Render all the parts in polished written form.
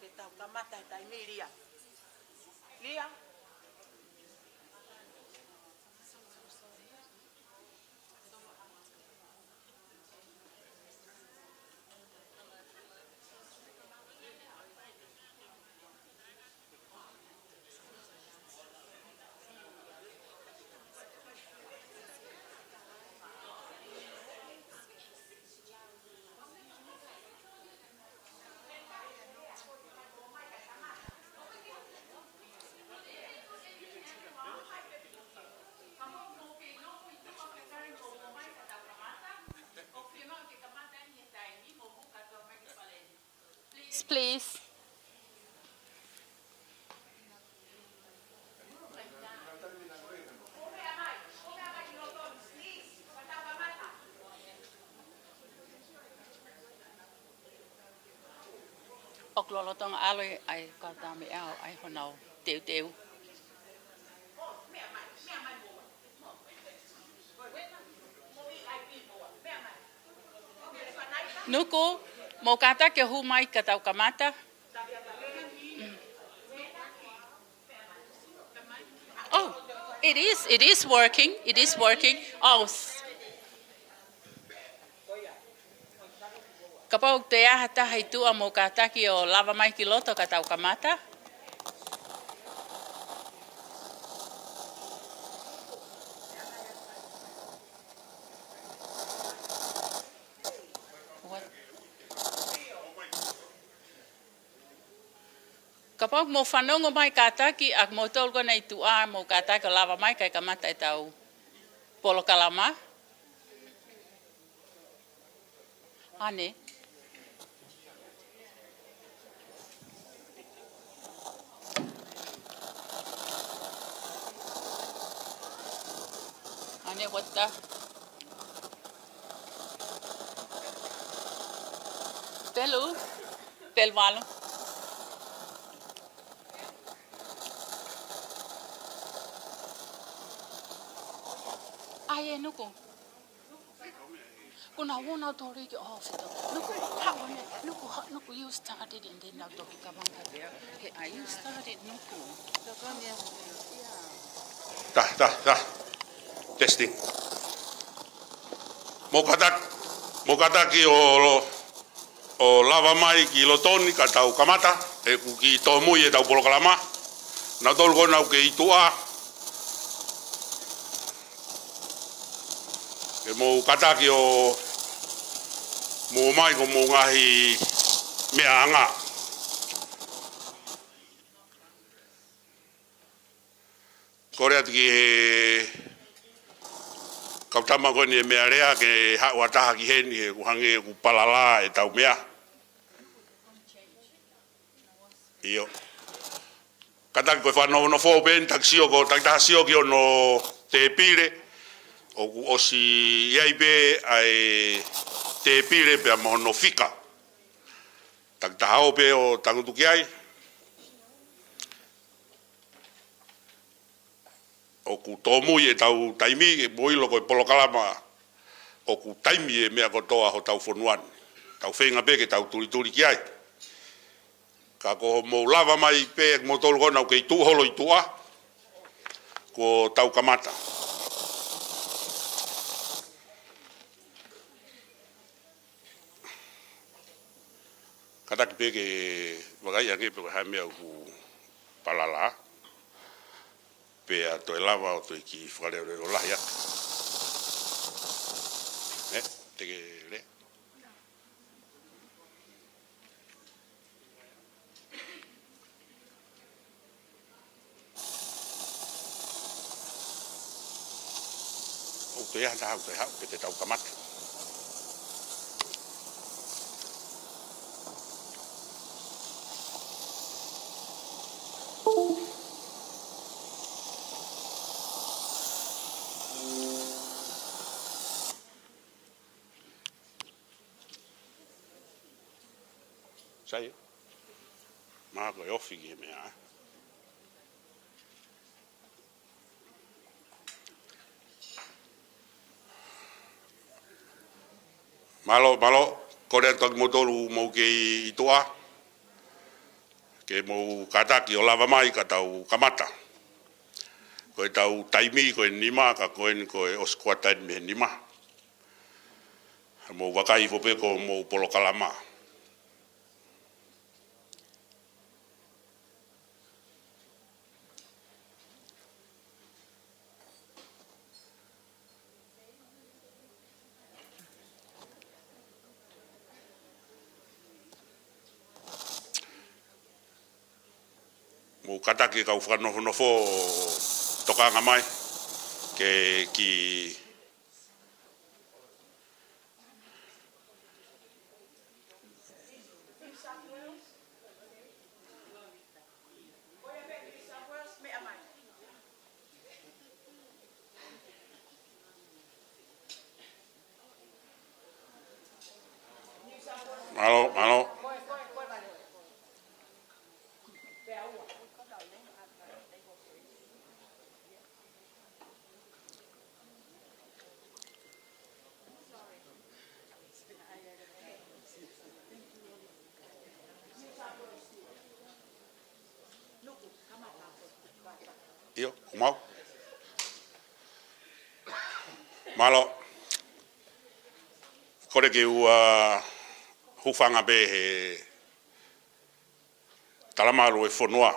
ke tau kamata e taimi lia. Lia. Please. Og lolotong aloi ai katami au ai honau teu. Nuku, mo kata ke humai katau kamata. Oh, it is working. It is working. Oh. Kapau te ahata haitua mo kata ki o lava mai ki loto katau kamata. Kapag mo whanongo mai kātaki, ak mo tolgo nei tua mo kātaki o lava mai kai kamata e tau polo kalama. Ane. Ane wata. Pelu. Pelvalo. Ai nuku. Kuna wona tori ki off to. Nuku you started and then now to kamanga there. Hey, are you started nuku? Ta. Testing. Mo kata ki o lava mai ki lotoni ka tau kamata e ku ki to mui e tau polo kalama. Na tolgo na ke itua. E mo kata ki o mo mai ko mo ngahi mea anga. Korea ki kautama ko ni mea rea ke wataha ki heni e kuhange ku palala e tau mea. Iyo. Kata ko whanau no fō ben taksio ko taksio ki ono te pire o ku osi iaibe ai te pire pe mo no fika. Taktahao pe o tangutuki ai. O ku tomui e tau taimi e moilo ko polo kalama o ku taimi e mea kotoa ho tau fonuan tau whenga pe ke tau turi ki ai ka ko mo lava mai pe mo tolu kona o kei tuholo i tua ko tau kamata kataki pe ke wagai ange pe ha mea ku palala pe a to lava o to ki fare o la ya te ke le o te ya ta ha pe te tau kamata sai ma ko offi ki mea malo ko re to motoru mo ke i toa ke mo kataki o lava mai ka tau kamata. Koe tau taimi koe nima ka koe o squatan me nima. Mo wakai fopeko mo polokalama. Mo kataki kau whanofo tokanga mai ke ki Malo. Io, mau. Malo. Kore ke ua hufanga be he talamaru e whanua.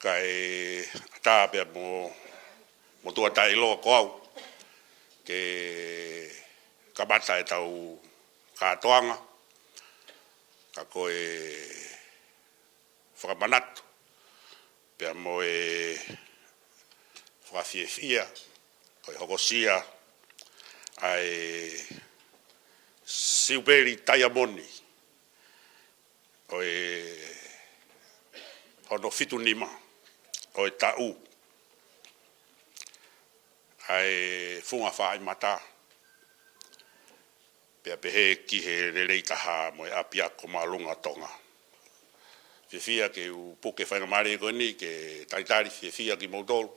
Kai ata pe mo tua tai loa ko au. Ke kabata e tau katoanga. Ka koe whakamanatu. Pea mo e whakawhiewhia. Koe hokosia. Ai siuperi taiamoni. Koe hono fitu nima. Koe tau. Ai funga whaai mata. Pea pehe ki he rerei taha mo e apia ko malunga tonga. Whiwhia ke u puke whainga mare koe ni ke taitari whiwhia ki mautoro.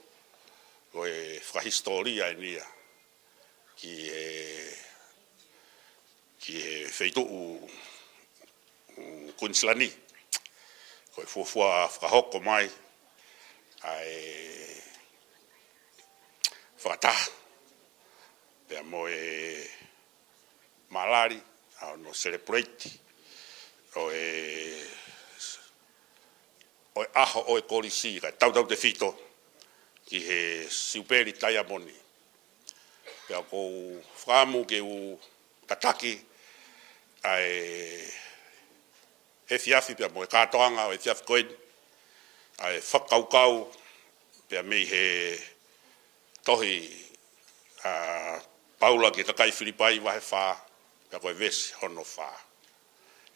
Koe whahistoria e nia. Ki he wheitu Kunslani. Koe fuafua whakahoko mai. Ai whakataha. Pea mo e malari. Au no celebrate. O aho o e kolisi. Kai tau te fito. Ki he siuperi taiamoni. Pea kou whakamu ke u tataki. Ai he fiafi pia mo e katoanga o e fiafi koe. Ai whakaukau pia mei he tohi paula ki kakai Filipai wahe wha. Pia koe vesi hono wha.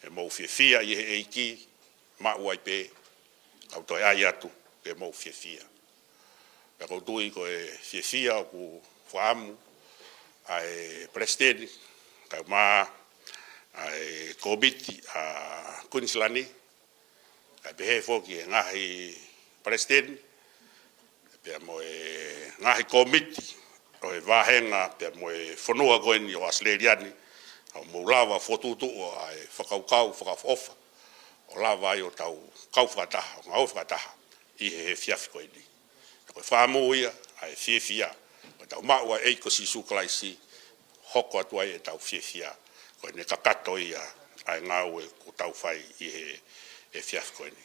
E mou whiawhia i he eiki. Ma uai pe. Au toi ai atu. Pe mou whiawhia. Pia kou tui koe whiawhia o ku whaamu. Ai presidenti. Kau maa. Ai komiti a Kunslani. Ai pehe foki e ngahi presidenti. Pea mo e ngahi komiti. O e vahenga pea mo e whanua koeni o Australiani. Au mo lava fotutu o ai whakaukau, whakafofa. O lava ai o tau kauwhataha, o ngau whataha. I he fiafi koeni. Koe whamu ia, ai whiawhia. O tau maua eiko si sukalaisi. Hoko atu ai e tau whiawhia. Koe ne kakato ia ai ngau e ko tau whai i he fiafi koeni.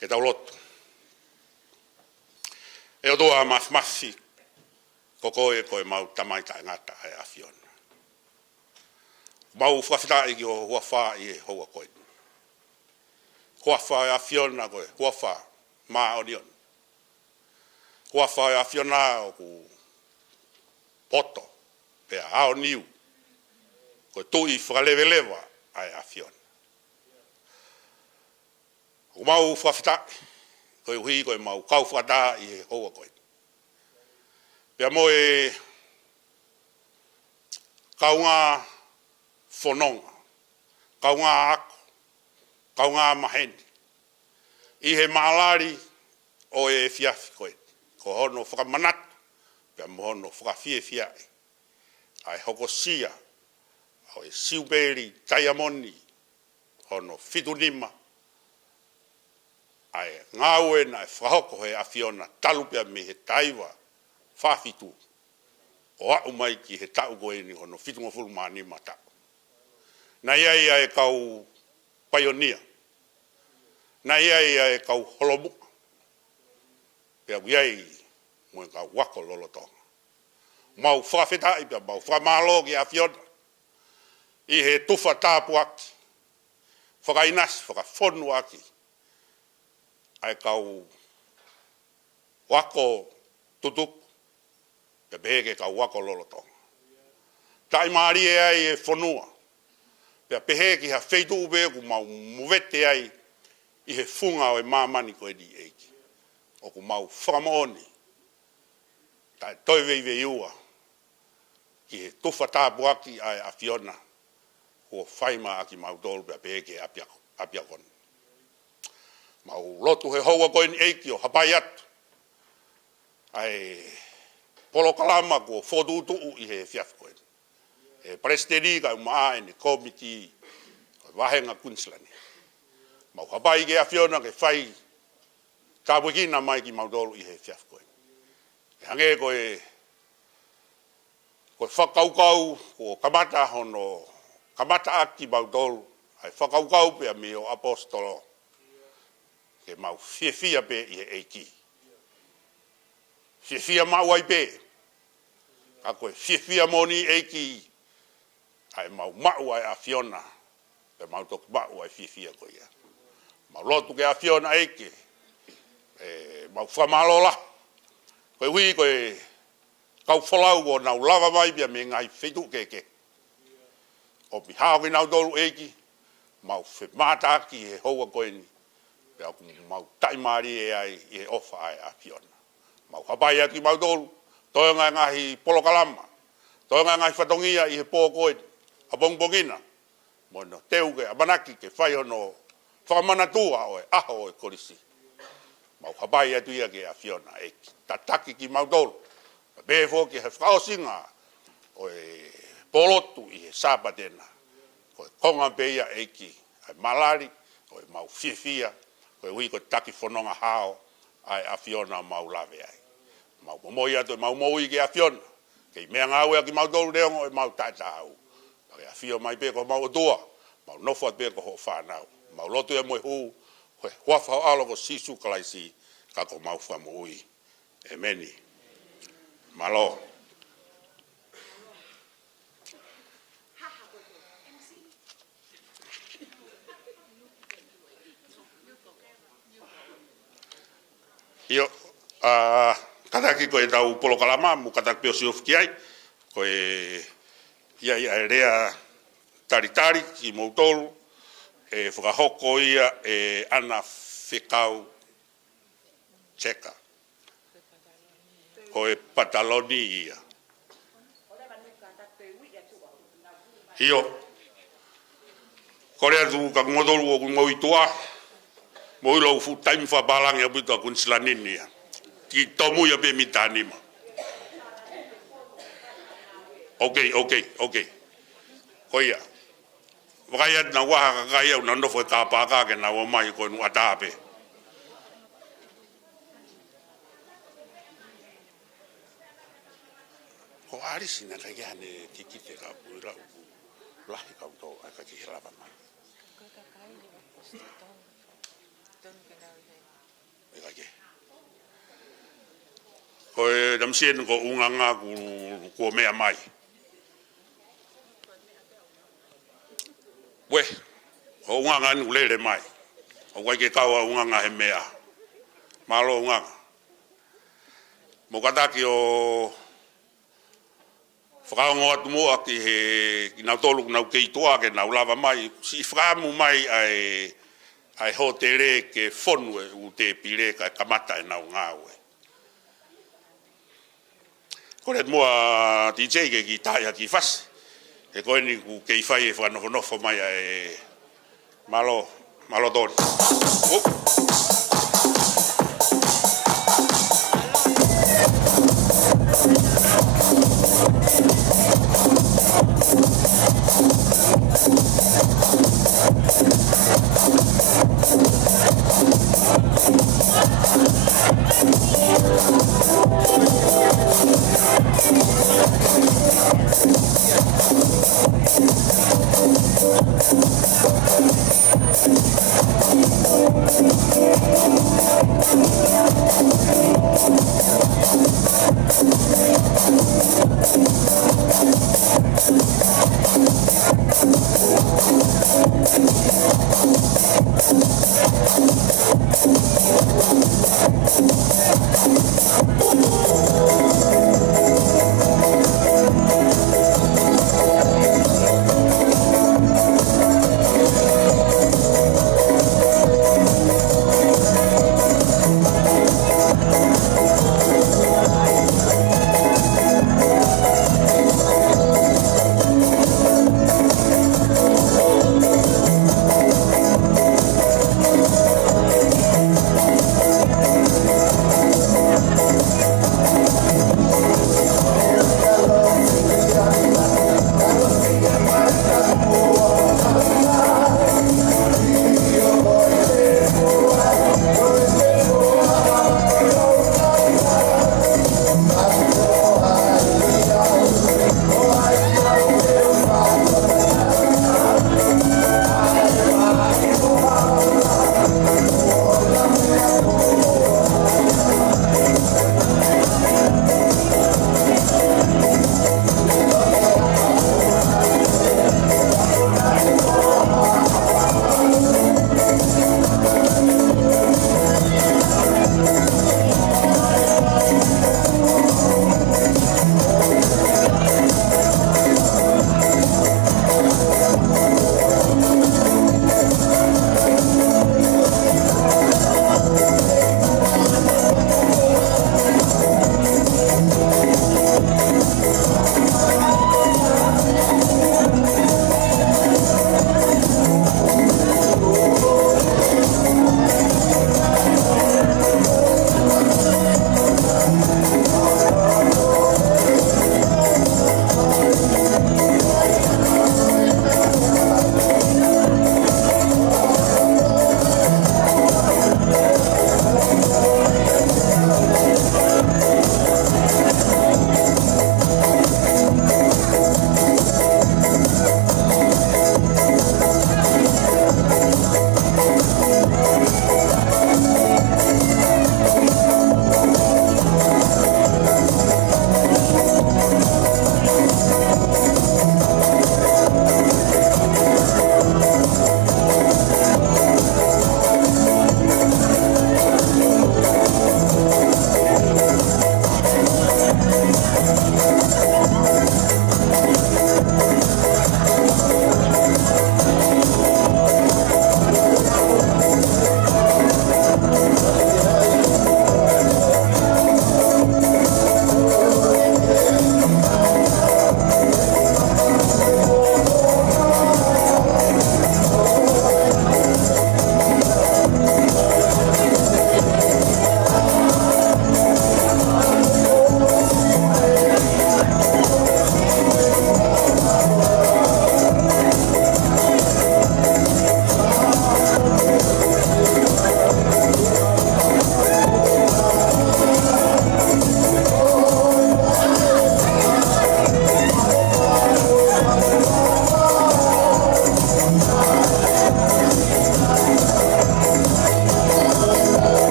Ke tau loto. E o toa mafi. Kokoe koe mau tamaita e ngata ai awhiona. Mau whawhita i ki o hua wha i he hoa koeni. Hua wha e awhiona koe, hua wha maa onion. Hua wha e awhiona o ku poto, pea ao niu. Koe tui whakalewelewa ai awhiona. O mau whawhita, koe hui koe mau kau whata i he hoa koeni. Pea mo e kaunga whanonga, kaunga ako, kaunga maheni. I he maalari o e fiafi koe. Ko hono whakamanatu, pea mo hono whakawhiewhia. Ai hokosia, o e siuperi taiamoni, hono fitunima. Ai ngawe na whahoko he awhiona talupea me he taiwa whafitu. O au mai ki he tau koe ni hono fitunga fulu maanima tau. Na ia e kau paionia. Na ia e kau holomuka. Pea wiai mo kau wako lolotonga. Mau whawhetai pea mau whamalo ki awhiona. I he tuwha tāpu aki. Whakainasi, whakawhonu aki. Ai kau wako tutuku. Pea peheke kau wako lolotonga. Tai maari e ai e whonua. Pea peheke ha wheitu ube ku mau muwete ai. I he funga o e mamani koe di eiki. O ku mau whamaoni. Tai toiwei vei ua. Ki he tuwha tāpu aki ai a Fiona. Ko whaima aki mau tolu pea peheke apiakon. Mau lotu he haua koe ni eiki o hapai atu. Ai polo kalama ko whotutu i he fiaf koe. E presteri ka umaa ni komiti wahenga Queenslandi. Mau hapai ke a Fiona ke whai kāpuikina mai ki mau tolu i he fiaf koe. E hange koe whakaukau ko kamata hono kamata aki mau tolu. Ai whakaukau pea me o apostolo. Ke mau whiawhia pe i he eiki. Whiawhia mau ai pe. Ka koe whiawhia moni eiki. Ai mau mau ai a Fiona. Pe mau toku mau ai whiawhia koe ia. Mau lotu ke a Fiona eiki. Mau whamalola. Koe hui koe kau whalau o nau lava mai pia me ngai whetu keke. O mi hao ki nau tolu eiki. Mau whemata ki he houa koe ni. Pea mau taimari e ai i he ofa ai a Fiona. Mau hapai aki mau tolu. Toi ngai ngahi polokalama. Toi ngai ngahi whatongia i he pō koe. A bongbongina. Mono teuke a manaki ke whai hono whakamana tua o e aho o e korisi. Mau hapai atu ia ke a Fiona eki. Tataki ki mau tolu. Befo ki he whaosinga o e polotu i he sāpatena. Ko e konga peia eki. Ai malari o e mau whiawhia. Koe hui ko taki whanonga hao ai a Fiona mau lawe ai. Mau momoi atu e mau moui ke a Fiona. Kei mea ngāwe aki mau tolu reongo e mau taitau. Pake a Fio mai peko mau otua. Mau nofat peko ho whanau. Mau lotu e moe huu. Koe huafao alo ko sisu kalaisi kako mau whamoui. E meni. Malo. Io, kataki koe tau polokalama, mu kataki peo siofiki ai, koe ia rea taritari ki moutolu, e whakahoko ia e ana whikau cheka. Koe pataloni ia. Io, kore atu ka ngotolu o kumoitua, mo ilo fu time fa balang ya buta Queenslandi ya. Ki tomu ya be mitanima. Okay. Koia. Wakaya na waha kaya na no foi tapa ka ke na wa mai ko nu atape. Ko ari sina ka ya ne kikite ka pura. Lahi ka to ka ki helaba mai. Koe damsien ko unganga ko mea mai. We, ko unganga ni ulele mai. O wai ke kawa unganga he mea. Malo unganga. Mokataki o whakaongo atu mua ki he nau tolu nau kei toa ke nau lava mai. Si whakamu mai ai ho te re ke whonue u te pire ka kamata e nau ngāwe. Kore mua DJ ke ki taia ki whasi. E koe ni ku kei whai e whanofo mai e malo dori.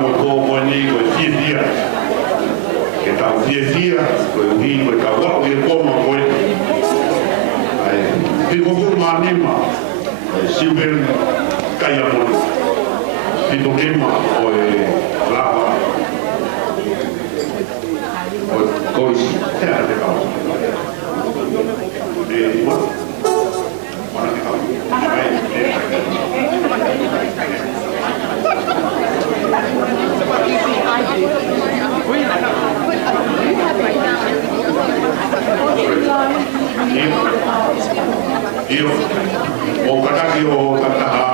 mo ko mo ni ko dia ke tau dia ko ui ko tau wa ke ko mo ko ai ke ko ma ni ma siben kaya mo pito lima o lava o cois era de causa io o kataki o tataha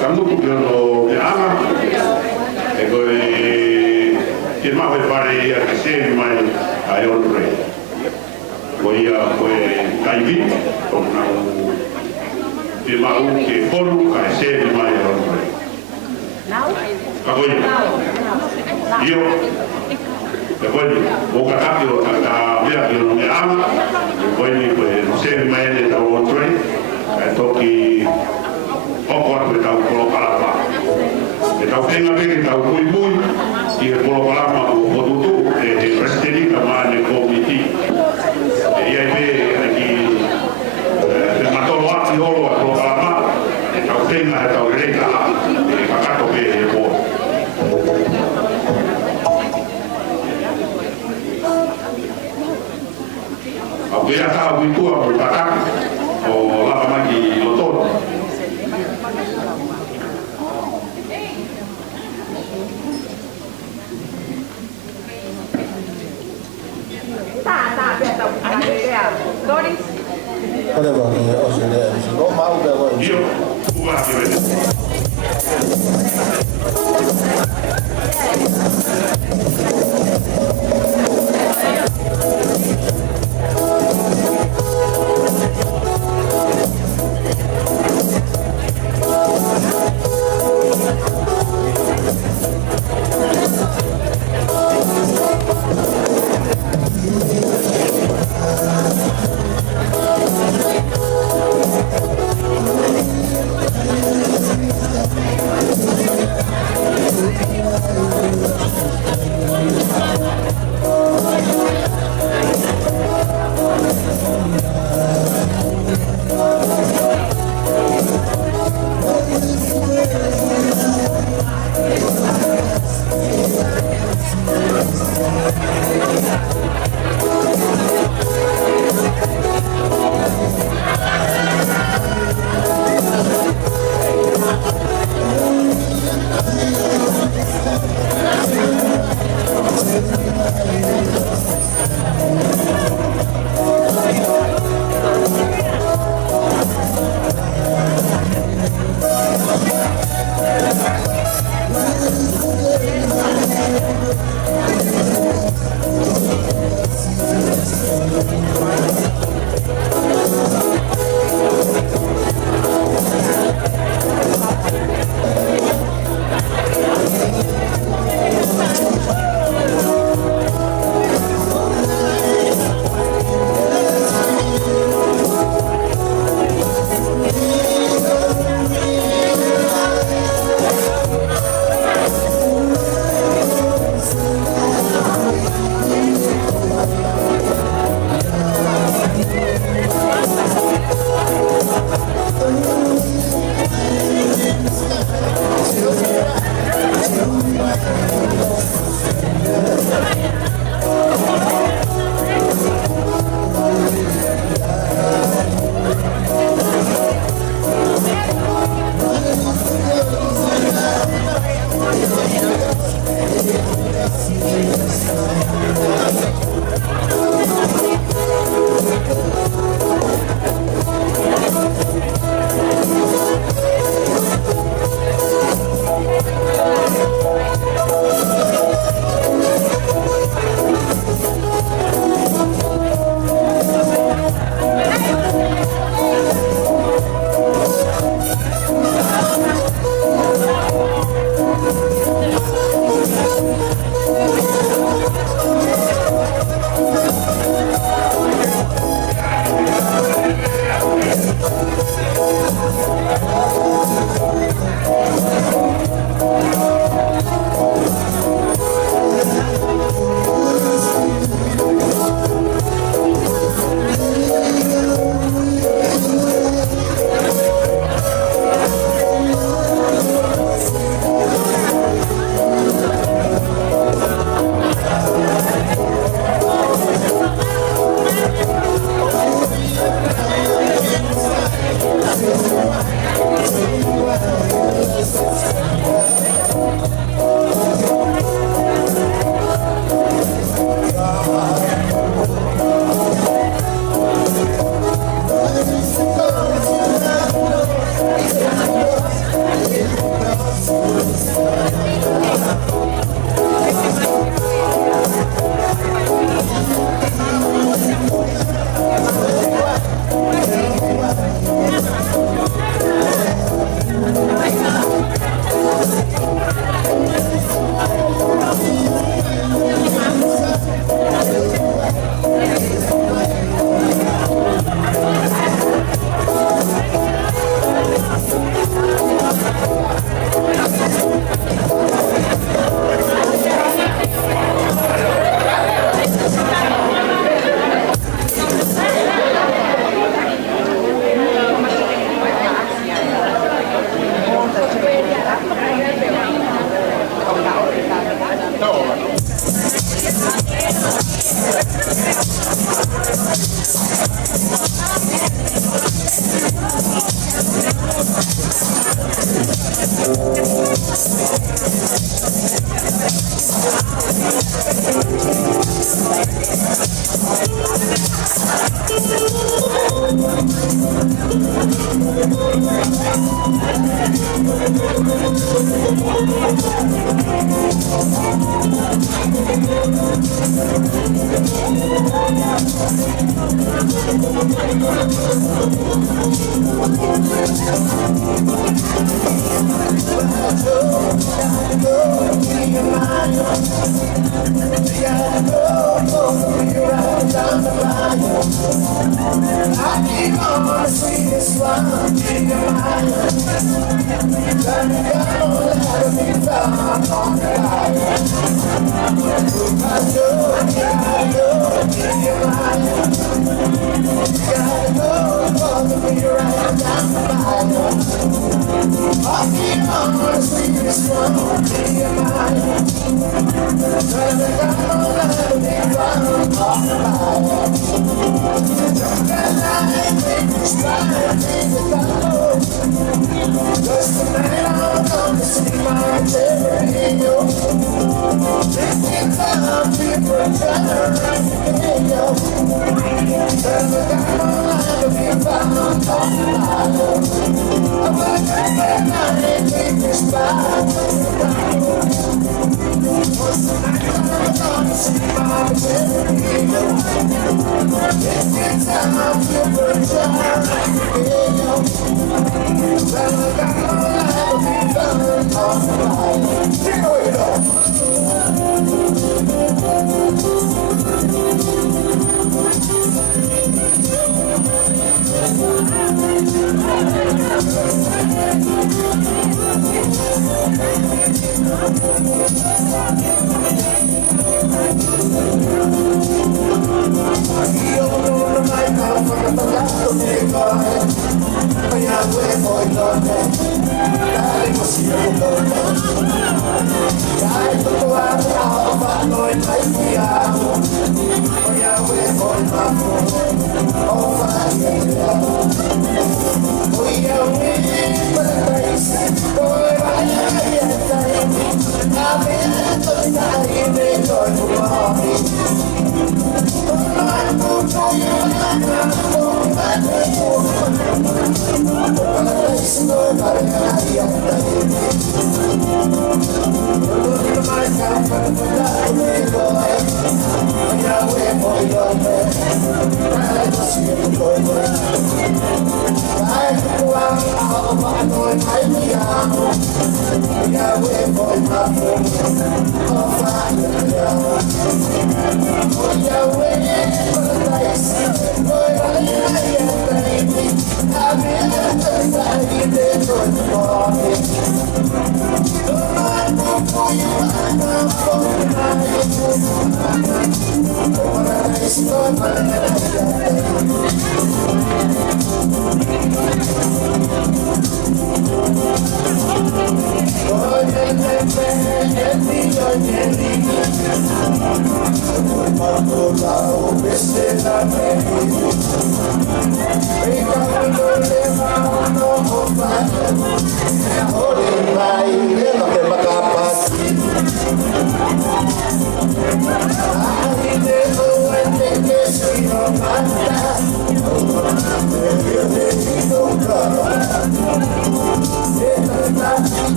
kamuku ki ono e ana e koe ke mawe pare ia ke seri mai ai ono rei ko ia koe taiwi o nau te mau ke poru ka e seri mai ai ono rei ka koe io e koe o kataki o tataha mea ki ono e ana e koe ni koe seri mai ene tau ono rei e toki oko atu e tau polo kalapa. E tau tenga peke tau mui mui i e polo kalapa o tutu e presidenita maa ne komiti. E ia i pe ki te matolo ati holo e polo kalapa e tau tenga e tau reita e kakato pe e po. Au pe ata witua mo kakak o lapa maki lotoro. Whatever, Australia, no matter Io, guardi,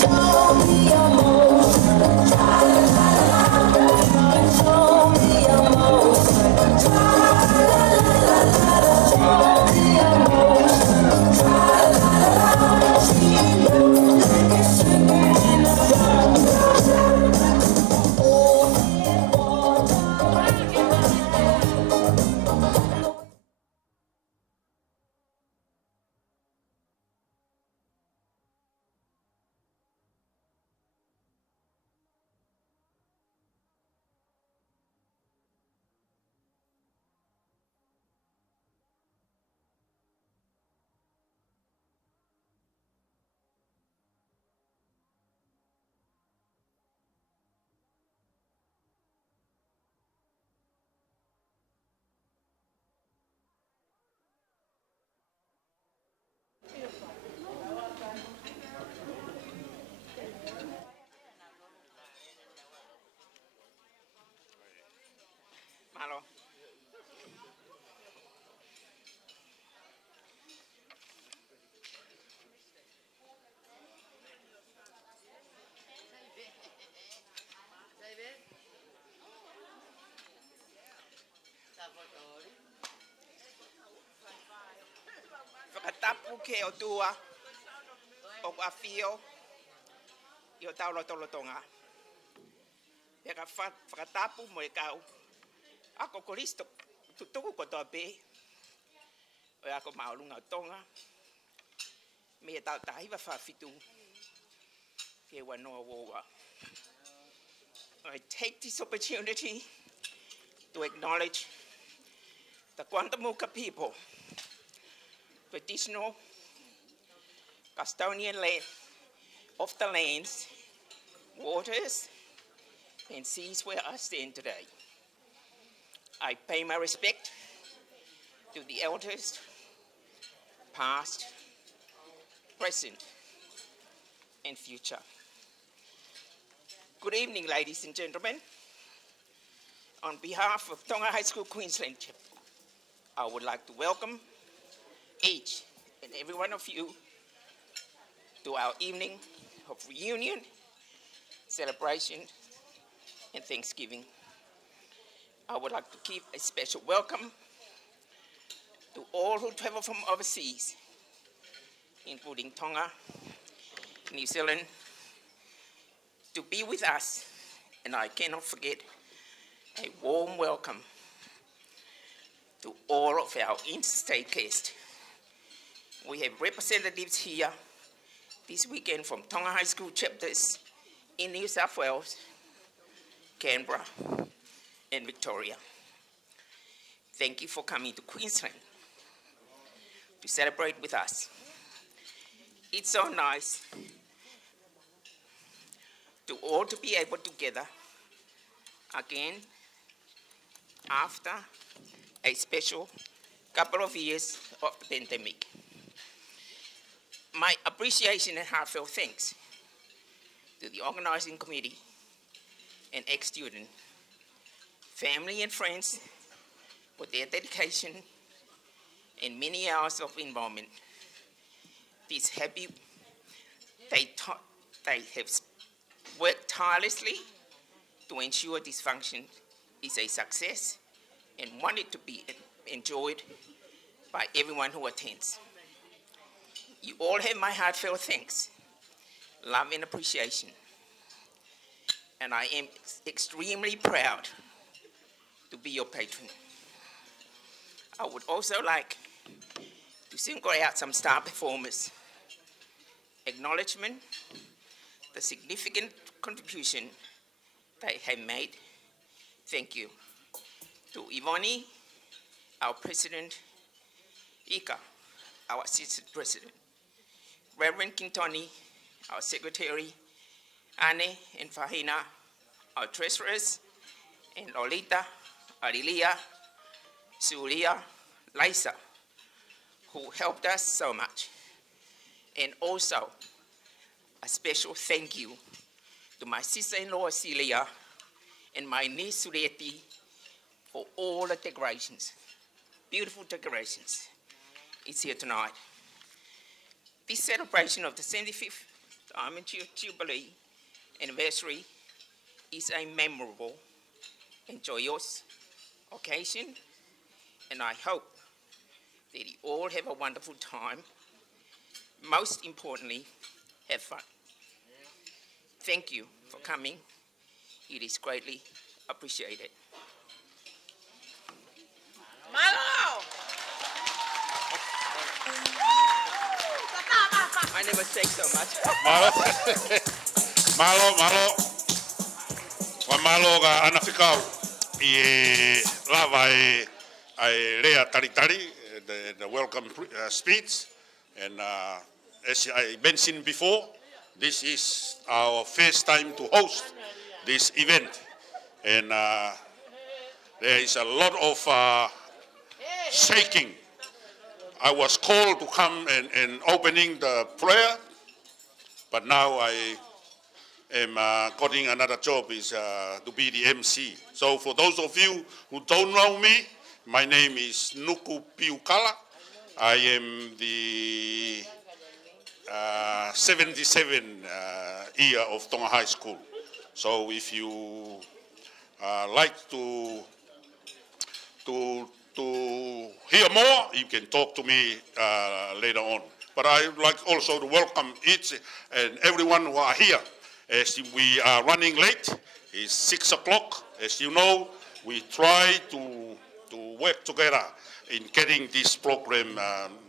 Shine puke o tua, o awhio, i o tau lotolotonga. E ka whakatapu mo e kau. Ako koristo tutuku ko toa pe. O e ako maolunga o tonga. Me e tau tahiwa whawhitu. Ke wanoa woa. I take this opportunity to acknowledge the Quantamuka people, traditional custodian land of the lands, waters, and seas where I stand today. I pay my respect to the elders, past, present, and future. Good evening, ladies and gentlemen. On behalf of Tonga High School Queensland chapter, I would like to welcome each and every one of you to our evening of reunion, celebration, and Thanksgiving. I would like to give a special welcome to all who travel from overseas, including Tonga, New Zealand, to be with us, and I cannot forget a warm welcome to all of our interstate guests. We have representatives here this weekend from Tonga High School chapters in New South Wales, Canberra, and Victoria. Thank you for coming to Queensland to celebrate with us. It's so nice to all to be able to gather again after a special couple of years of the pandemic. My appreciation and heartfelt thanks to the organizing committee and ex-student, family and friends for their dedication and many hours of involvement. They have worked tirelessly to ensure this function is a success and want it to be enjoyed by everyone who attends. You all have my heartfelt thanks, love and appreciation. And I am extremely proud to be your patron. I would also like to single out some star performers. Acknowledgement, the significant contribution they have made. Thank you. To Ivoni, our president, Ika, our assistant president, Reverend Kintoni, our secretary, Anne and Fahina, our treasurers, and Lolita, Arilia, Sulia, Lisa, who helped us so much. And also, a special thank you to my sister-in-law, Celia, and my niece, Surieti, for all the decorations, beautiful decorations. It's here tonight. This celebration of the 75th Diamond Jubilee anniversary is a memorable and joyous occasion, and I hope that you all have a wonderful time. Most importantly, have fun. Thank you for coming. It is greatly appreciated. Malo! I never say so much. Malo. Wa malo ga ana whikau i lava e rea taritari, the welcome speech. And as I mentioned before, this is our first time to host this event. And there is a lot of shaking. I was called to come and opening the prayer, but now I am getting another job is to be the MC. So for those of you who don't know me, my name is Nuku Piukala. I am the 77 year of Tonga High School. So if you like to hear more, you can talk to me later on. but I would like also to welcome each and everyone who are here. As we are running late, it's 6 o'clock. As you know, we try to work together in getting this program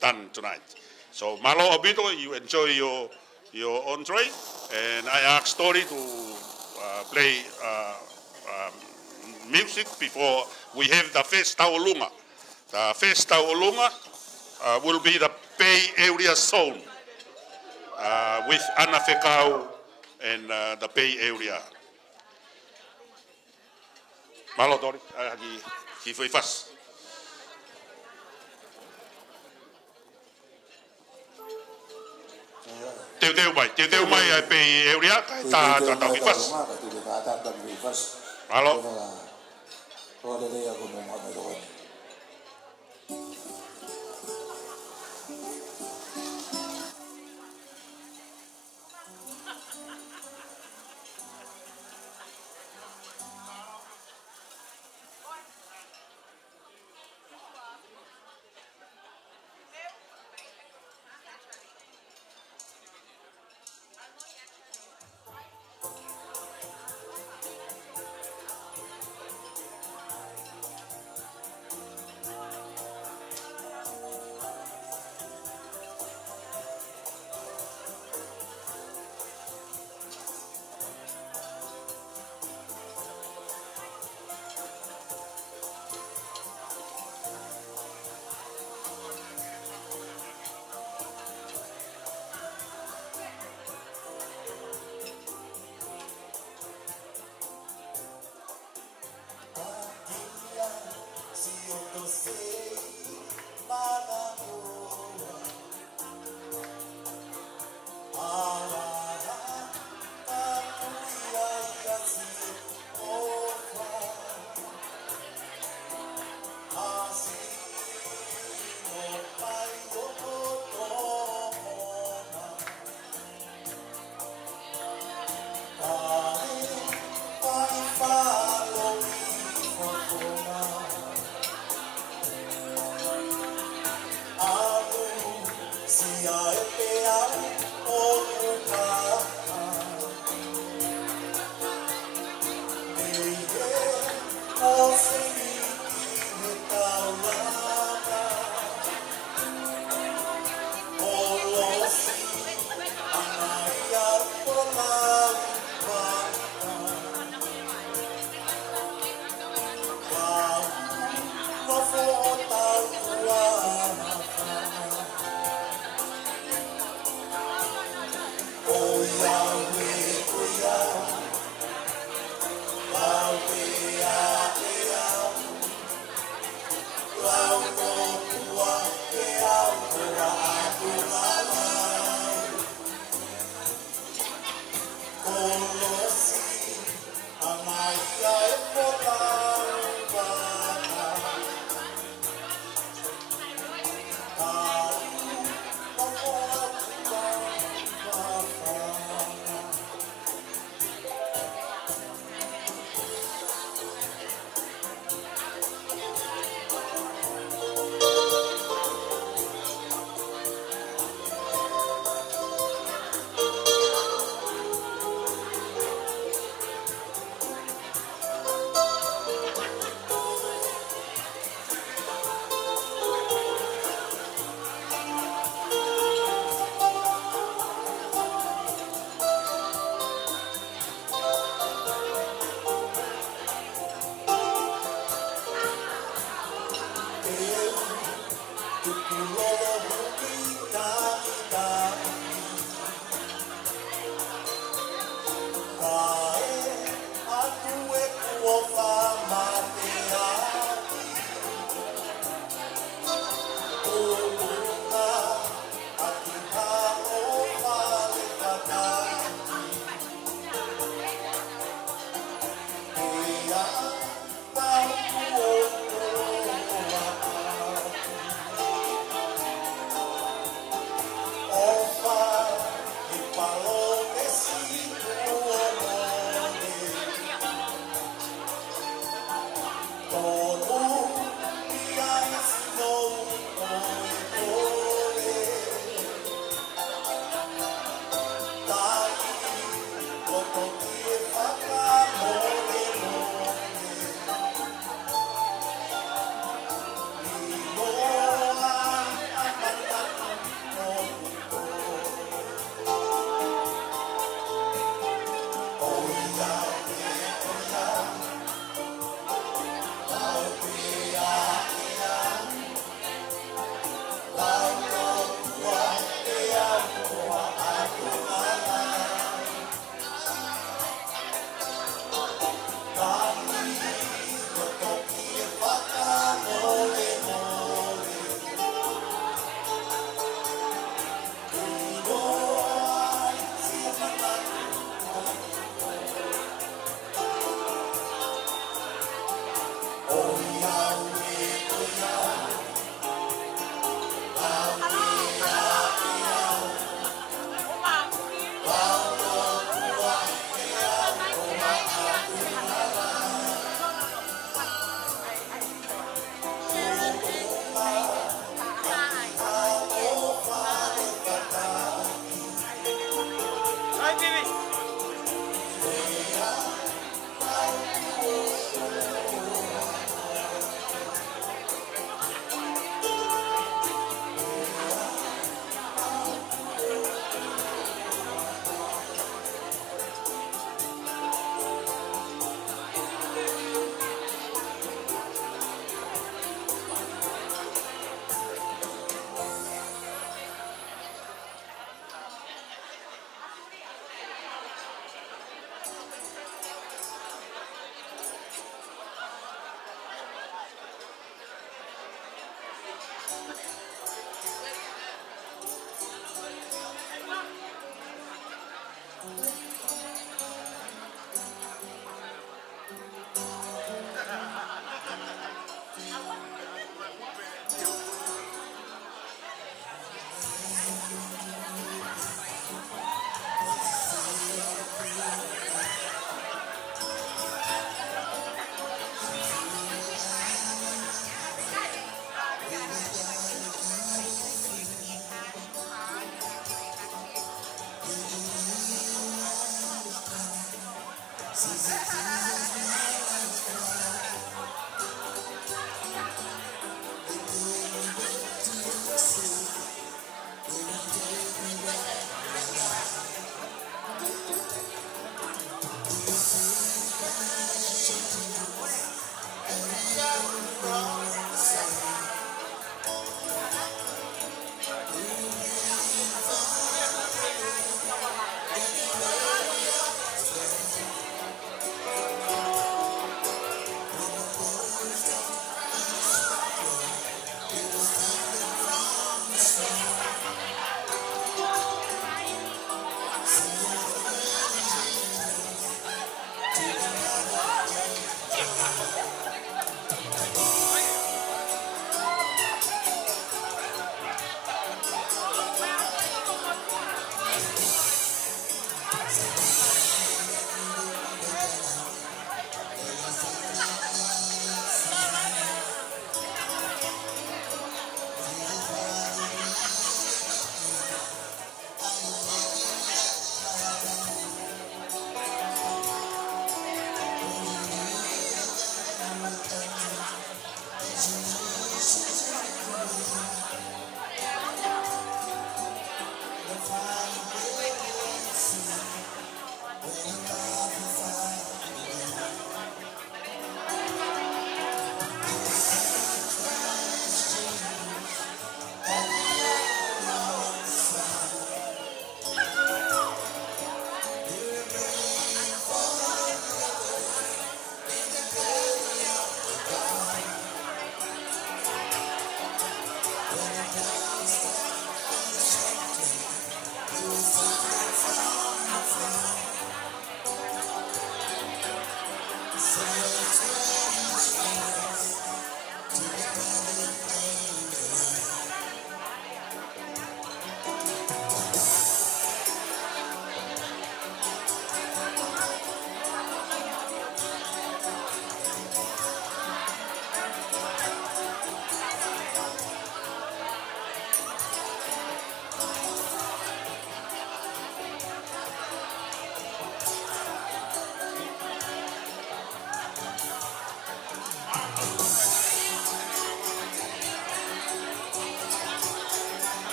done tonight. So malo abito, you enjoy your entree, and I ask Tori to play music before we have the Festa Olunga. The Festa Olunga will be the Bay Area zone with Ana Fekau and the Bay Area. Malo Tori, ki foi fas. Teu mai ai Bay Area, ta ki fas. Malo.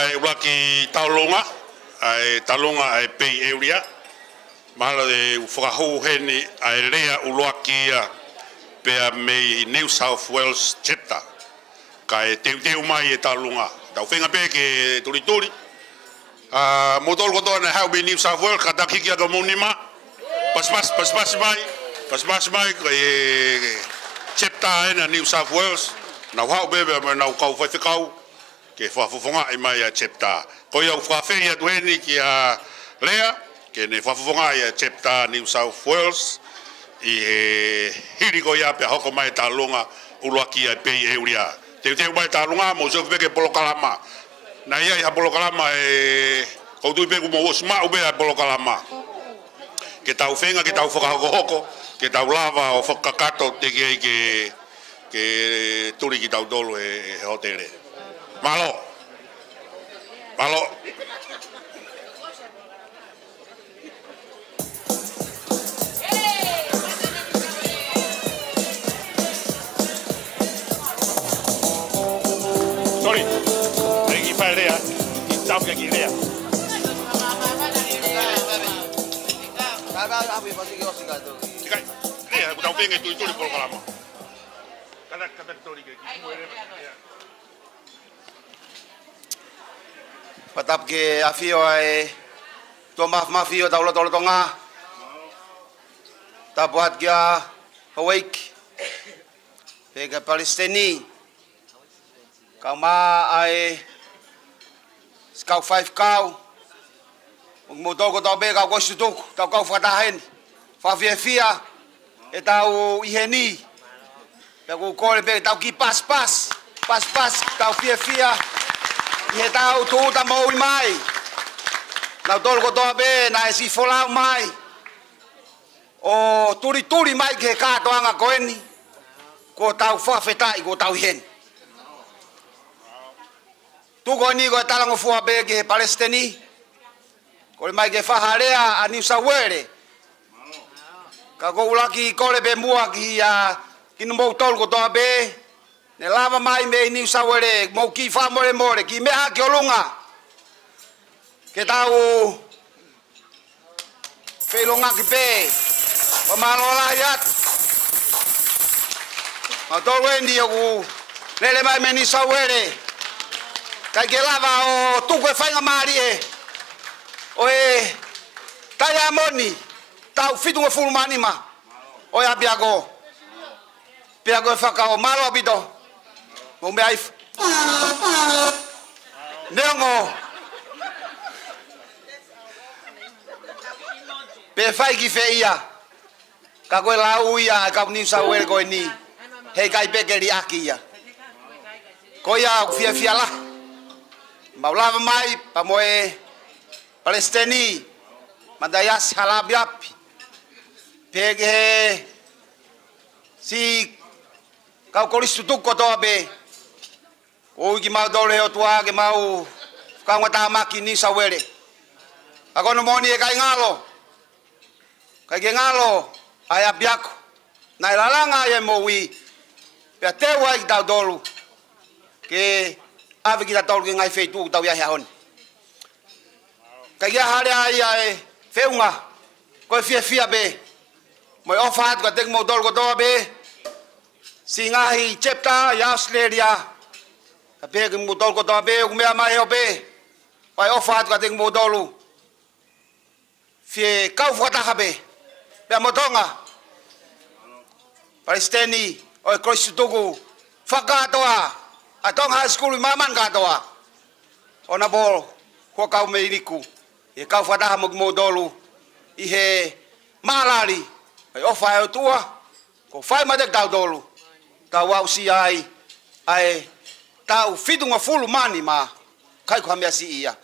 ai waki taulonga ai talonga ai pei area mahala de whakahou heni ai rea uloakia pea mei New South Wales chapter ka e teu mai e talonga tau whenga pe ke turi motol koto na hau be New South Wales ka takiki aga monima pas mai ka e chapter ena New South Wales na hau bebe na kau whaiwhikau ke whafofonga i mai a chapter. Ko iau whawhewhia duheni ki a lea, ke ne whafofonga i a chapter New South Wales, i he hiri ko ia pe hoko mai ta longa uloaki a pei euria. Teu mai ta longa mo se peke polokalama. Na ia i ha polokalama e koutui peku mo osma ube a polokalama. Ke tau whenga, ke tau whakahoko, ke tau lava o whakakato te ke turi ki tau dolo e hotere. Malo. Sorry. Aquí para idea. Estamos aquí idea. Idea, tau penga tu turi por kalama. Kada turi ke Patap ke afio ai tomaf mafio taulo tonga tapuat kia awake pega Palestini kama ai skau 5 kau mo toko tau be kau kostutuk tau kau fatahen fa fia e tau iheni pego kole be tau ki pas tau fia Ie tau tuuta maui mai. Nau tolu kotoa be na e si folau mai. O turi mai ke katoanga koeni. Ko tau whawhetai ko tau hen. Tuko ni ko e talango fua be ke Palestini. Ko mai ke whaharea a New South Wales. Ka ko ulaki kole be mua ki kinu mou tolu kotoa be. Ne lava mai me New South Wales mo ki fa more ki me ha ki olunga ke tau felonga ki pe o malola yat ma to wendi o lele mai me New South Wales ka ke lava o tu ko fa mari o e taya moni tau fitu o fulmani ma o ya biago fa ka o malo abito Mo me ai Nengo Pe fai ki feia Ka koe lau ia ka New South Wales koe ni Hei kai peke ri aki ia Ko ia fia la Maulava mai pa moe Palestini Madayas halabi api Peke Si Kau koristu tuko toa be O ki mau dole o tua ke mau Kau ngata maki New South Wales Ako no moni e kai ngalo Kai ke ngalo Ai apiako Nai lalanga e mo wi Pea tewa ki tau dolu Ke Awe kita tolu ke ngai feitu tau ia hon Kai kia hare ai ai Feunga Koe fia be Moi ofa hatu ka tek mo dolu ko toa be Si ngahi chapter ya Australia. Tapi ke mudol ko tabe ku mea mai obe. Pai ofat ka ting mudolu. Fie kau fata habe. Pe motonga. Palestini o Kristutugu fakatoa. Atong high school maman katoa. Ona bol Hua kau me iriku. E kau whataha mo dolu. I he malari. Ai ofa e o tua. Ko whai ma te tau dolu. Tau au si ai. Ai tau whitunga fulu mani ma. Kai ko hamea si ia.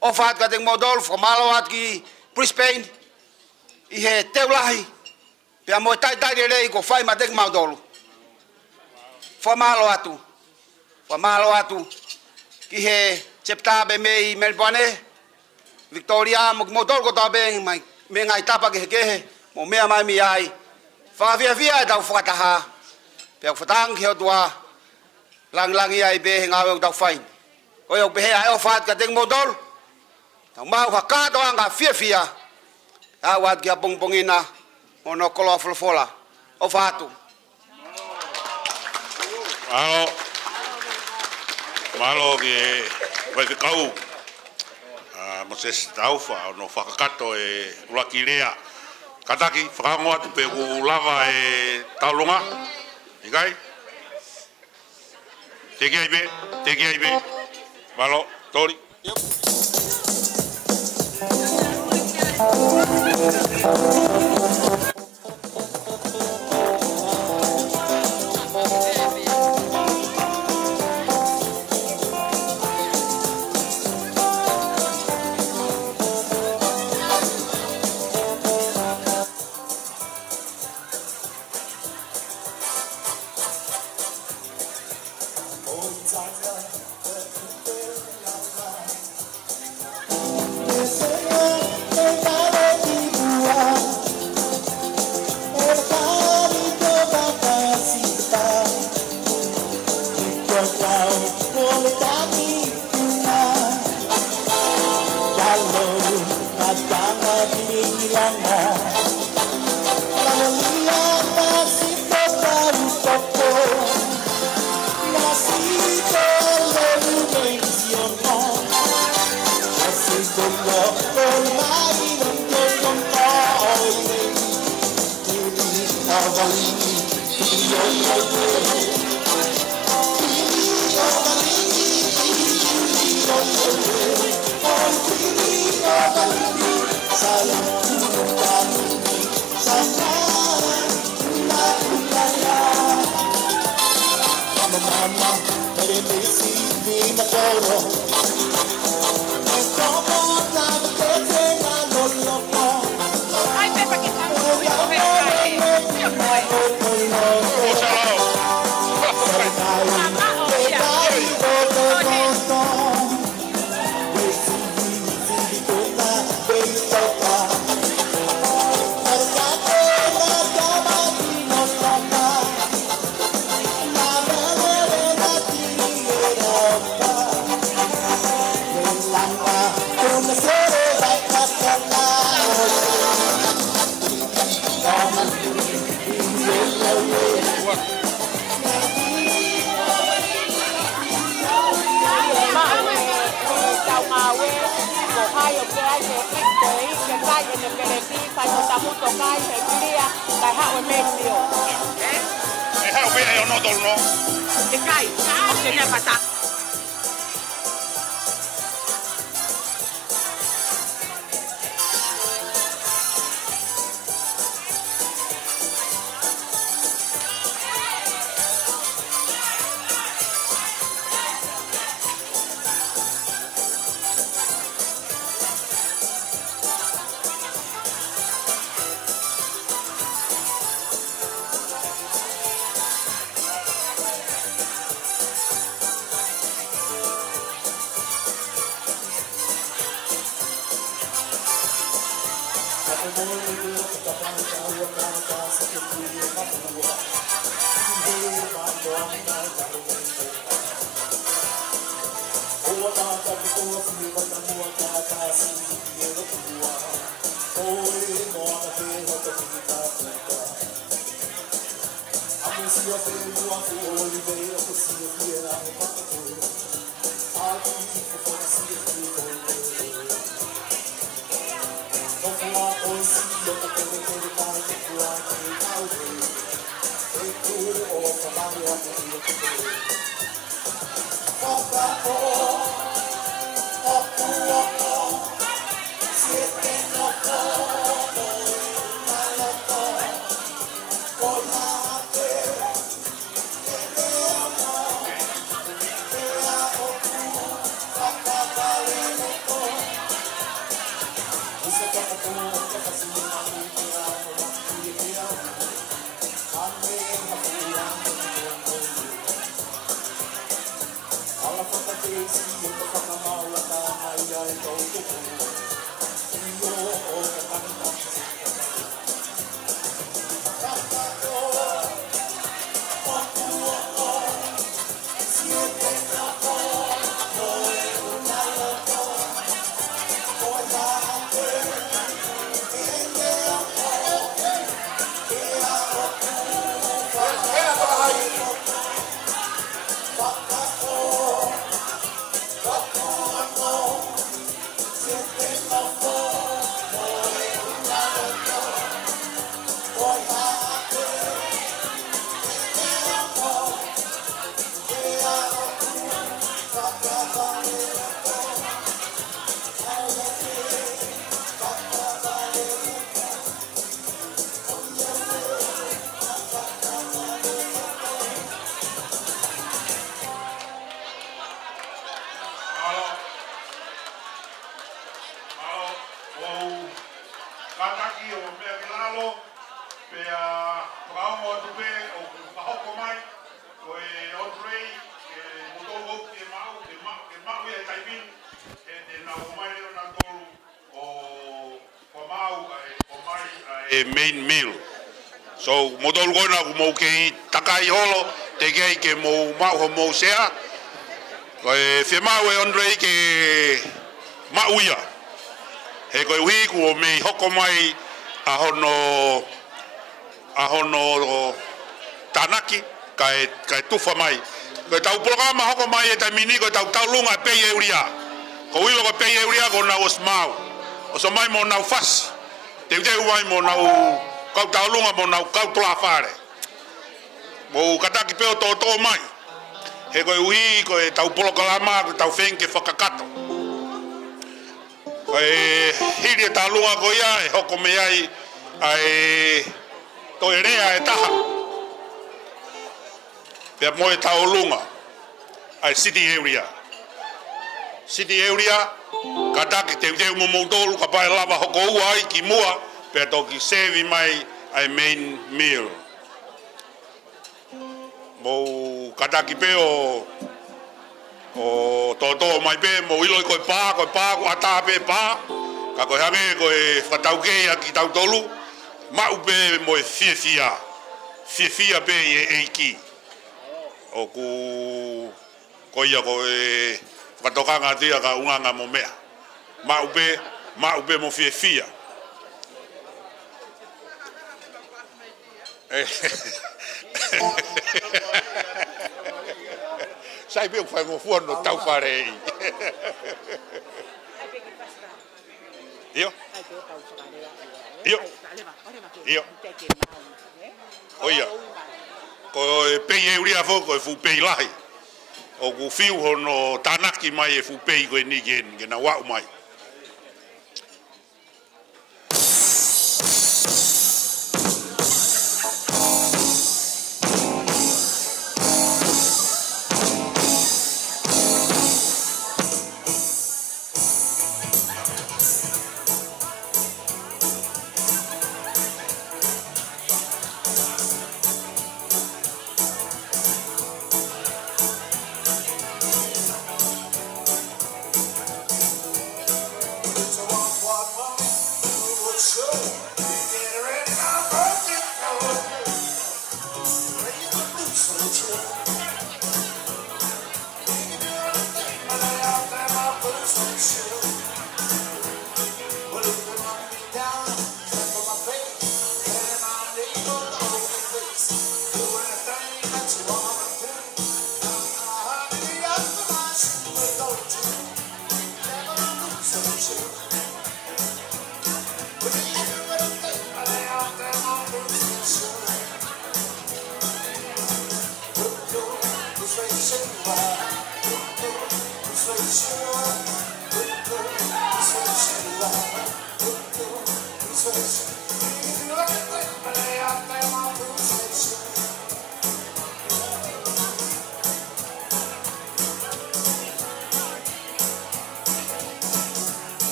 Ofa atu ka te mo dolu. Whamalo atu ki Brisbane. I he teulahi. Pea mo tai rei ko whai ma te mau dolu. Whamalo atu. Whamalo atu. Ki he Septabe me i Melbourne. Victoria mo dolu ko tabe mai. Me ngai tapa ke kehe. Mo mea mai mi ai. Whawhia e tau whakataha. Pea whatang ki o tua. Lang ai be ngā tau whain. Ko iau behe ai o whaat ka teng mo dolu. Tau mau whakato anga whia. Awat ki a pongpongina. O no kolo folofola. O whaatu. Malo ki vai te kau. Mo se staufa no whakakato e ulaki rea. Kataki, whakangoa tu pe ku lava e taulunga. Ikai? Teki ai be. Malo, tori. Oh, main meal. So modol gona ku mo ke takai holo te ke mo ma ho mo sea. Ko fe ma we Andre ke ma uia. He ko wi ku me hoko mai a hono tanaki kai tufa mai. Ko tau programa hoko mai e tamini ko tau lunga pe euria. Ko wi lo ko pe euria ko na osmau. O so mai mo na fas. Te uai mo na kau taulunga mo na kau toa fare. Mo kataki peo to mai. He koe ui koe tau polokalama koe tau whenke whakakato. Koe hiri e taulunga koe ia e hoko me ai ai to e rea e taha. Pea mo e taulunga ai city area. City area kataki te uteu mo moutolu ka pae lava hoko ua ai ki mua pea toki sevi mai ai main meal. Mo kataki pe o toto mai pe mo ilo koe pā ko ata pe pā ka koe hame koe whataukea ki tau tolu mau pe mo e fia pe e eiki o ku koia koe whatokanga tia ka unganga mo mea mau pe mo fia sai pe fai mo fuono tau farei io oia ko pe euria fo ko fu pe lahi o ku fiu hono tanaki mai e fu pe ko ni gen na wa mai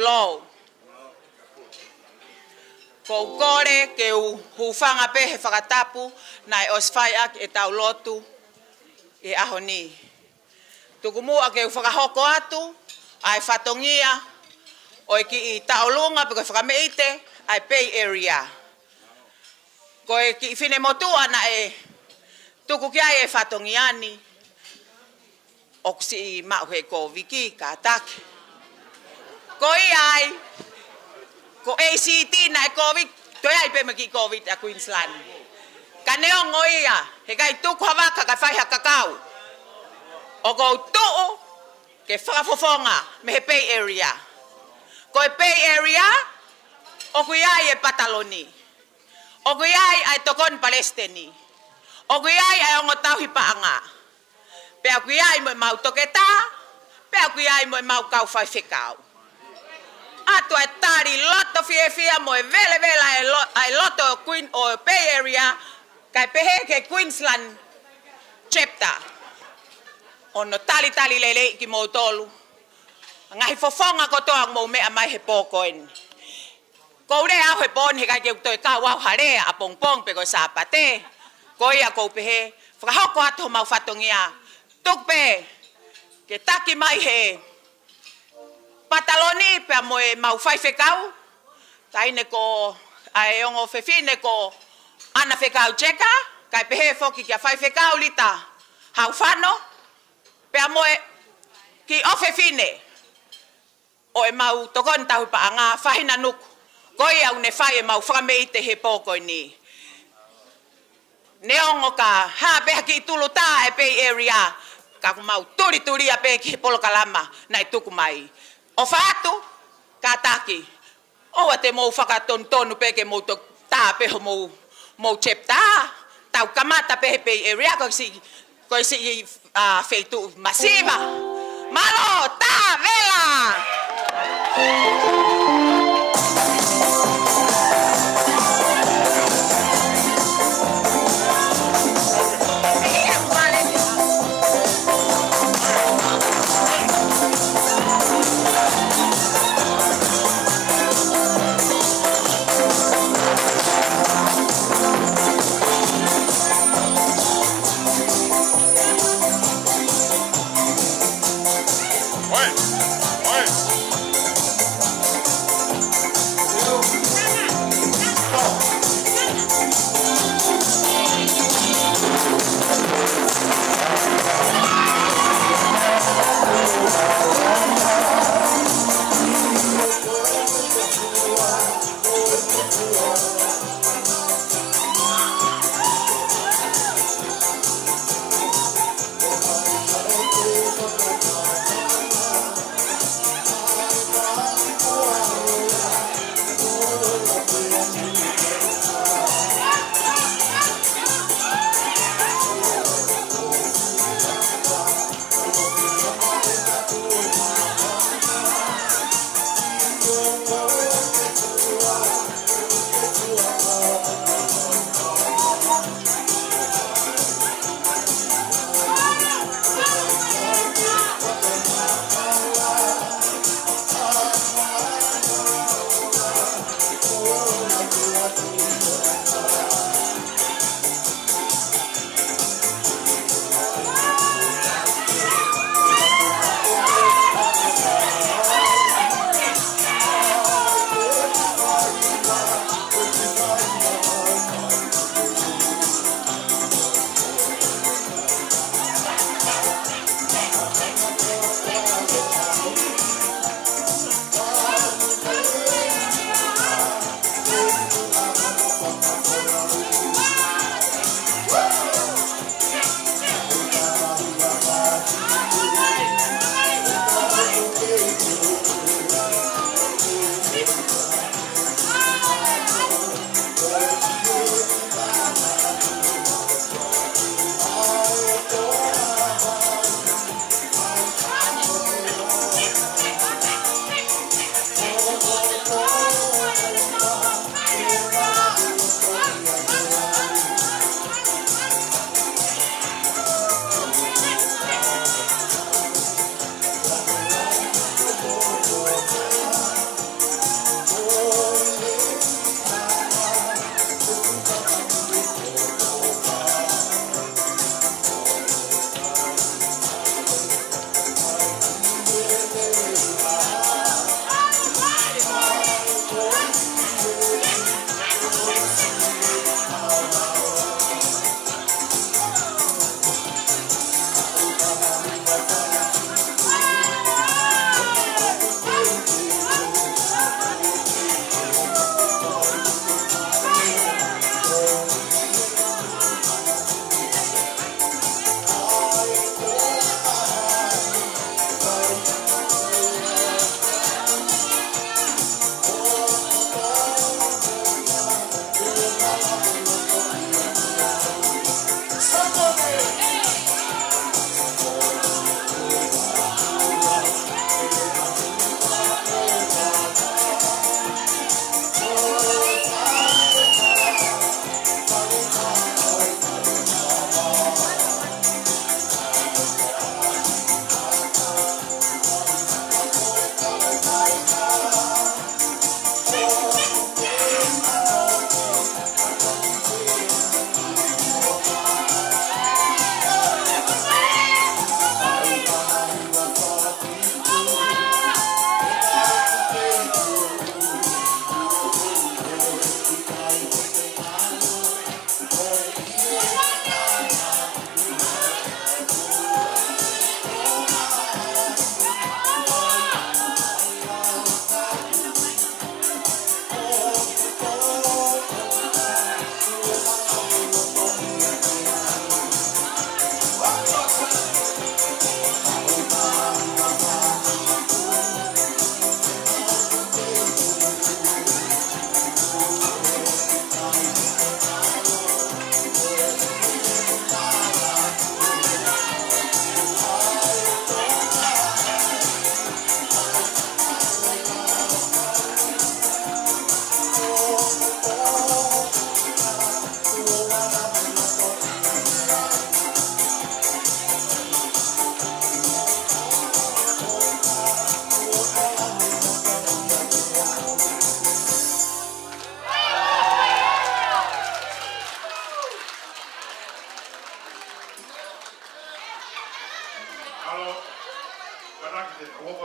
lo. Ko kore ke hufanga pe he whakatapu nai oswhaiak e tau lotu e ahoni. Tukumua ke whakahoko atu, ai whatongia, oi ki i taulunga pe koe whakameite, ai Bay Area. Koe ki i whine motua na e tuku kia e whatongiani, o kusi i mau he ko wiki ka take. Ko i ai, ko ACT na e COVID, toi ai pe maki COVID a Queensland. Ka neongo ia, he kai tuku hawaka ka whaiha kakau. O ko tuu ke whakafofonga me he Bay Area. Ko e Bay Area, o kui ai e Pataloni. O kui ai ai tokon Palestini. O kui ai ai ongo tauhi paanga. Pea kui ai mo mau toketa, pea kui ai mo mau kau whai whikau. Atu e tari loto fia mo e vele ai loto Queen o Bay Area, kai pehe ke Queensland chapter. Ono tali lele ki mo tolu. Ngahi fofonga ko toa mo mea mai he pokoen. Ko ure au he pon he kai ke toi ka wau harea a pongpong pe ko sapate. Ko ia ko pehe whakahoko atu mau whatongia. Tukpe ke taki mai he Pataloni pe mo e mau whai whekau. Taine ko ai ongo whewhine ko ana whekau cheka. Kai pehe whoki kia whai whekau lita hau whano. Pea moe ki ofe fine o e mau tokon tahu paanga whahina nuku. Koi au ne whai e mau whakameite he pōkoi ni. Neongo ka hāpeha ki tulu tā e Bay Area. Ka mau turi a pe ki he polokalama nai tuku mai. O whaatu ka taki. O te mou whakatontonu pe ke mou tā peho mou chep tā. Tau kamata pe he Bay Area ko si feito masiva. Malo, tá, vela!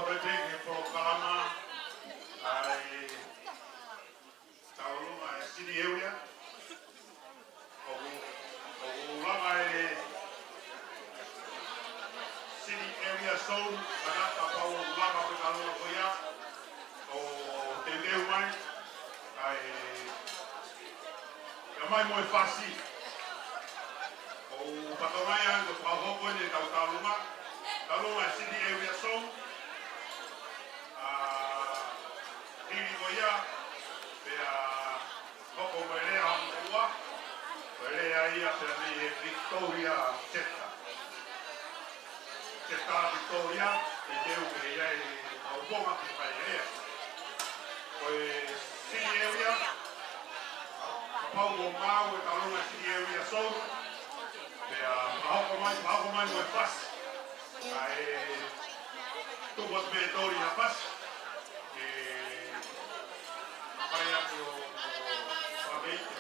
pepe ke polokalama ai taulunga e city area. O lama e city area zone kanaka pau lama pe kalunga koia. O te leu mai ai ka mai mo e fasi. O patongai ang ko pahoko ni talunga. Talunga city area zone. Hiri koia pea hoko merea hamua. Merea ia pea ni Victoria Cheta. Cheta Victoria e teu ke ia e auponga ki pai ea. Koe city area pau o mau e talunga city area zone. Pea hoko mai mo e fasi. Ai tuvo territorio na paz que vaya por fabrico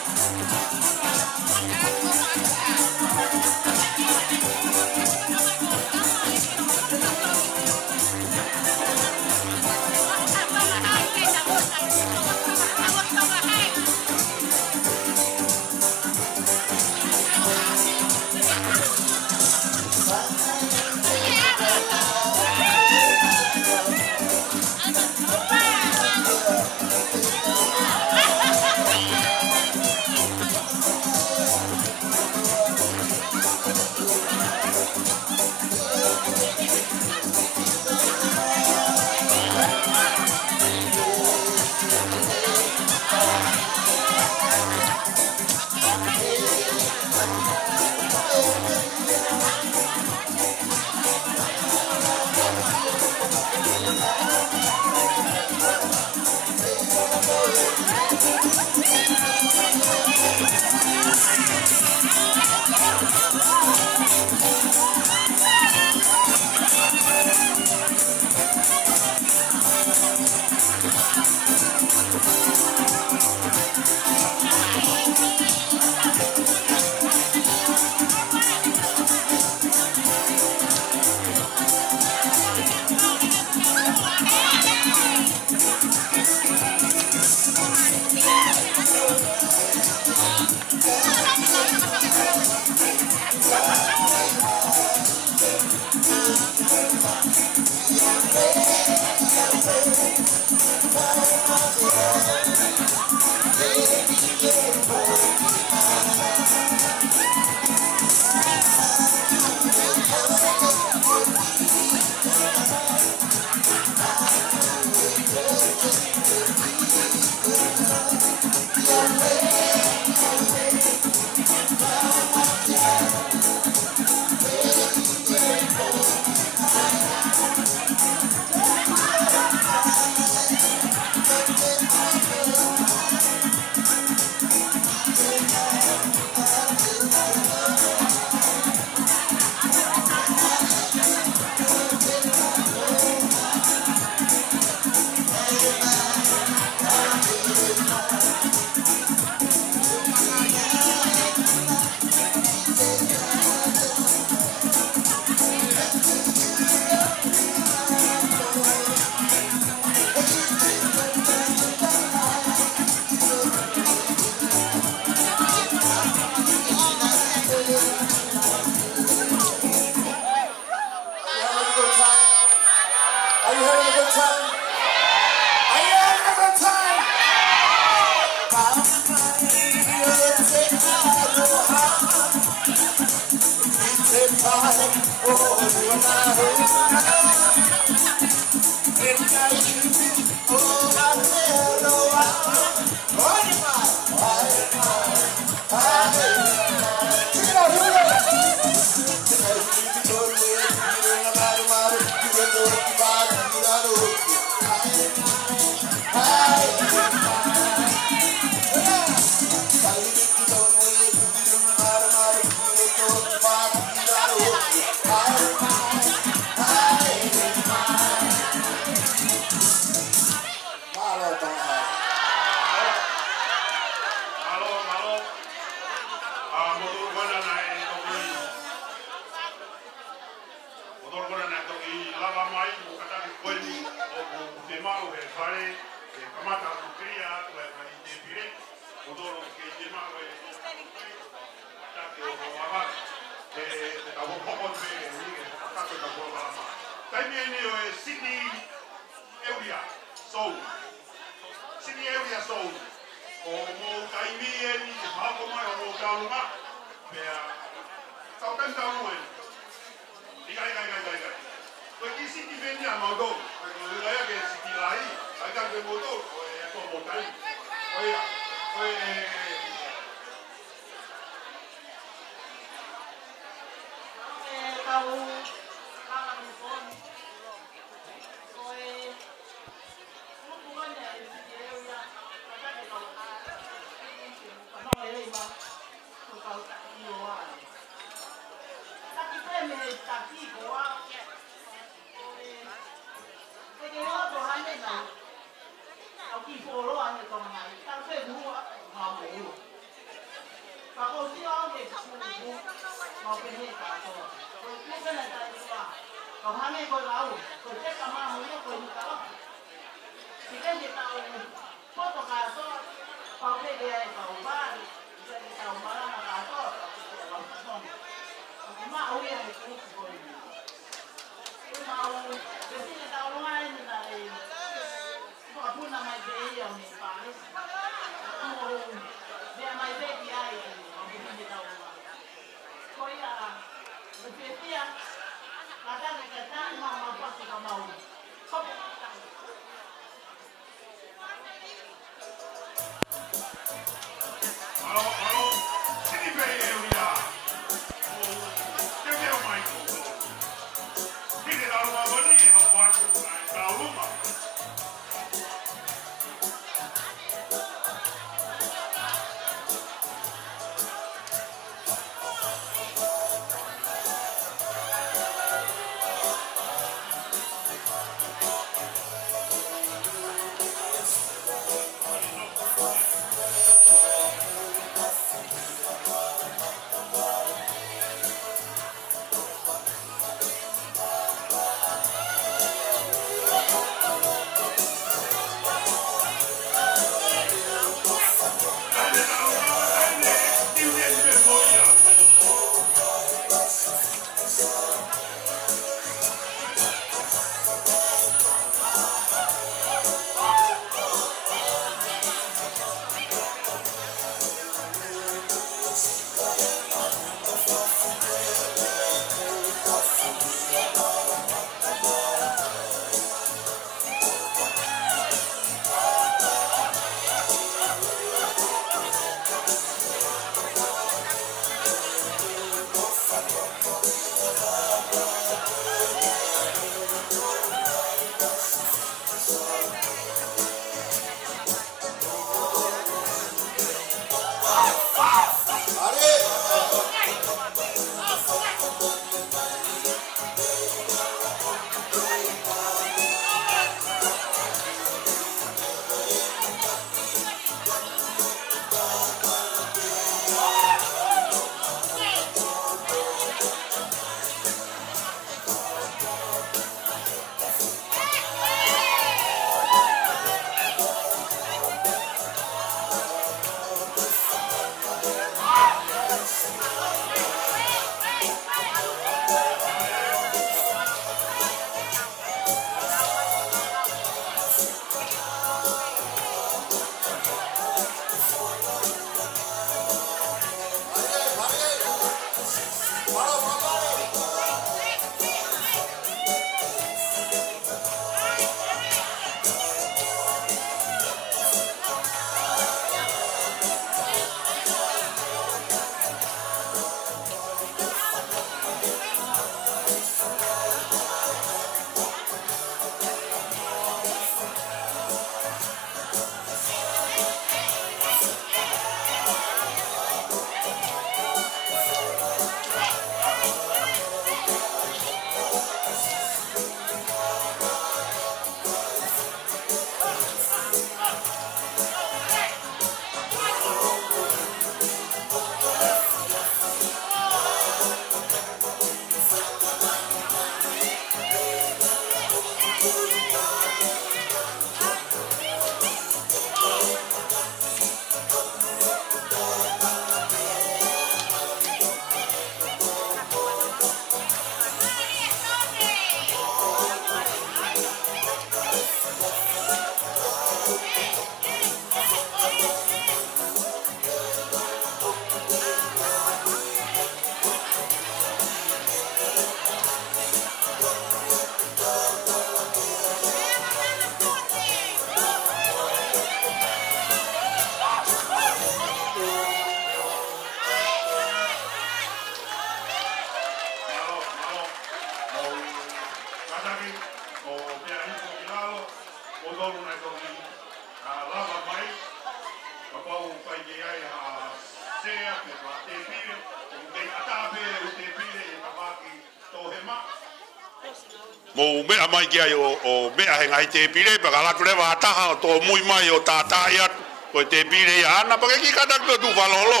Mo mea mai kia o mea he ngai te pire pa kala tule wa taha o to mui mai o tata ia ko te pire ia ana pa ki kata ko tu valolo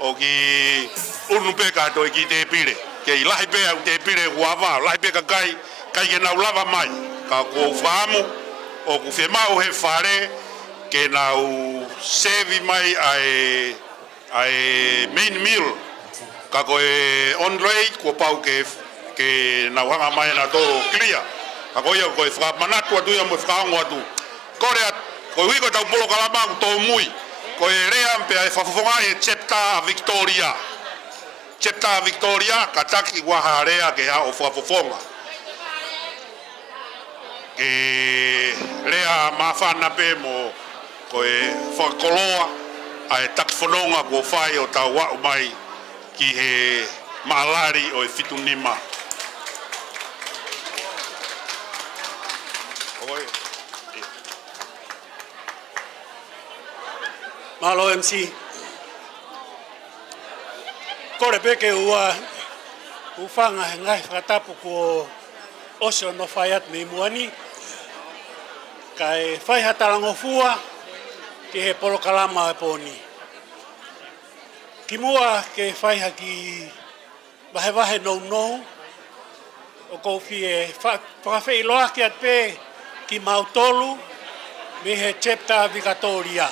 o ki unu pe ka to ki te pire ke i lahi pe au te pire uawa, lahi pe kakai, kai ke nau lava mai, ka ko whaamu, o ku whemau he whare, ke nau sevi mai ai main meal, ka ko e on rate, ko pau ke nau hanga mai na to clear, ka ko ia ko e whakamanatu atu ia mo whakaongo atu, kore ko wiko tau polo kalama ku tō mui, ko e rea mpe ai whafofonga e chapter Victoria. Chapter Victoria, ka taki waha rea ke ha o whafofonga. Ke rea mawhana pe mo ko e whakoloa ai taki whanonga ko whai o tau wau mai ki he maalari o e fitunima. Malo MC. Kore peke ua ufanga he ngai whakatapu ko oso no whaiat me muani. Kai whai hatarango fua ki he polo kalama e poni. Ki mua ke whai haki wahe nou o kou fi e whakawhi loa ki at pe ki mautolu me he chapter Victoria.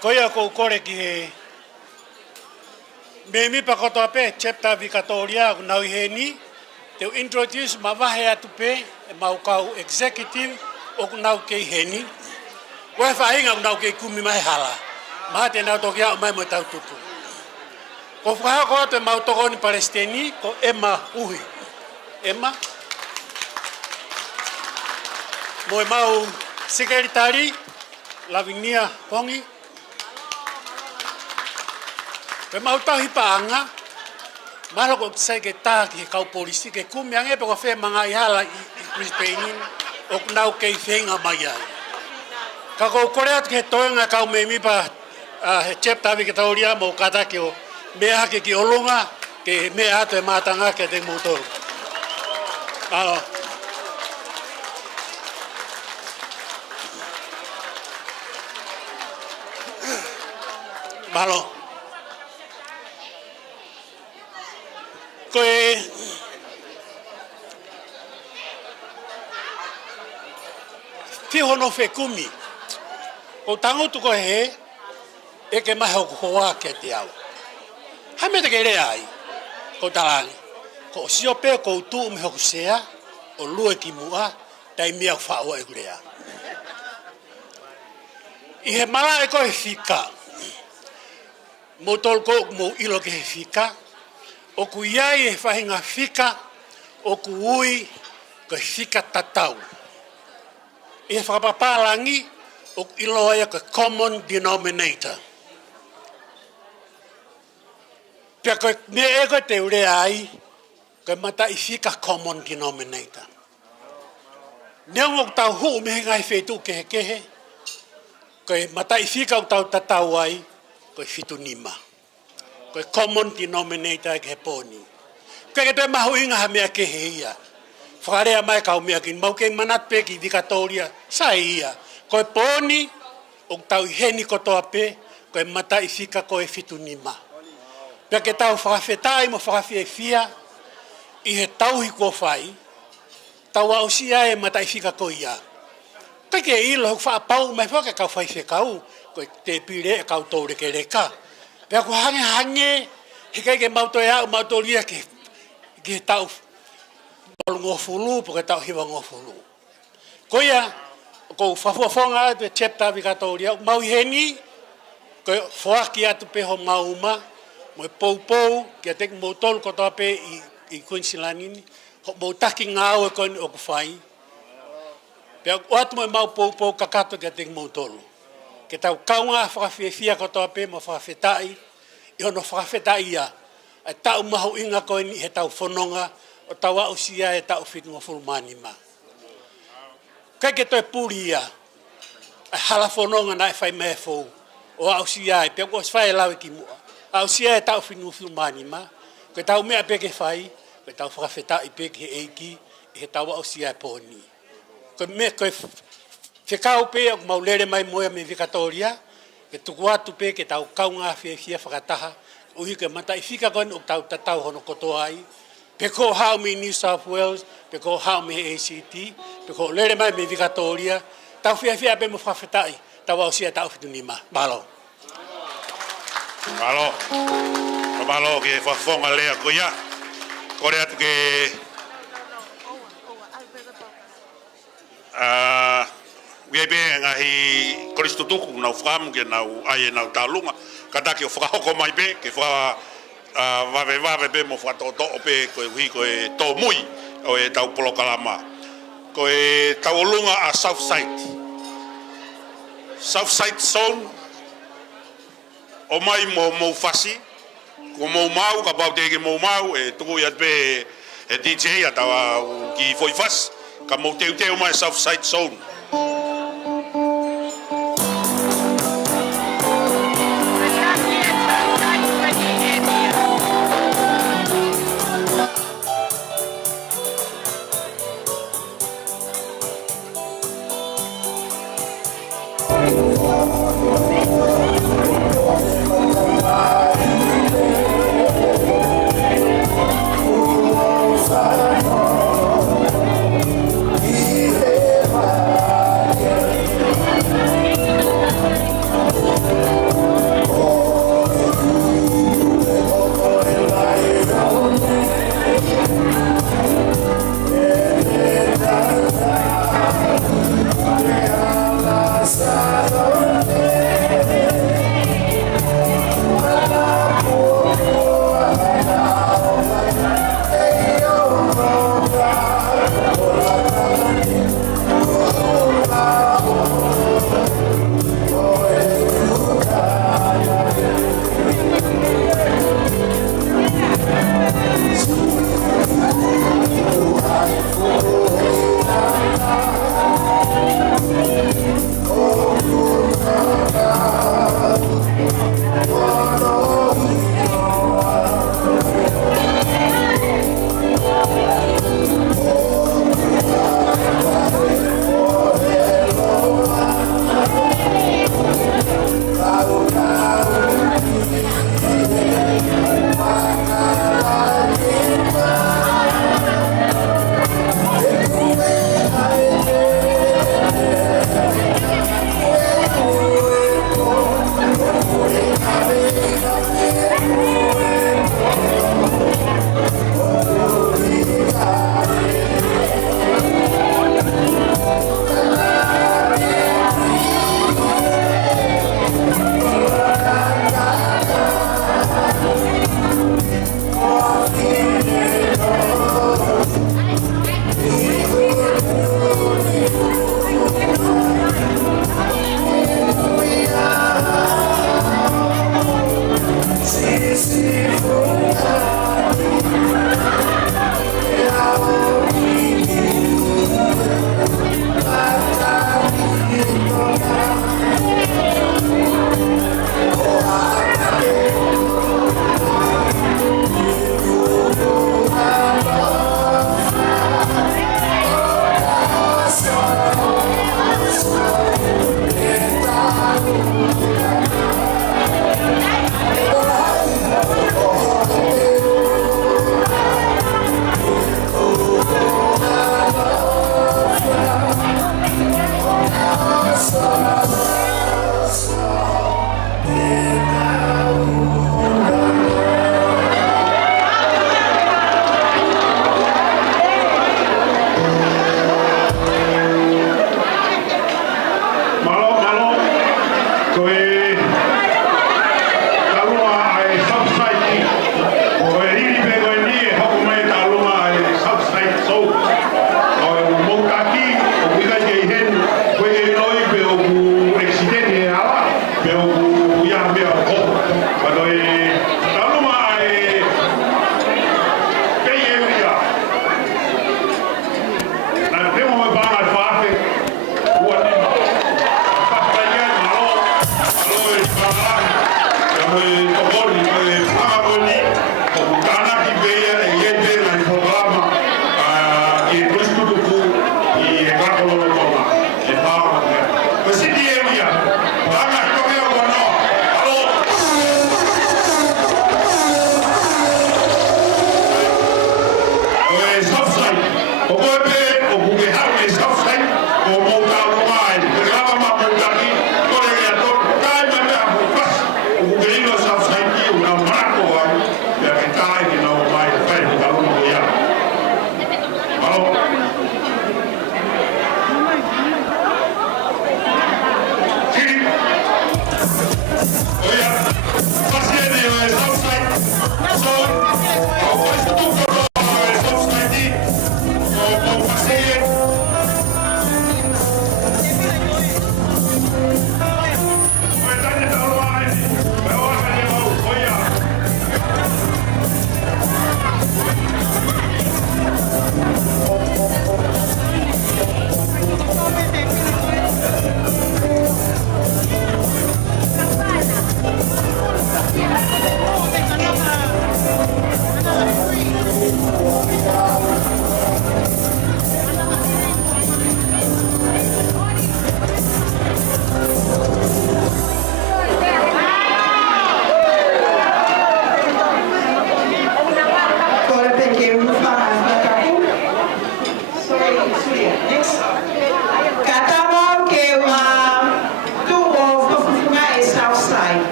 Koia kou kore ki he me mi pakoto ape chapter Victoria nau he ni te introduce ma wahe atu pe e mau kau executive o nau kei he ni koe whainga nau kei kumi mai hala ma te nau toki au mai mo tau tutu ko whakako atu e mau toko ni Palestini ko Emma Uhi Emma mo e mau sekretari Lavinia Pongi pe mau tau hipaanga malo ko sai ke ta ki kau polisi ke kumi ange pe ko fe manga i hala i Brisbane o nau ke fenga mai ai ka ko korea ke toenga kau me mi pa he chapter Victoria mo kata ke o me ha ke ki olunga ke me ha te matanga ke te motor malo koe fiho no fe kumi o tango tu ko he e ke maho ko wa ke te au ha me te ke re ai ko talani ko sio pe ko tu me ho sea o lue ki mua tai mia fa o e rea i he mala e ko e fika mo tol ko mo ilo ke he fika o ku iai e whahinga fika, o ku ui ko fika tatau. E whakapapalangi o iloa ko common denominator. Pia ko me e ko te ure ai, ko mata i fika common denominator. Neong o tau huu me ngai whetu kehe, ko mata i fika o tau tatau ai, ko fitu nima. Ko common denominator ke poni. Ko ke te mahu inga ha mea ke heia. Whakarea mai kau mea kin mau ke manat pe ki Victoria sa ia. Ko poni o tau heni kotoa pe ko mata i fika ko e fitu nima. Pea ke tau whakawhetai mo whakawhia i he tau hi ko whai. Tau au sia e mata i fika ko ia. Kai ke ilo whaapau mai whaka kau whai whekau. Ko te pire e kau tōre ke reka. Pea ko hange, he kai ke mautoia o mautoria ke tau ngofulu, po ke tau hiwa ngofulu. Ko ia, ko whafuafonga te chapter Victoria, mau heni, ko whaaki atu pe ho mauma, mo e pou, ke tek mautol ko toa pe i Queensland ini, ho mautaki ngāo e koini o ku whai. Pea o atu mo e mau pou kakato ke tek mautolu. Ke tau kaunga whakawhiawhia ko toa pe mo whakawhetai, i ono whakawhetai ia, e tau mahu inga koe ni he tau whanonga, o tau au sia e tau whitunga fulmani ma. Kai ke toi puri ia, e hala whanonga na e whai mea fōu, o au sia e pia kua whai lau ki mua. Au sia e tau whitunga fulmani ma, koe tau mea peke whai, koe tau whakawhetai peke eiki, he tau au sia e pōni. Koe mea koe whekau pe o maulere mai moe me Victoria, ke tuku atu pe ke tau kaunga whiawhia whakataha, uhi ke mata ifika kon o tau tatau hono kotoa ai. Peko hao mi New South Wales, peko hao mi ACT, peko lere mai mi Victoria, tau fia pe mo whawhetai, tau au sia tau whitunima. Malo. Malo. Malo ke whawhonga lea ko ia. Kore atu ke... Uia be ngahi Kristo tuku nau whakamu ke nau aie nau tālunga. Kata ke o whakahoko mai be, ke wha wawe be mo whatoto pe koe hui koe tō mui o e tau polokalama. Koe tau olunga a Southside. Southside Zone. O mai mo whasi. Ko mo mau, ka pau teke mo mau, e tuku iat be e DJ atawa ki foi fas. Ka mo teu mai Southside Zone.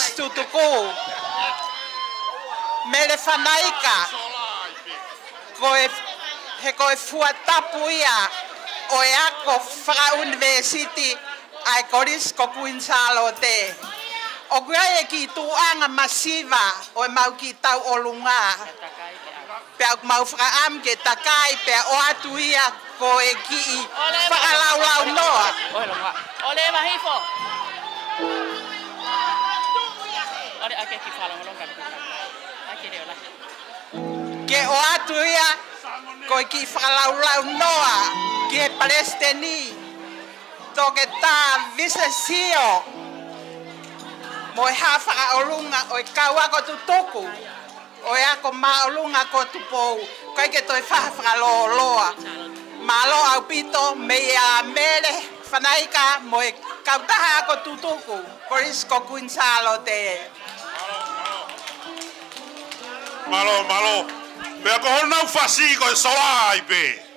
Koristu tuku. Mele whanaika. Koe fuatapu ia. Oe ako whaka-university ai koris ko Kuinsalo te. O kua e ki tuanga masiva o mau ki tau olunga. Pea mau whakaam ke takai pea o atu ia ko e ki i whakalaulau noa. Ole mahifo. Ole ake ki whalonga longa. Ake reo la. Ke o atu ia ko e ki whakalaulau noa ki e Palestini. Toke tā visesio. Mo e hawhaka olunga o e kaua ko tutuku. O e ako maolunga ko tupou. Koe ke toi whahawhaka loa. Malo au pito me a mele whanaika mo e kautaha ko tutuku. Koris ko Kuinsalo te. Malo. Pea ko honau whasi ko e sola ai pe.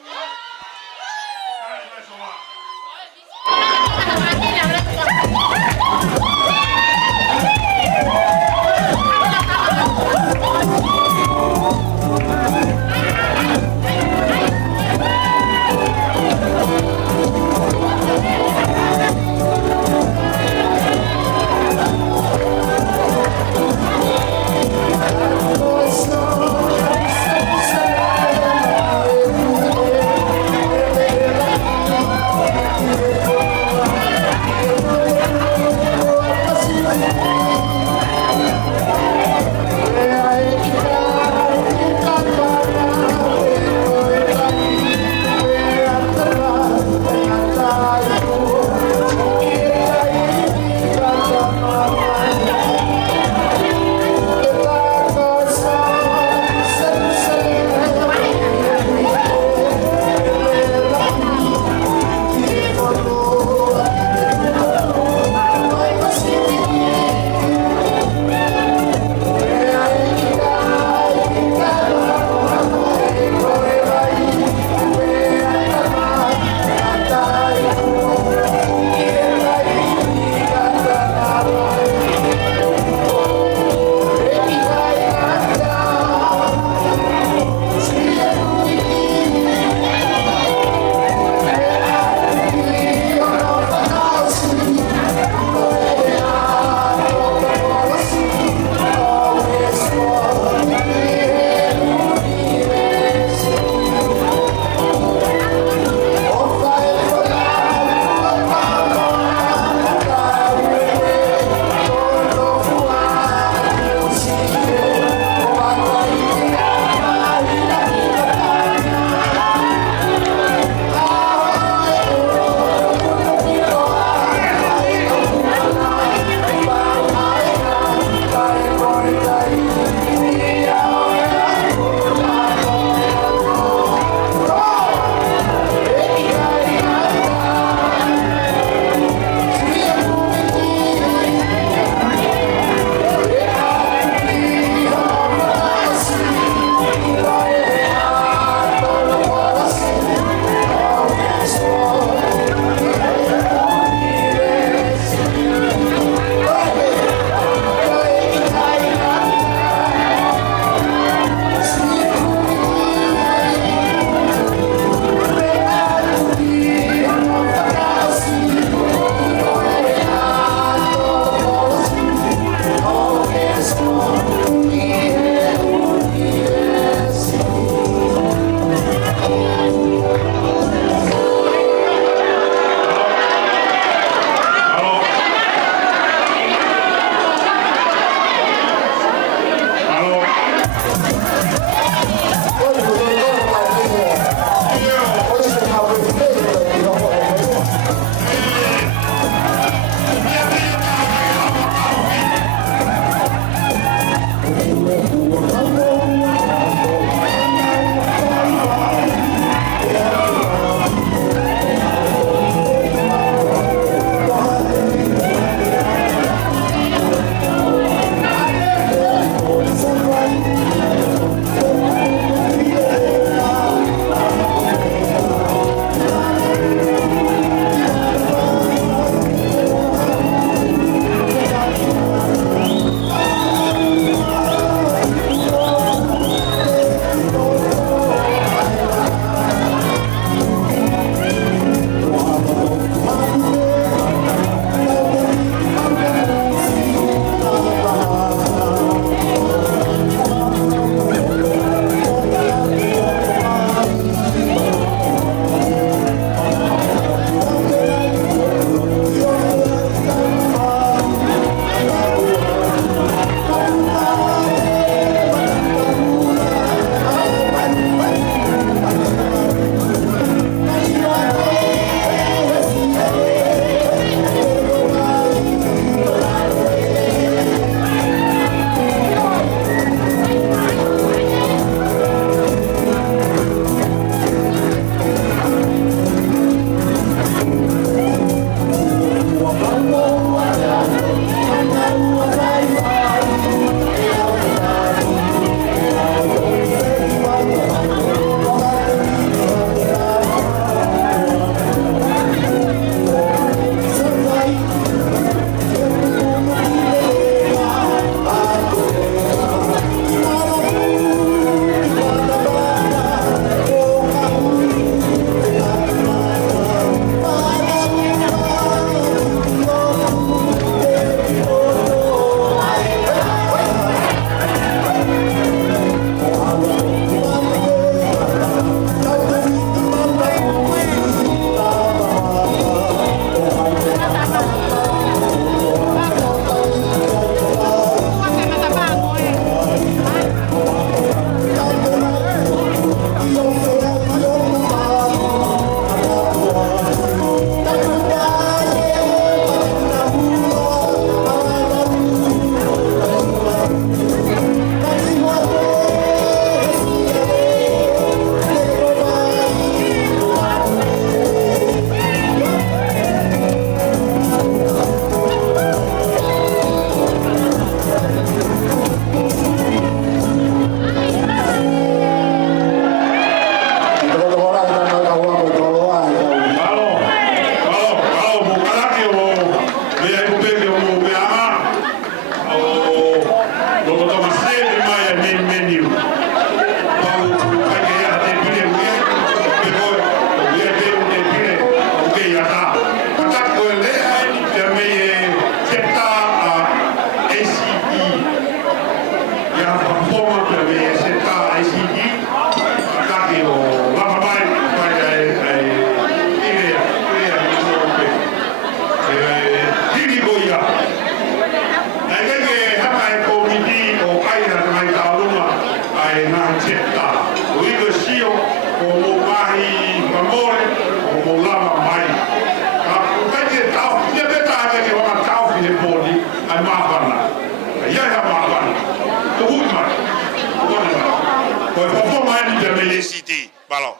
Palo.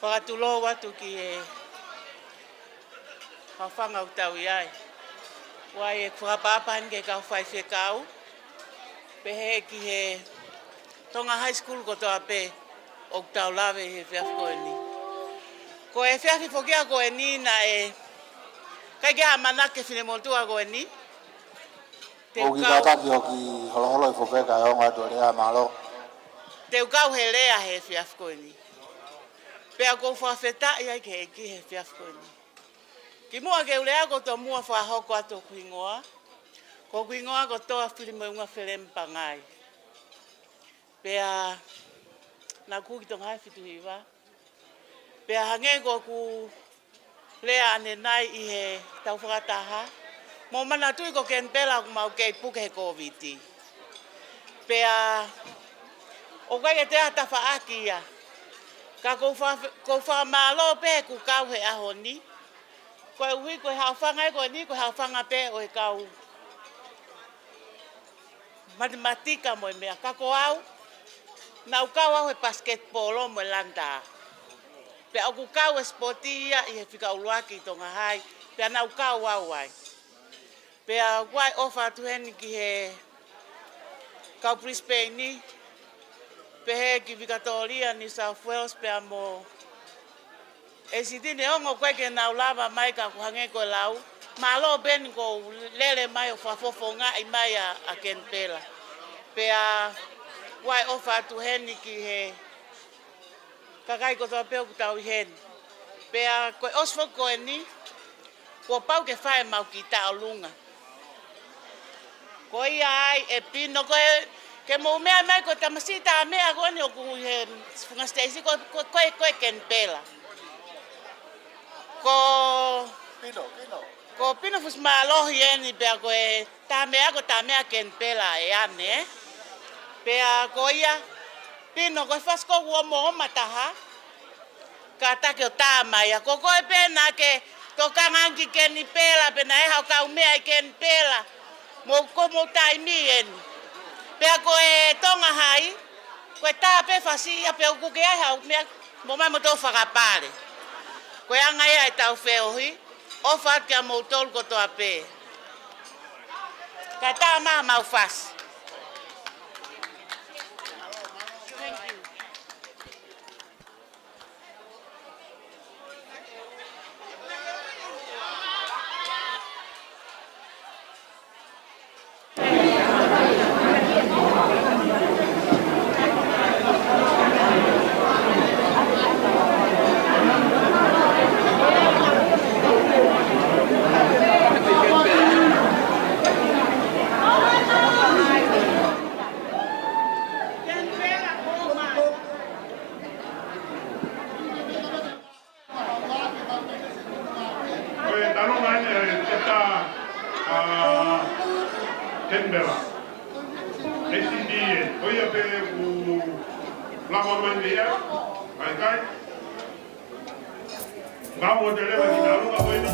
Whakatulo watu ki e hawhanga o tau iai. Wai e whakapapan ke kau whai whekau. Pehe ki he tonga high school ko toa pe o tau lawe he whiafko e ni. Ko e whiafi whokia ko e ni na e kai kia manake whine motua ko e ni. O ki kataki o ki holongolo i whopeka e onga tu rea malo. Teu kau he lea he whiafko e ni. Pea ko whawheta ia ke he ki he whiafko e ni. Ki mua ke ulea ko to mua whahoko ato kuingoa. Ko kuingoa ko toa whirimo unga wherempa ngai. Pea na kuki tonga hai whitu hiwa. Pea hange ko ku lea ane nai i he tau whakataha. Mo mana tui ko ken pela ku mau kei puke he COVID. Pea o kai ke te ata whaaki ia. Ka ko whamalo pe ku kau he aho ni. Koe ui koe hawhanga e koe ni koe hawhanga pe o e kau matematika mo e mea. Kako au, nau kau au he basketball mo e landa. Pe au ku kau e sporti ia i he whika uluaki tonga hai. Pe nau kau au ai. Pe au kuai ofa tu heni ki he kau Brisbane ni. Pe he ki Victoria ni South Wales pe mo e sitine ongo koe ke nau lava mai ka kuhange koe lau. Malo ben ko lele mai o whafofo ngā i mai a Kenpela. Pea wai ofa tu heni ki he kakai ko toa peo ku tau i heni. Pea koe osfo koe ni, ko pau ke whae mau ki tau lunga. Ko ia ai e pino koe ke mo mea mai ko tamasita mea koe ni o ku he whungasteisi koe Kenpela. Ko pino fus malohi eni pea koe tamea Kenpela e ane. Pea ko ia pino koe fasko uomo oma taha. Ka take o tama ia. Ko koe pena ke tokangangi Kenpela pena e hau kau mea i Kenpela. Mo taimi eni. Pea koe tonga hai. Koe tape fasi ia pea ukuke ai hau mea mo mai mo tau whakapare. Koe anga ia e tau wheohi, o whaat kia mou tolu koto a pē. Ka tā maa mau whas. Canberra. ACDA. Oia pe o lama mandia. Ai kai. Vamos de leva ki na lunga koe ni.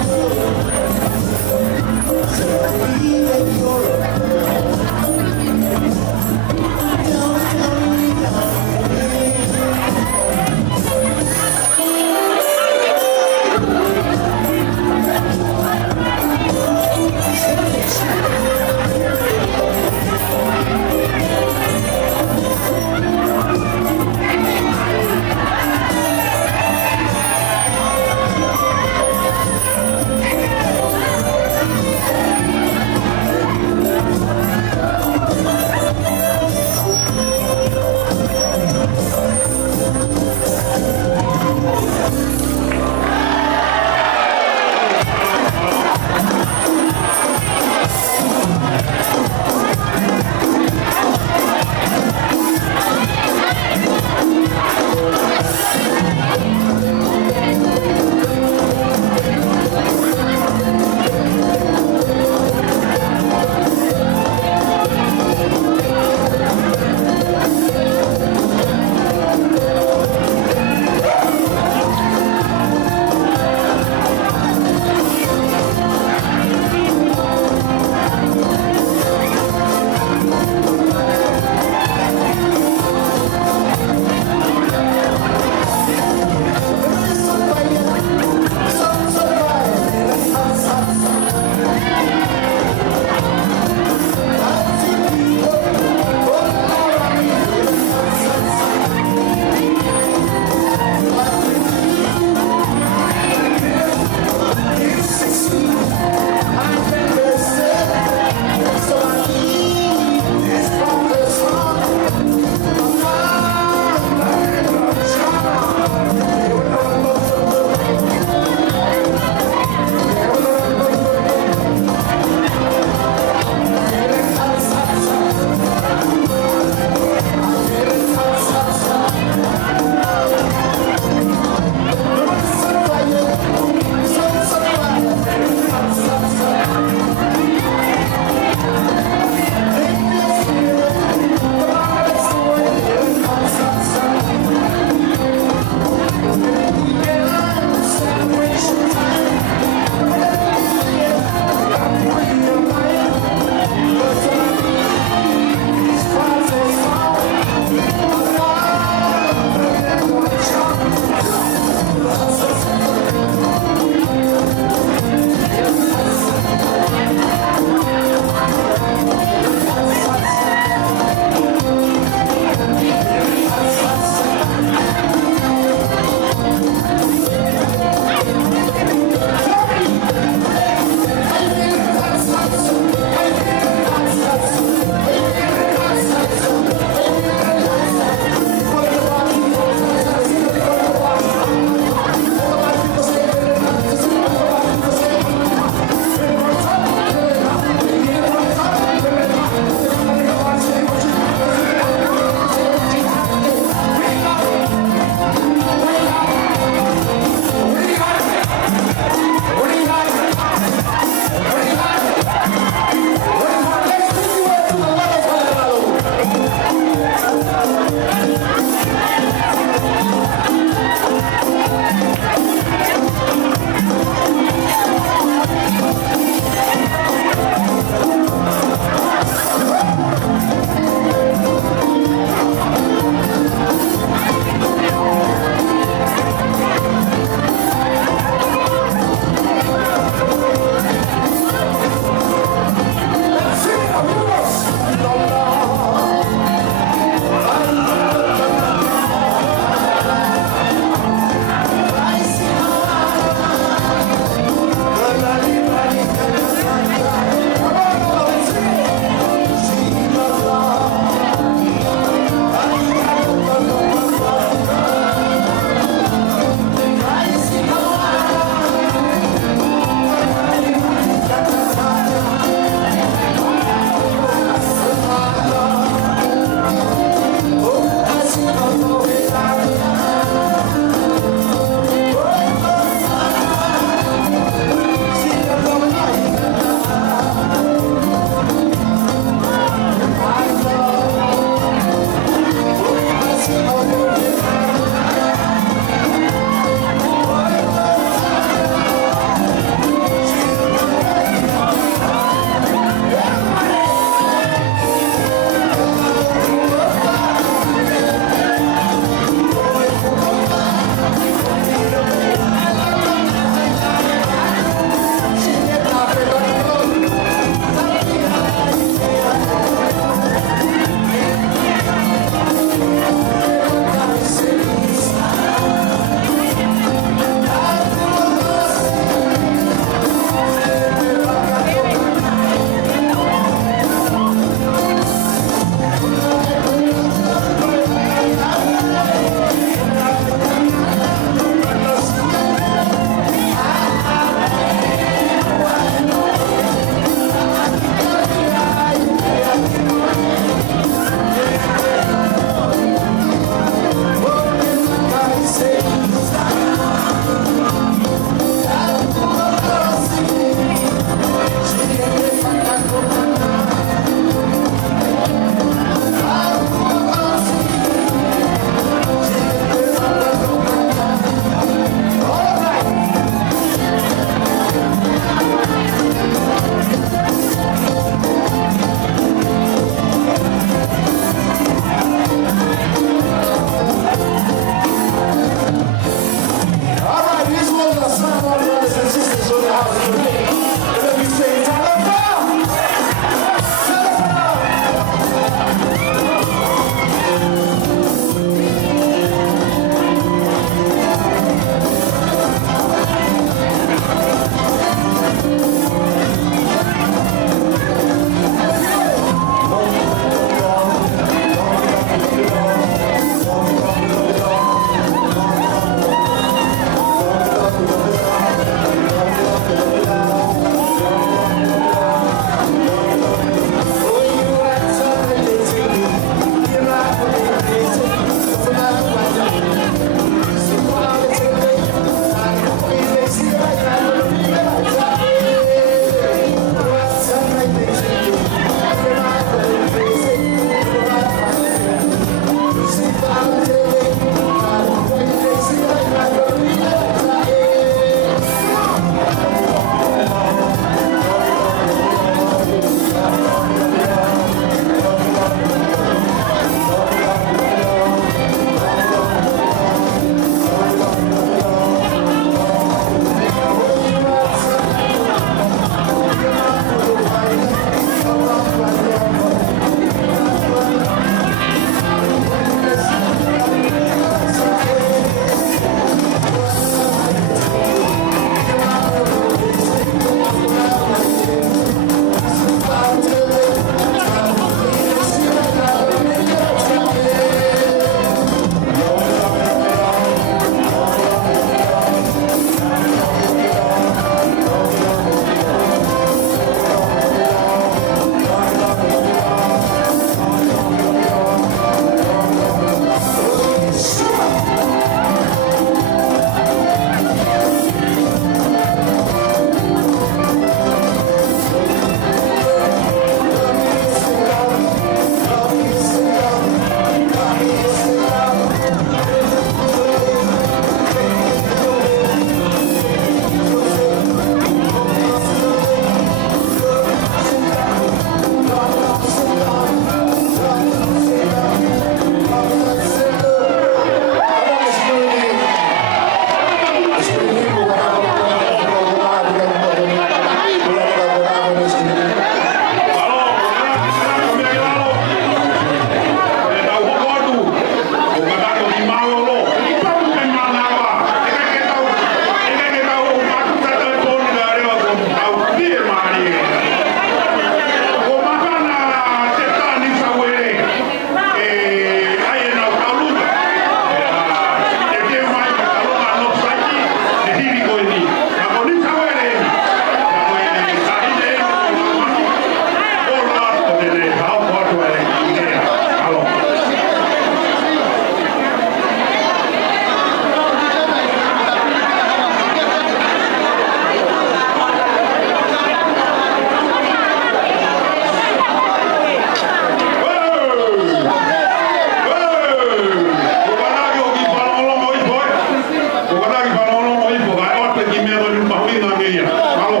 Maria. Malo.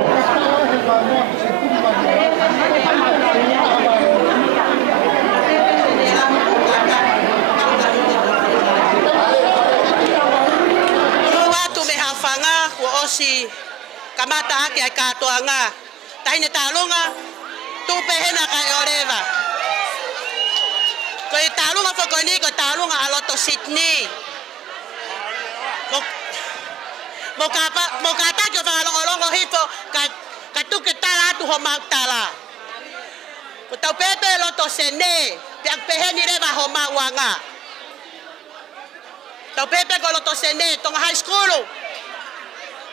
Watu me hawhanga ko osi kamata ake ai katoa ngā. Taine tālunga, tupe hena kai oreva. Ko i tālunga whakoni, ko tālunga aloto Sydney. Mo ka taki o whangalongo hifo, ka tuke tala atu ho mautala. Ko tau pepe loto Sene, piak peheni reva ho mauanga. Tau pepe ko loto Sene, tonga high school.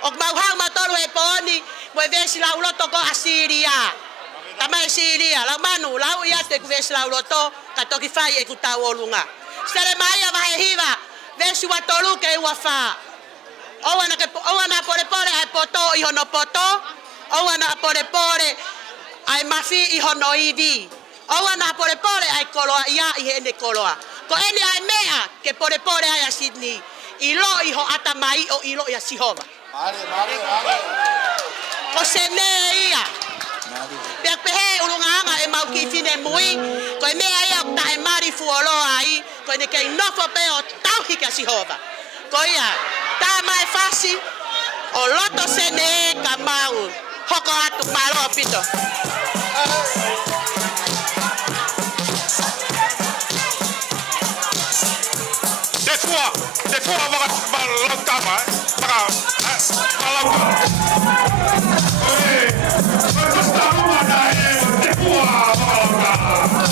O mauhang matolu e poni, mo e vesi lau loto ko Asiria. Tamai Siria, lau manu, lau ia te ku vesi lau loto, ka toki whai e ku tau olunga. Sere mai a wahe hiwa, vesi wa tolu ke ua wha. Oana pore ai poto i hono poto, oana pore ai mafi i hono iwi. Oana pore ai koloa ia i hene koloa. Ko ene ai mea ke pore ai a Sydney, i lo i ho atamai o i lo i a Sihova. Mare. Ko Sene ia. Piak pehe ulunganga e mau ki fine mui, ko e mea ia o ta e mari fuoloa ai, ko ene kei nofo pe o tauhi ka Sihova. Ko ia, tā mai fasi, o loto Sene ka mau, hoko atu malo pito. Des fois, malangkama, malangkama. Basta mana des fois malangkama.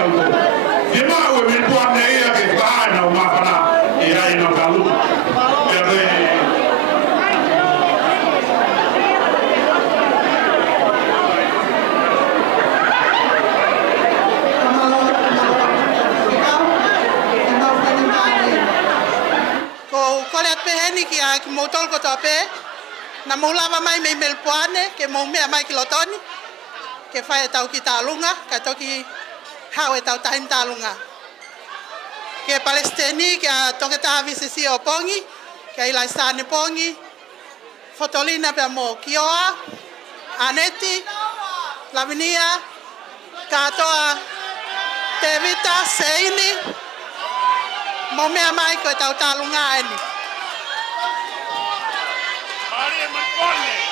auto. Dia mau e me puan nei a ke vai na o mapana e ai na kalu. Ia ke Kole at peheni ki a ki motol ko to pe na mo lava mai me melpoane ke mo mea mai ki lotoni ke fai tau ki talunga ka toki hau e tau tahin talunga ke Palestini ke a toke taha visisi o pongi ke ilai sane pongi fotolina pe mo kioa Aneti Lavinia katoa Tevita Seini mo mea mai ko tau talunga eni Maria Marcone.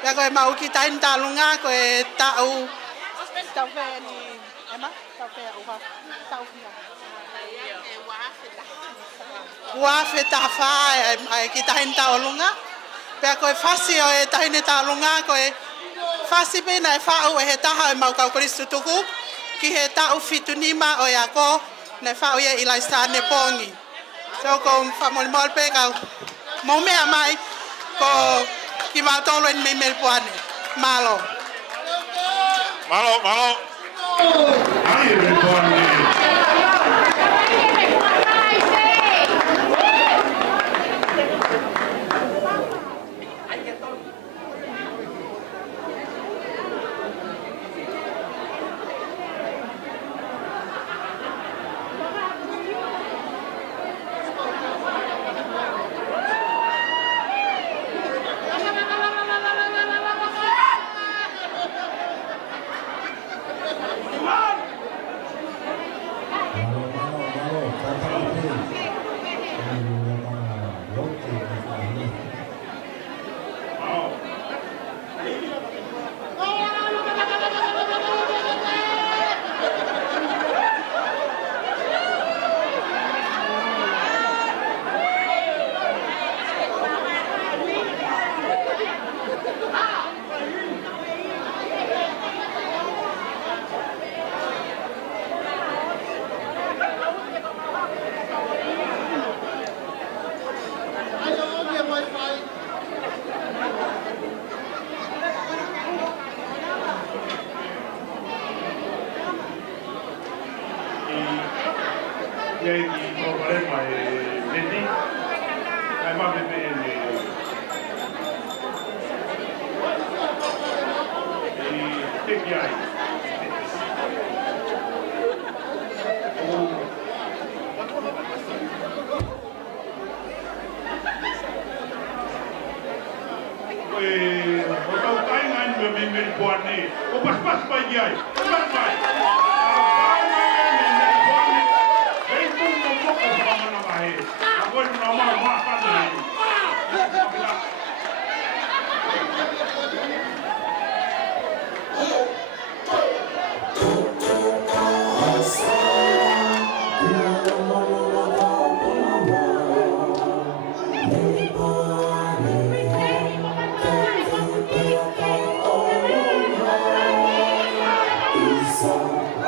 ya ko mau ki tain talunga ko tau tau fe ni ema tau fe uha tau wa fe ta fa ai ki tain talunga pe ko fasi o tain talunga ko fasi pe na fa o he taha mau ka Kristo tuku ki he tau fitunima o ya ko na fa o ye ilai sane pongi so ko fa mol pe ka mo me mai ko ki ma tolo en me melpoane malo Ai me puan Yei ki problema e leti. Ai ma me ne. E te ki ai. O tau tai ngai me puane. O pas pai ki ai. Pas pai. Song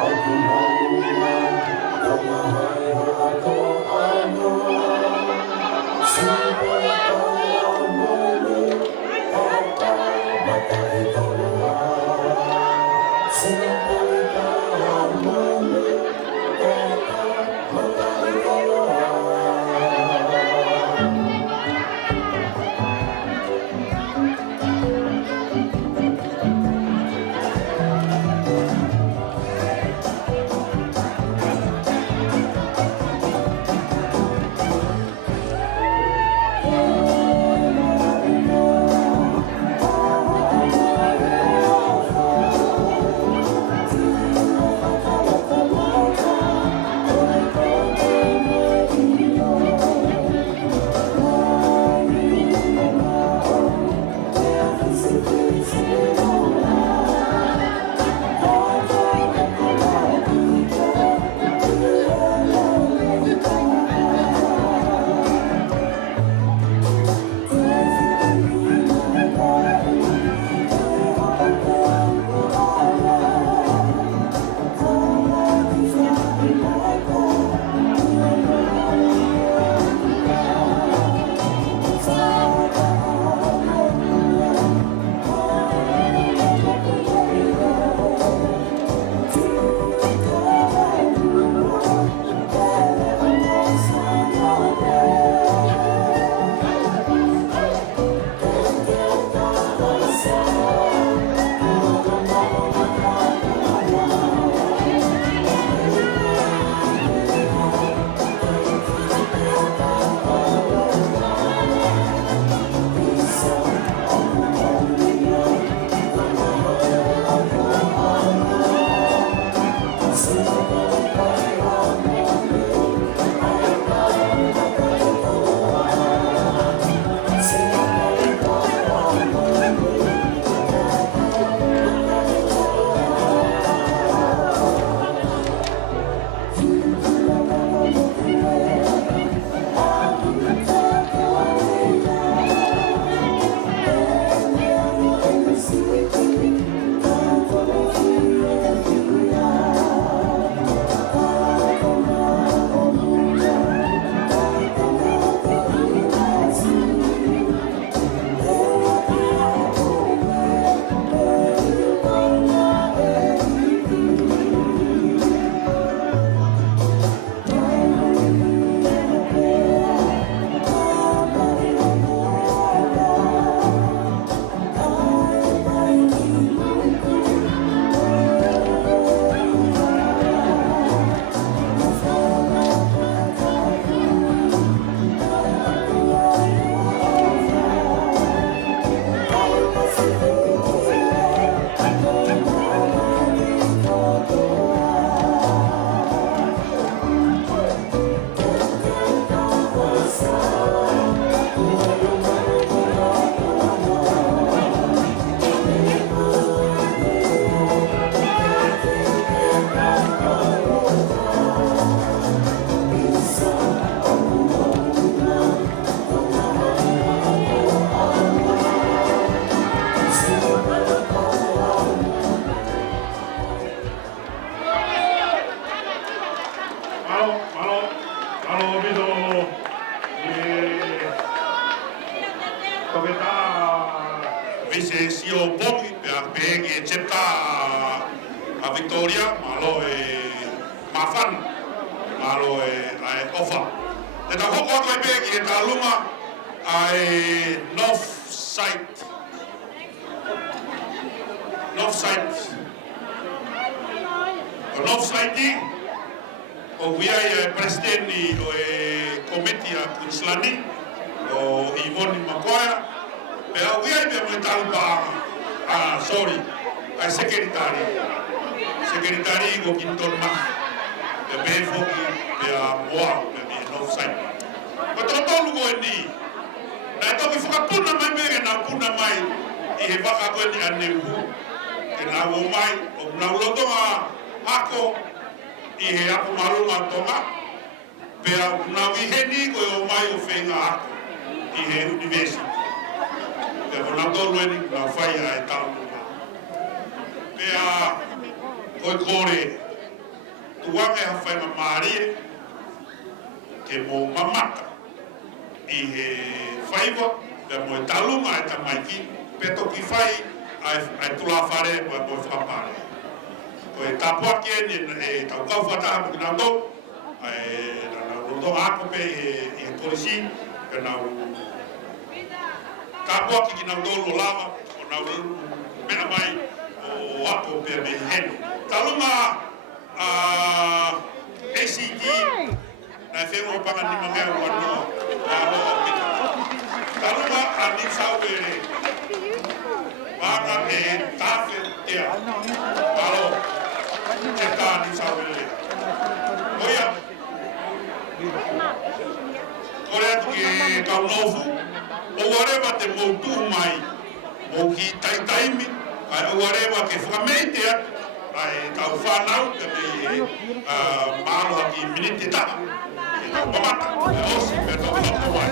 vise si o bongi pe a pege cheta a Victoria malo mafan malo ai ofa e ta hoko ko pege e ta luma ai north side o via presidente o committee a Queenslandi o Ivoni Makoya pe a via me metal ba sorry ai secretary go kinton ma pe be foki pe a moa pe me no side ko to lugo ni na to ki fuka puna mai me na puna mai e he vaka ko ni aneu e na wo mai o na loto ma ako i he ako marunga tonga pe a na wiheni ko o mai o whenga ako i he university pe o na tolu eni na whai a e tau pe a koe kore tuange ha whai mamarie ke mo mamata i he whaiwa pe mo e talunga e tamaiki pe toki whai ai tula whare mo e whapare ko e tapua ke e tau kau whataha mo kina tau na roto ako pe e polisi ke nau tapua ki kina tau lo lava o nau mena mai o ako pe me heno taluma ACT na whengo panga ni mangea wanoa taluma a ni sauwere panga e tafe tea alo Ceta ni sauwere oia korea ke kaunofu o wareva te moutu mai o ki taitaimi ai o wareva ke whakameite atu ai tau whanau ke me maalo haki minite taha e tau mamata e osi me tau whaka wai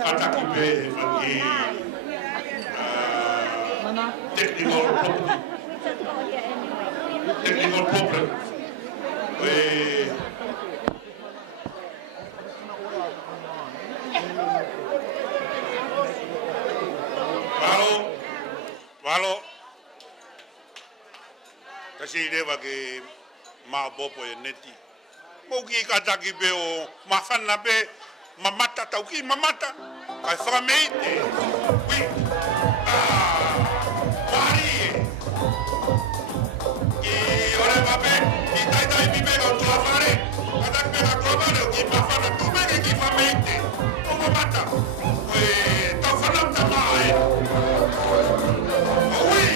Kataki pe whangi technical problem Valo kasi rewa ke maabopo e neti Moki kataki pe o mawhana pe mamata tauki mamata kai whakameite ui wari ki ore mape ki taitai pipe ka tuafare katak pe ka tuafare ki mawhana tumeke ki whakameite o mamata tau whanam tamae ui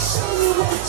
Show me what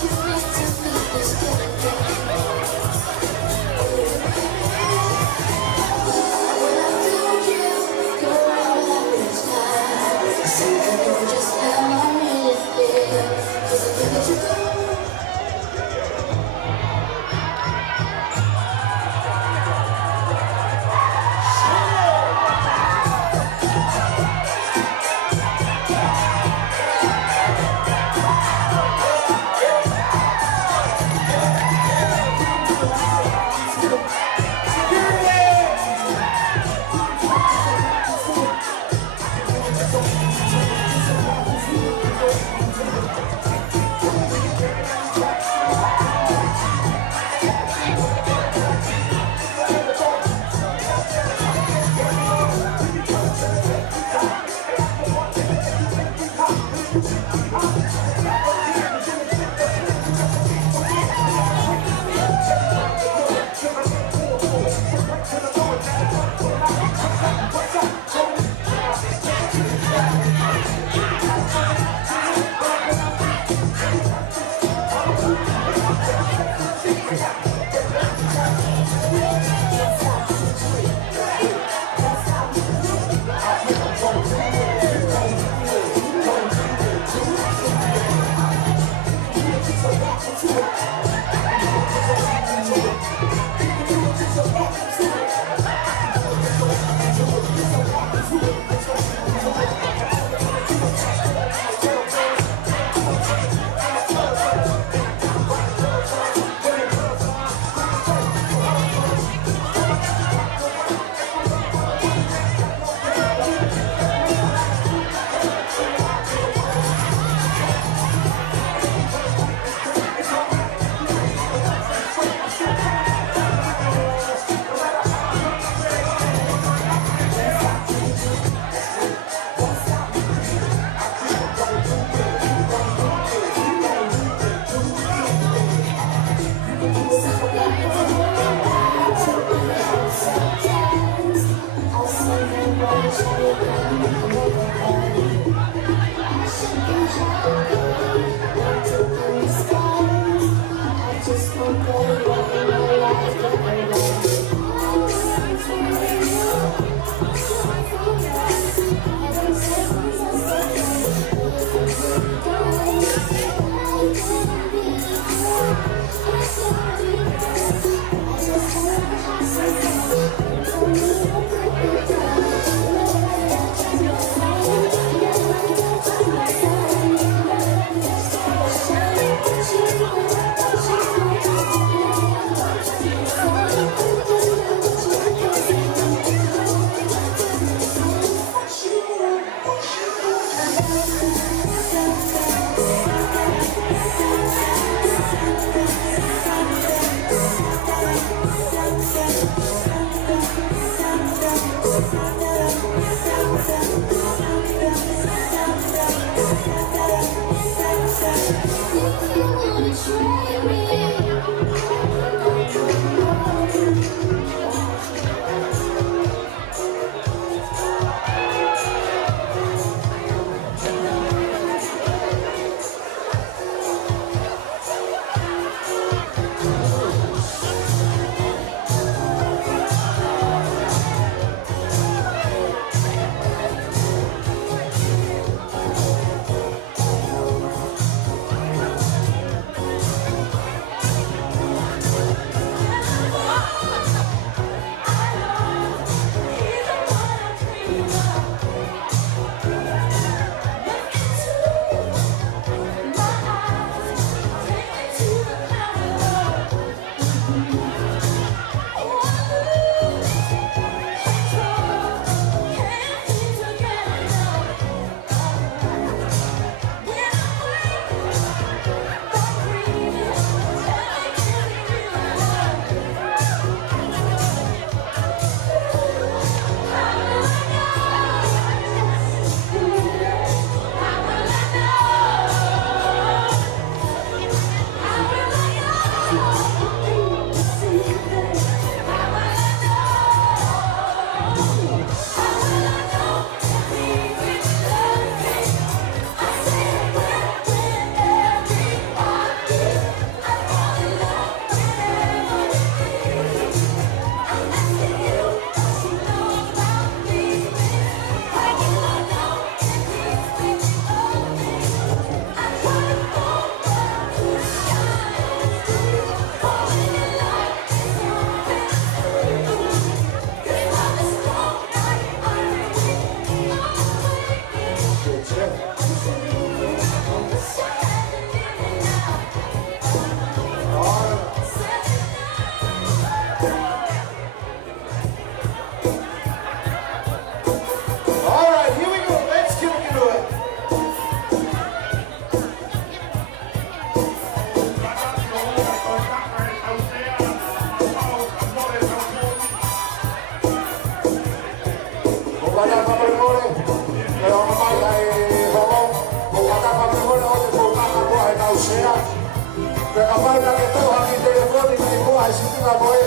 Ke kapai na ke toha ki telefoni mai kua e sitinga moe.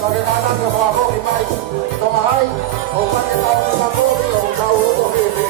Ka ke kāna ke hoa koki mai. Tonga hai, o kake tau te makori o tau roto hehe.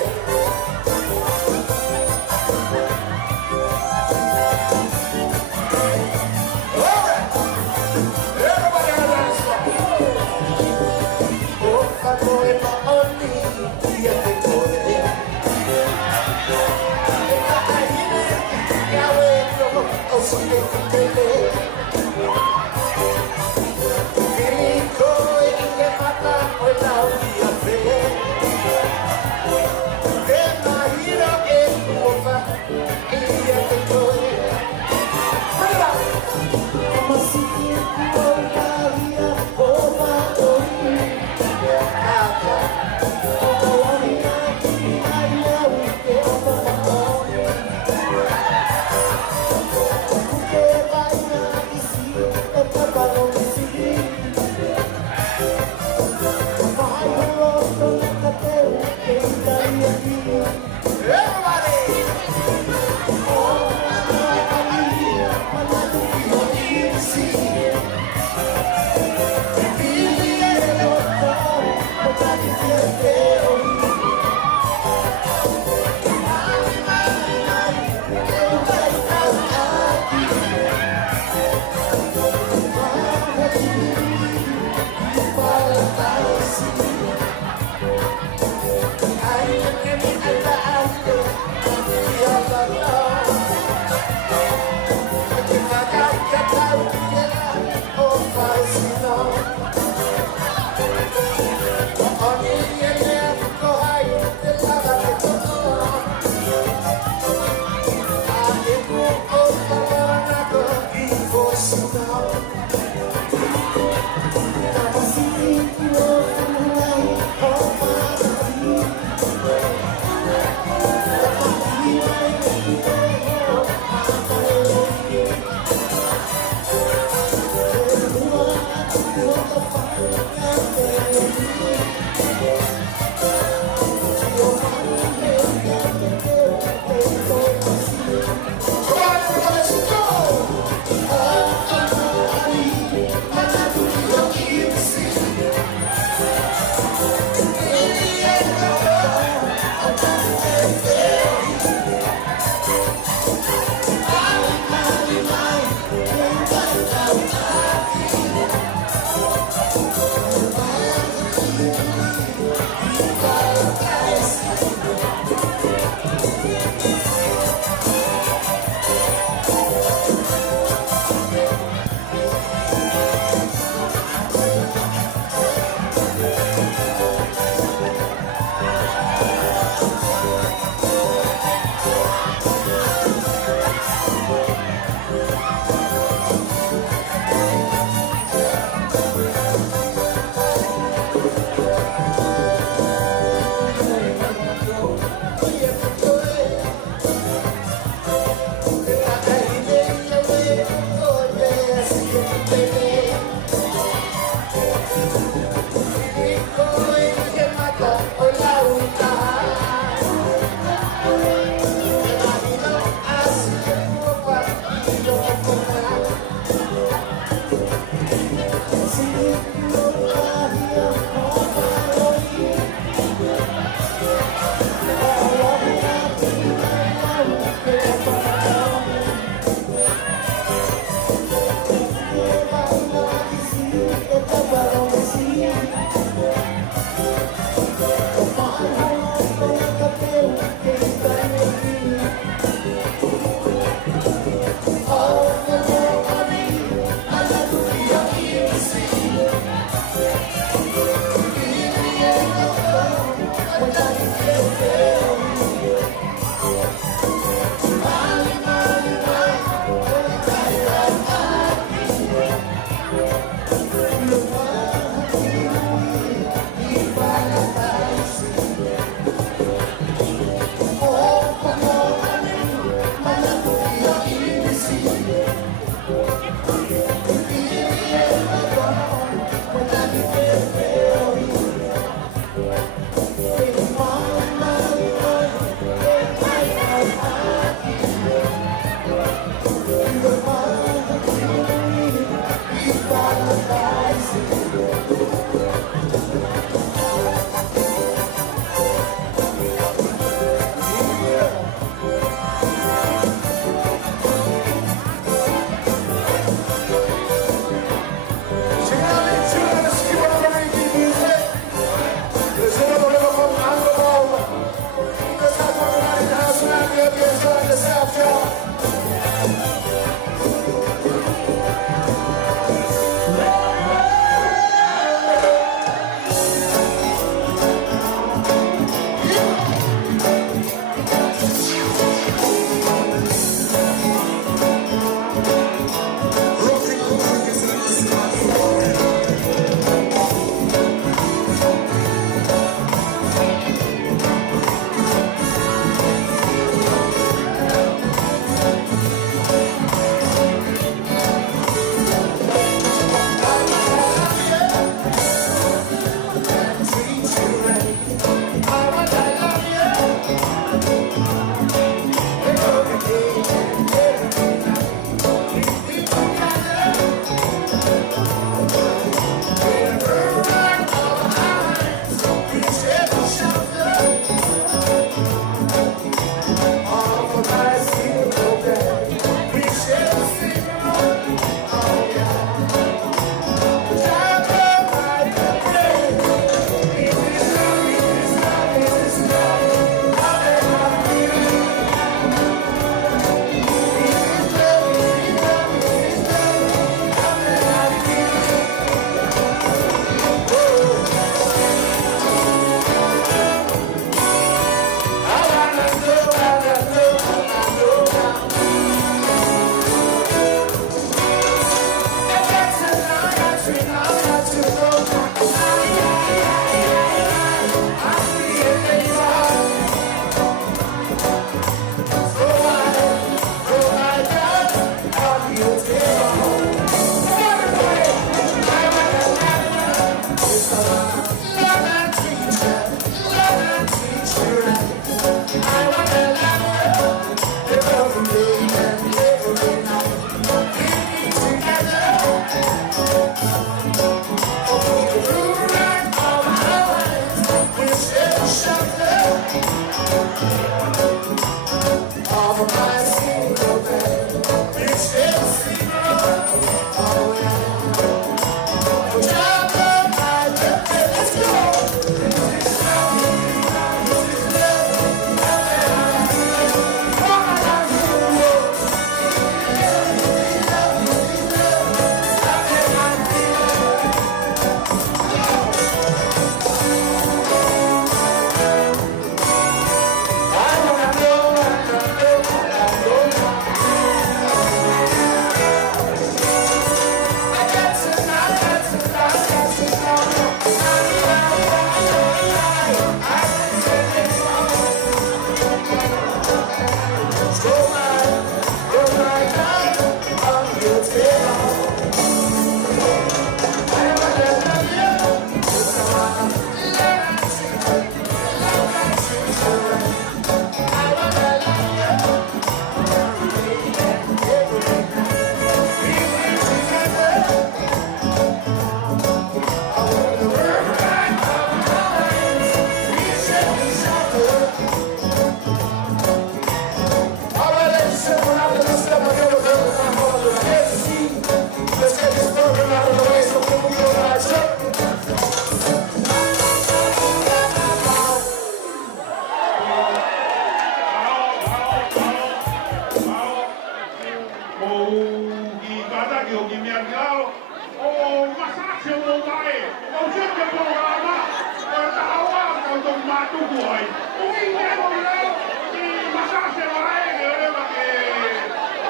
Angao, o Masasio o Mae, o Jimmy Borama, o Tawa, o Don Matu Boy, o Ingo Leo, e Masasio Mae, e Eva que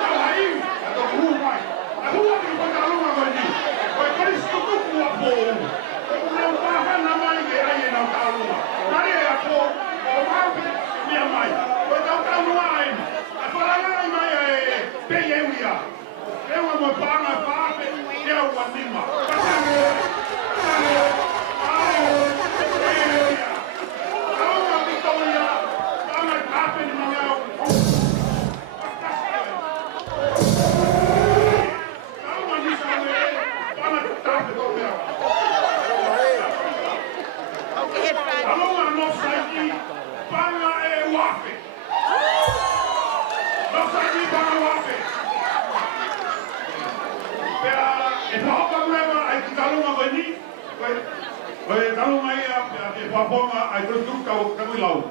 Alaí, a do Rumai, a rua que foi a lua ali, foi por isso que eu tô a pôr, não tava na mãe que aí não tá a lua, aí a pôr, o Marco, minha mãe, foi não tá a lua ainda, a falar aí, mãe, bem eu ia. Eu amo para pape, eu anima. Vai dar uma aí a papoma a truca o camulau.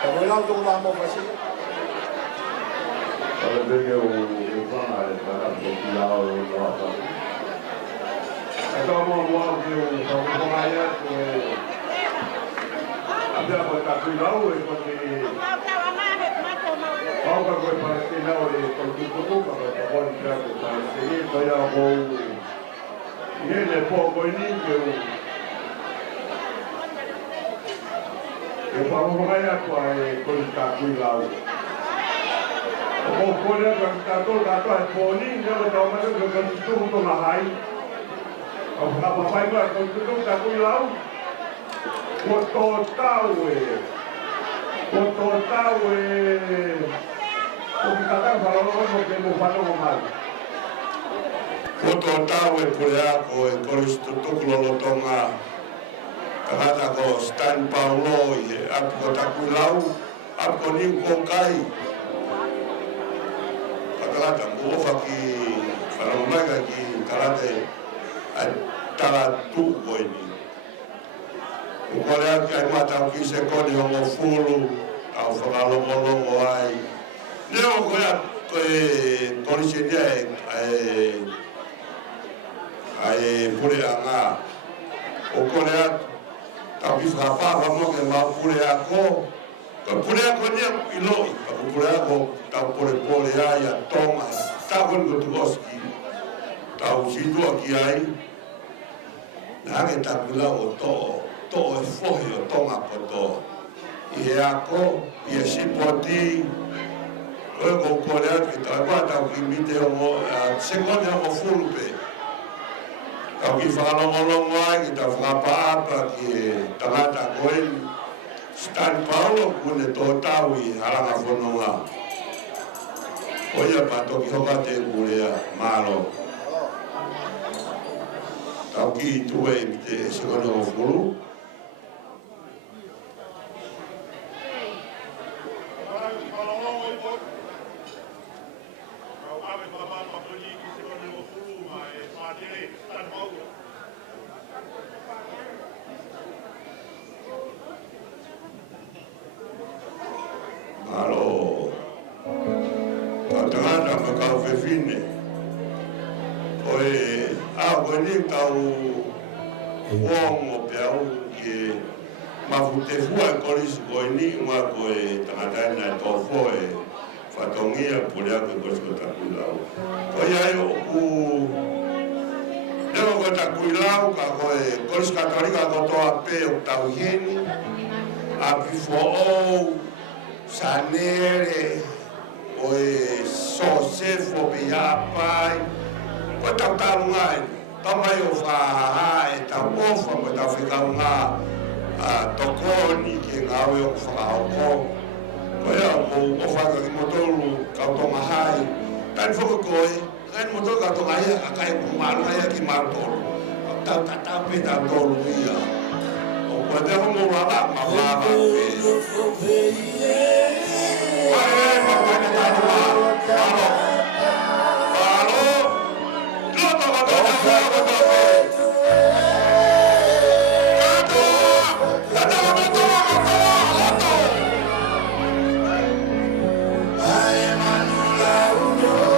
Camulau tu lá mo fasi. Para ver que o vai para o camulau lá. Então vamos lá que o camulau é até a botar camulau e porque Paulo foi para que não ele contudo para pode já para seguir foi a bom ele pouco ninguém eu falo vai a tua coisa cuidado o poder para todo a tua poninho eu tô mas eu contudo na raiz o papai vai contudo tá cuidado o total o que cada valor que não falo mal o total por aí o constituto lotonga cada go Stan Paulo e a Potaculau a Conin Concai cada go aqui para o mega aqui karate a talatu boini o colega que mata aqui se cone o fulo ao falar longo ai não goia conhecia ai por anga o colega tapi frapa vamos que va por ako ni ilo por ako ta por ai a toma ta con gotoski ta usido aqui ai na que ta pula o to e foi o toma poto e ako e si poti o colega que trabalha o que me deu segundo o fulpe Kau fala molong ai kita frapa que tangata koin Stan Paulo kune totawi haranga fononga Oia pato ki hoka te kulea malo Kau ki tuwe te sekono o fulu Uomo per che ma fute fuori con i scoini ma poi tratare to fuori fatongia pure che questo taculau poi io devo che taculau ca coi con cattolica con to a pe o tauheni a pifo sanere oi sosefo bia pai poi taungai Tamai o fa e ta ofa mo ta fika nga tokoni ki ngawe o fa o ko ya mo fa ka motolu ka to mahai tan fo ko kan motolu ka to ai akai ku malu ai ki martolo ta pe ta tolu ia o ko de mo wala ma ba Ai, Manu,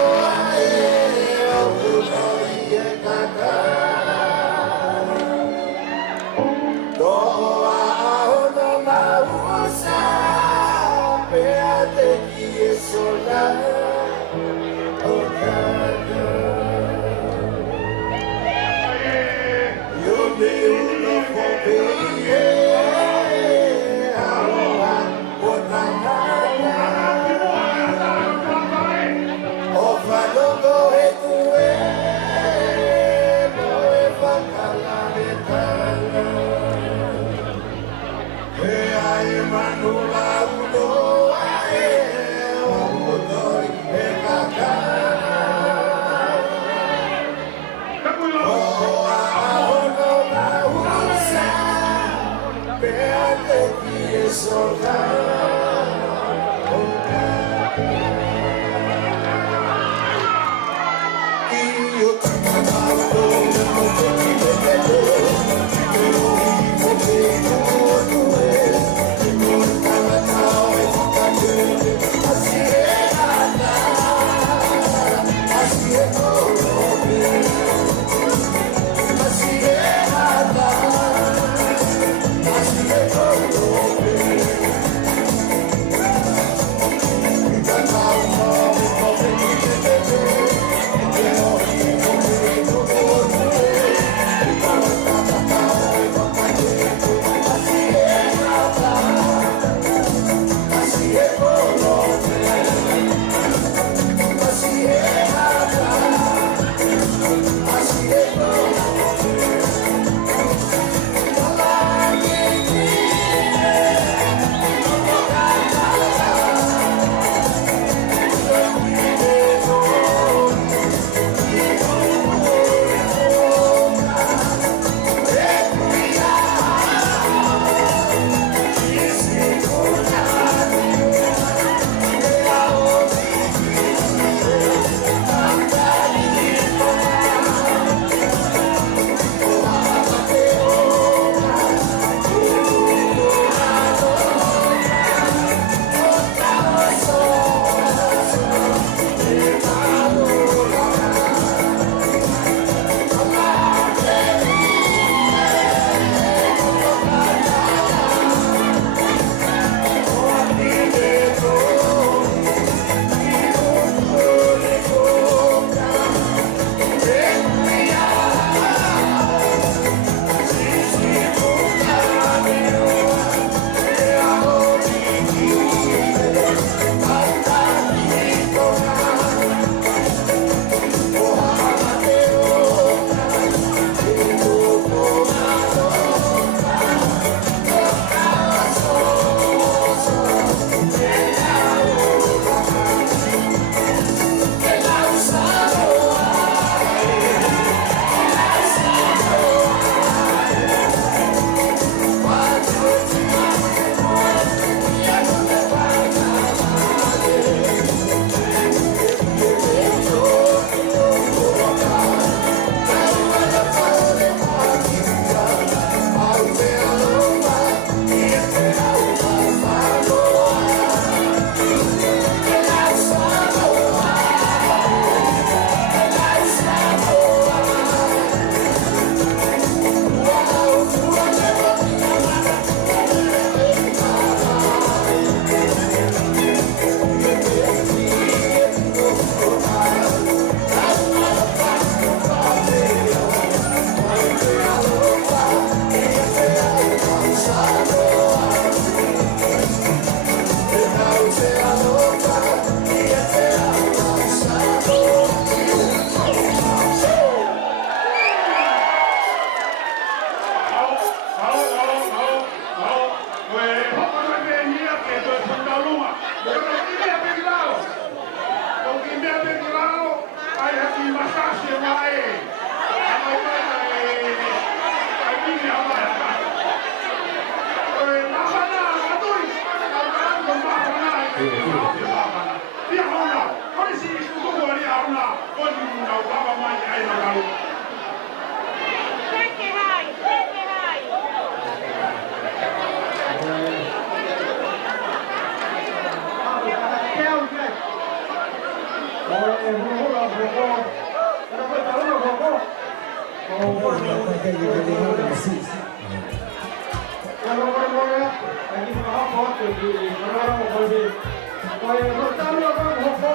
Koe no taua ka hoko.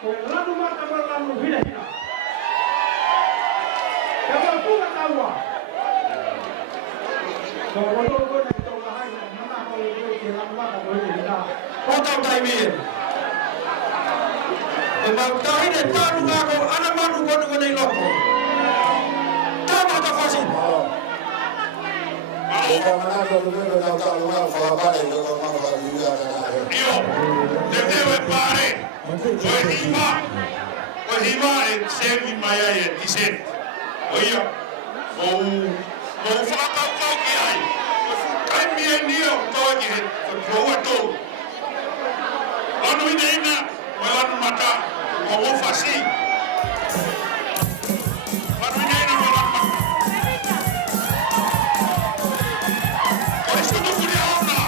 Koe lanu mata ma lanu hina hina. Ka ko tula taua. Ko ko ko na to ka hai na mana ko le ke lanu mata ko hina. Ko tau tai mi. E ma tahi ne taru ka ko ana manu ko no nei loko. Tama ta fasi. Ko mana ko le ke na taru ka ko pa le ko ma ko ni ya na. Io, te deve fare, o hima e semi mai e disen. Oia, o whakakau kau ki ai. Kai mie nia o toa ki he, o proa tō. Lanu ina ina, o lanu mata, o wofasi. Lanu ina ina, o lanu mata. O isko tu kuri aona.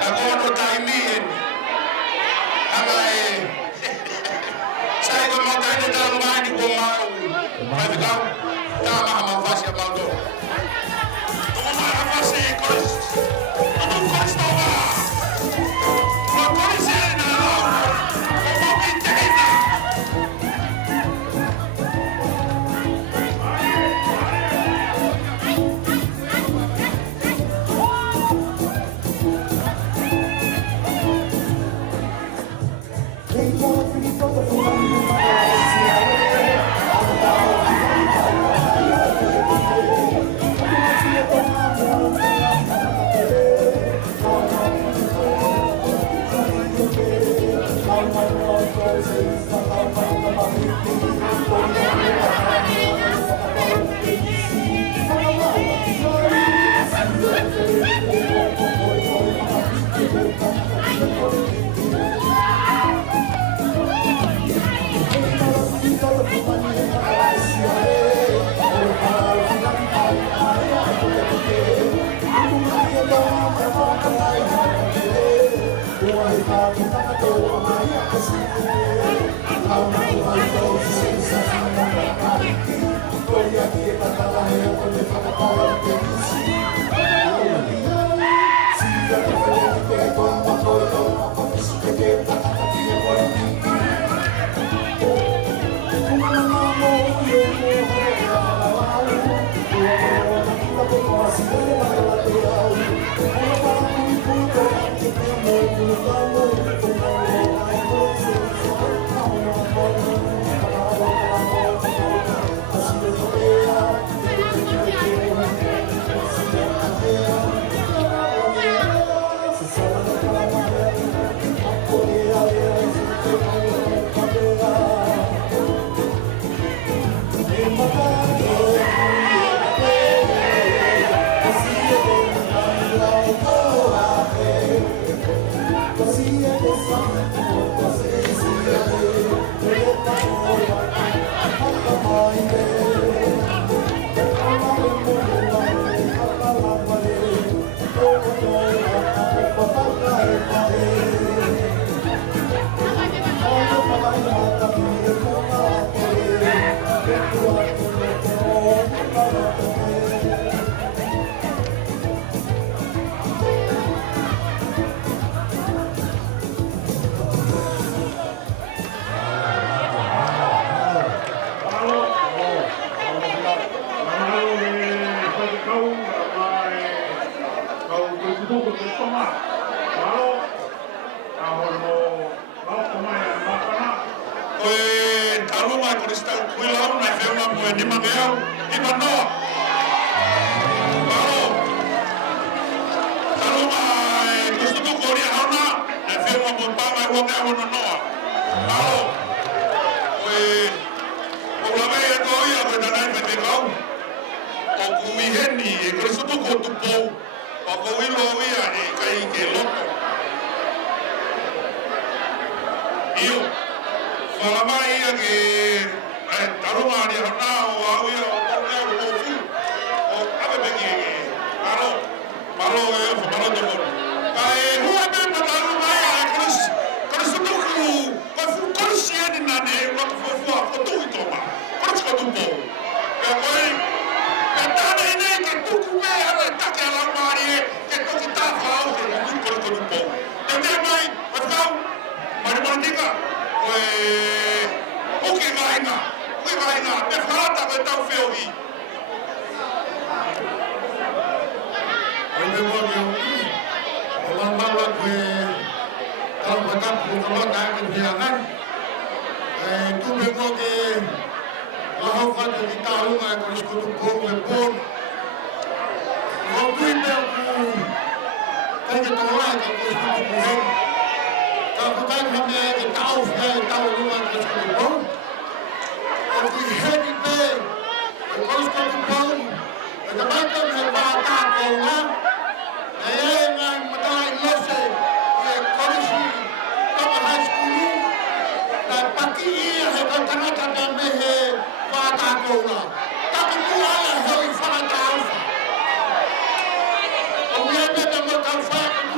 kakono taimien. Angai. Sai ko mo tayo na lang mani ko mau. Sabi ka, tama ka mafasi ang mga doon. Tumara fasi, koris. Anong koris to ba? Koris yan na lang. Kumapintay na. Ông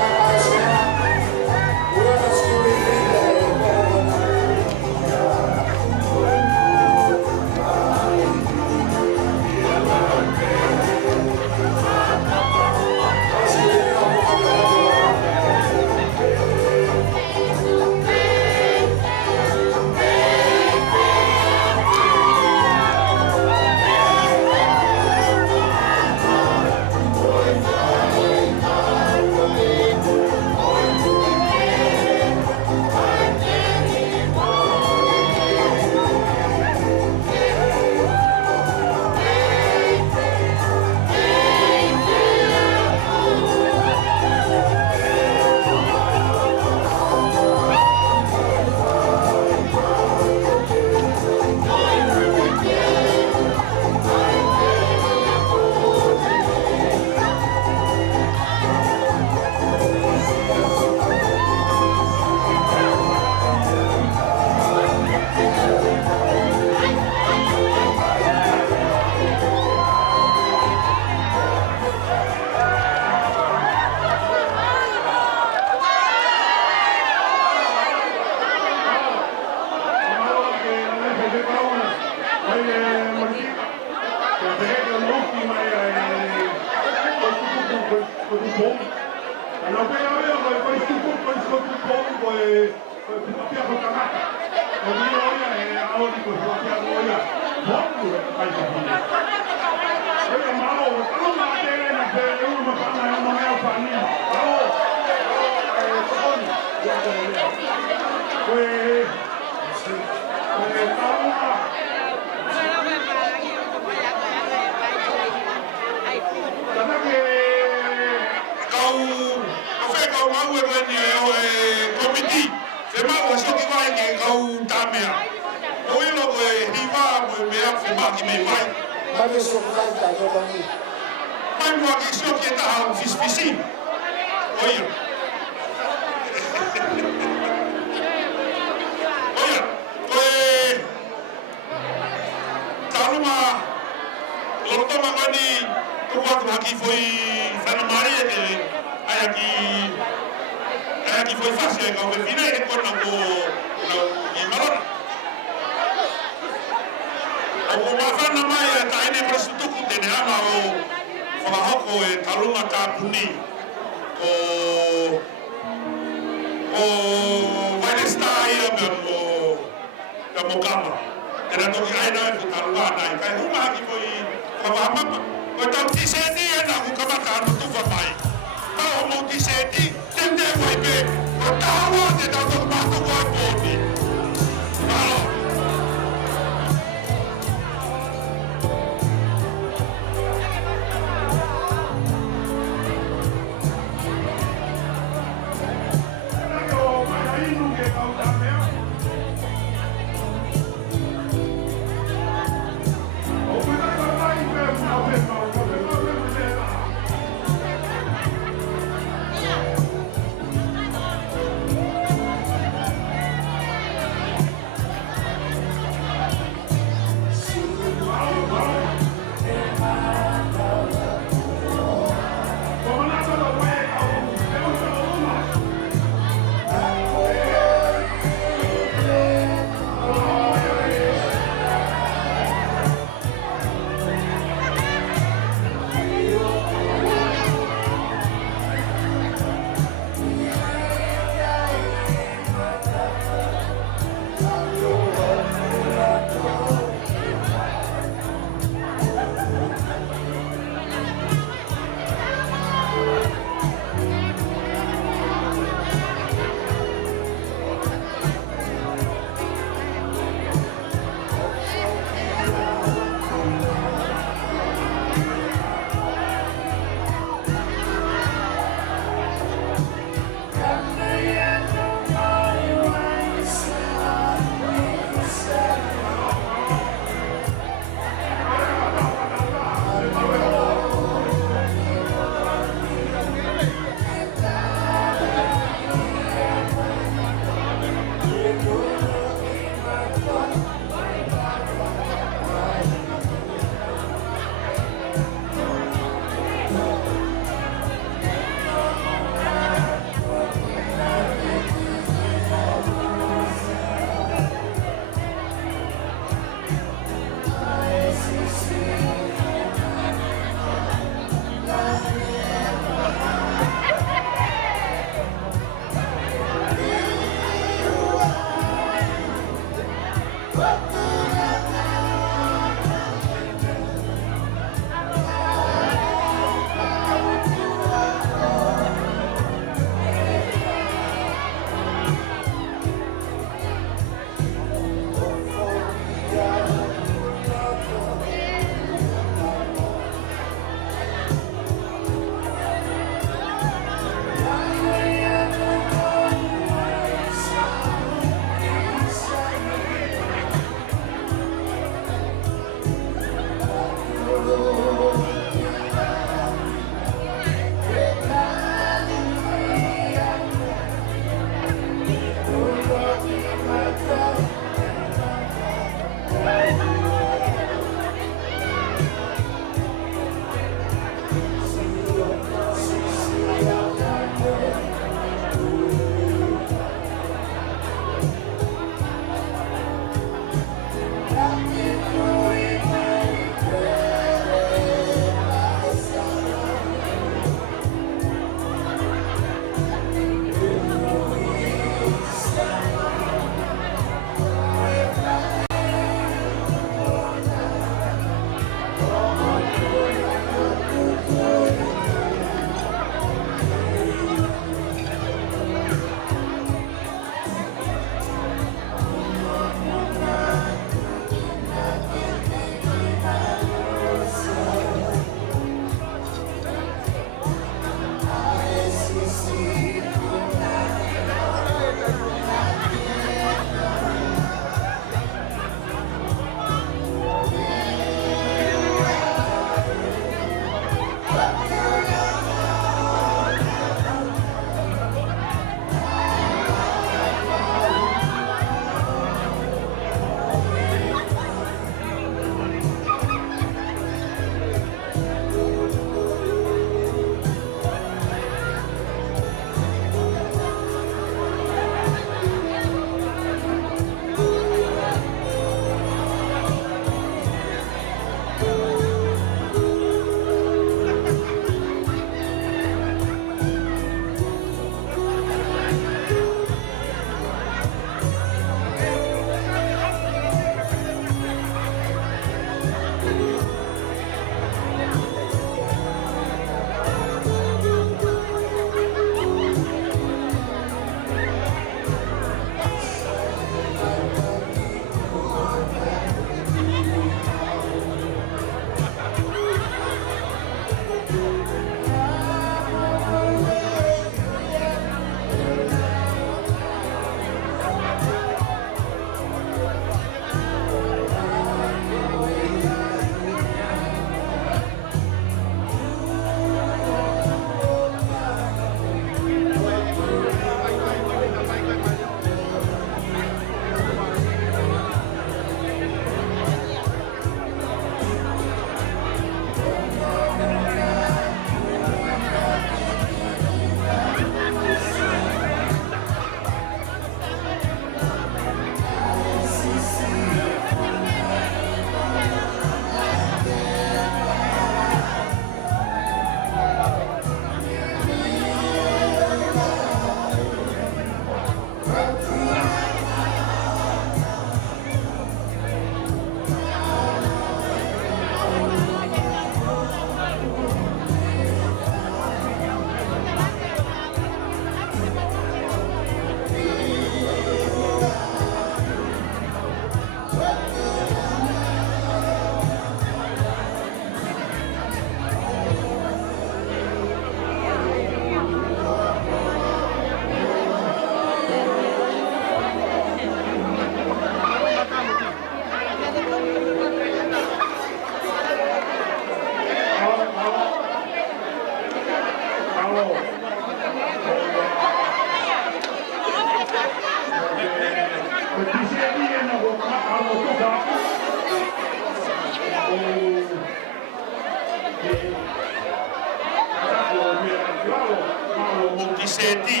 Seti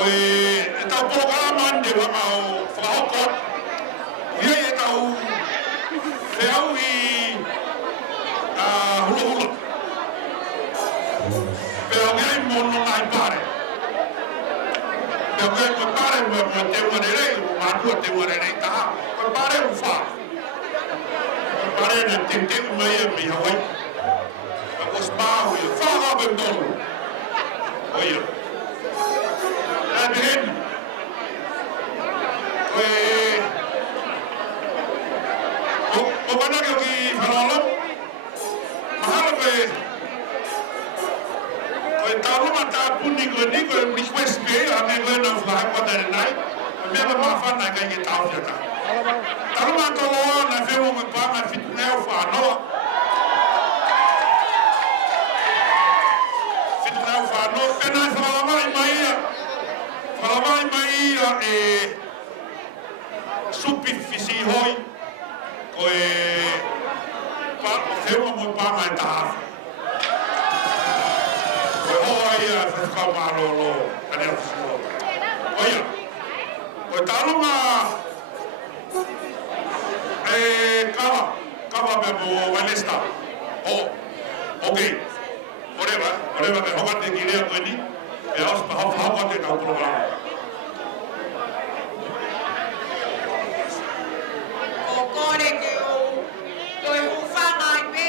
oi tau programa de wa au frauko ia e tau feu I hulu hulu pero ngai mono ngai pare pero ngai mo pare mo te warere ma tu te warere ta ko pare u fa pare na tente mai e mi hawai ko spa u fa ga ben donu oye Adrian, mana kau di Falalom? Mahal be. Kau tahu mata pun ni kau request be, ame kau nak fly pada hari, ame apa maafan nak kau kita tahu jata. Tahu mata lo nak femo mepang, nak fit neo fano. Fit neo fano, pernah Falalom ini Falamai mai supi fisi hoi koe pa feu mo pa mai ta koe hoi fa malo lo ane fisi oia koe talo ma kava me mo valesta okay whatever me hoga te kirea koe ni e aus pa hau te tau programa Kore ke o toi ufa mai pe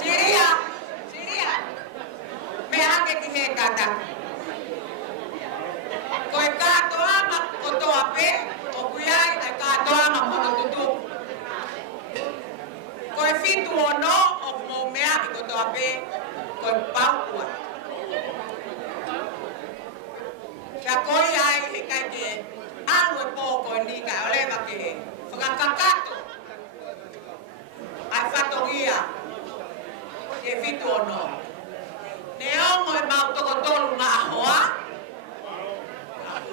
Siria me hake ki he kata koe katoa ma kotoa pe o kuiai ai katoa ma koto tutu koe fitu ono o mo mea ki kotoa pe koe paukua Kia koi ai he kai ke anu e pōko ni ka olewa ke whakakakato ai whatongia ke fitu ono. Ne ongo e mau toko tolu ngā hoa,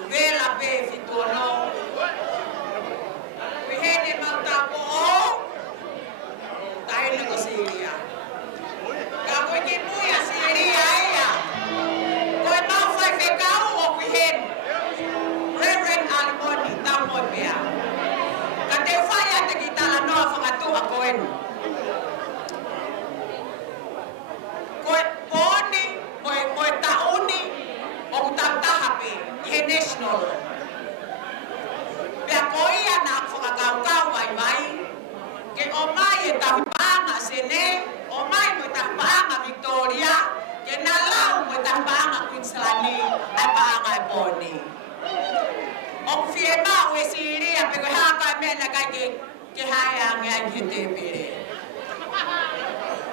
vela pe fitu ono. Wihene mau tāpo o, taile ko Siria. Ka koe ki muia Siria ia. Koe mau whai whekau o wihen. Reverend Alimoni, tau moi pia. Ka te whai ate ki tala noa whakatuha koenu. Koe pōni, koe tauni, o ku tau tahape, I he national. Pea koe ia nā whakakaukau ai mai, ke o mai e tahupaanga Sene, o mai mo e tahupaanga Victoria, ke nā lau mo e tahupaanga Queensland, ai paanga e pōni. O fie mau e Siria, pe koe haka e mena kai ke hae ange ai ki te pere.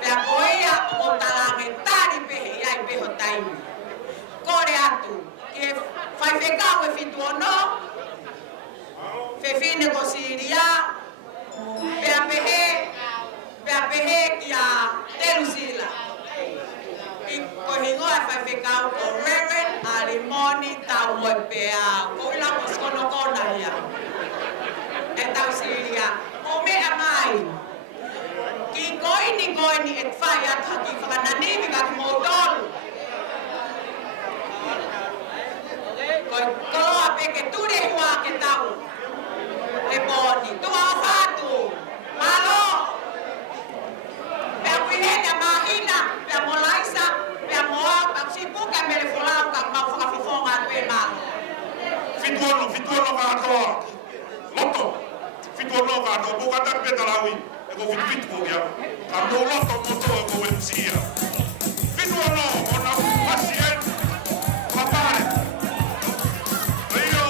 Pea koe ia o talange tari pehe iai peho taimi. Kore atu, ke whai whekau e fitu ono, whewhine ko Siria, pea pehe ki a Terusila. Ko hingoa e whai whekau ko Reverend Alimoni tau moi pea, ko ila ko skono kona ia. E tau Siria, o mea mai. Ki koini e whai ata ki whakananiwi ka ki mōtolu. Ko koloa peke ture hua ke tau. E pōni, tua o whātu, malo. Pea kuihena mahina, pea molaisa, pea fituano katoa. Loto. Fituano katoa. Bukan tak betalawi. Eko fit ko dia. Kado loto moto eko wensia. Fituano ona pasien. Papare. Ayo.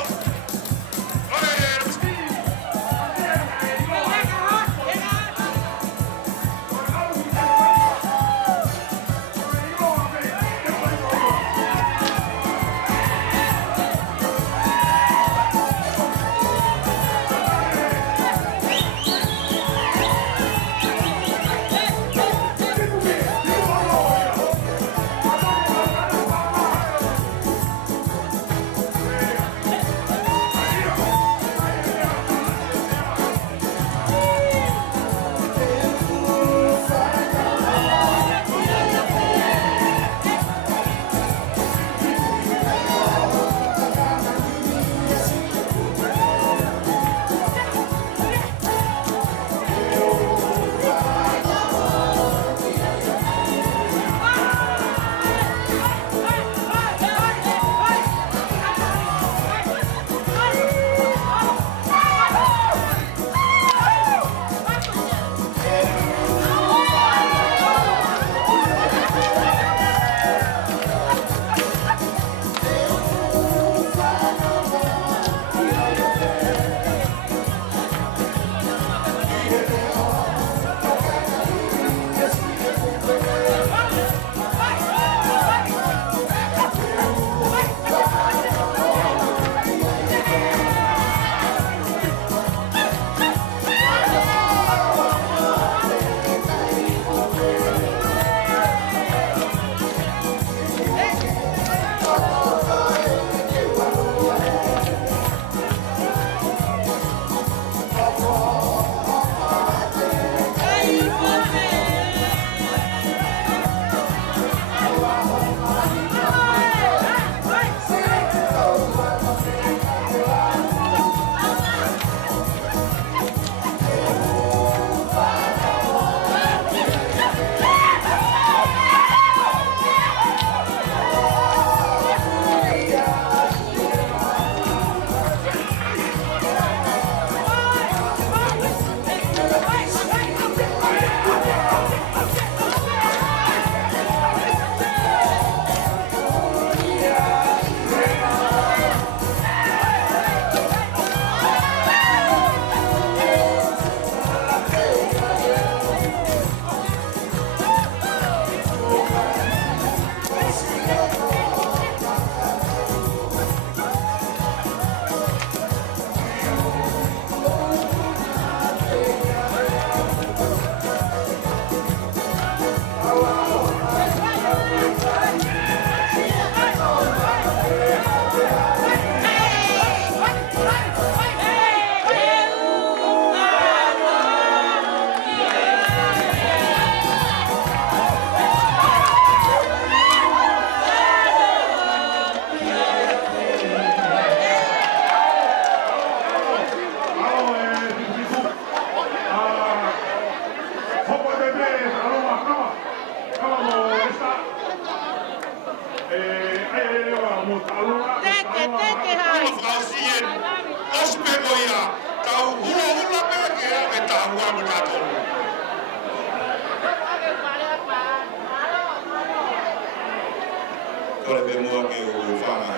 Kole be mo ke o fanga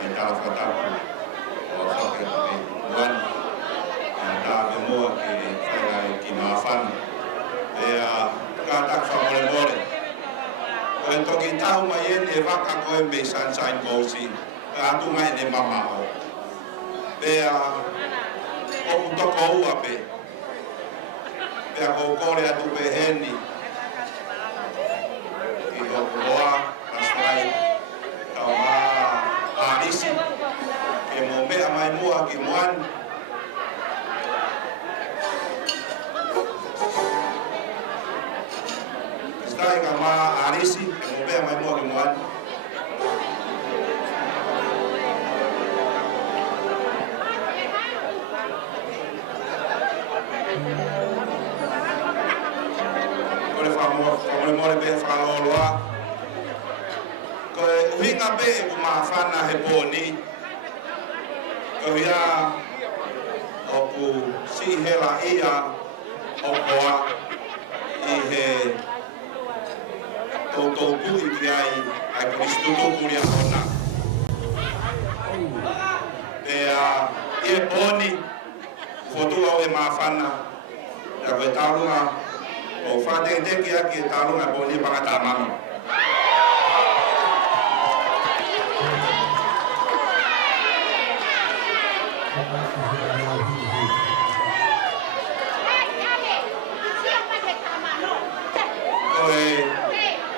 e ta fata o fa ke be wan ta be mo ke fa ki ma fan e a ka ta fa mole mole o to ki ta ma yen e va ka ko be sunshine bosi a tu mai ne mama o e a o to ko u be e a ko ko le a tu be heni i o boa Arisi ke mo me amai mua ki moan stai ka ma Arisi ke mo me amai mua ki moan kole fa mo le be fa lo loa Hinga be uma fana he poni o ia o ku si hela ia o koa I he tōtou tui ki ai Kristu tōkuri a kona. E poni fotua o e mawhana na koe tālunga o whāteke aki e tālunga poni pangata mama.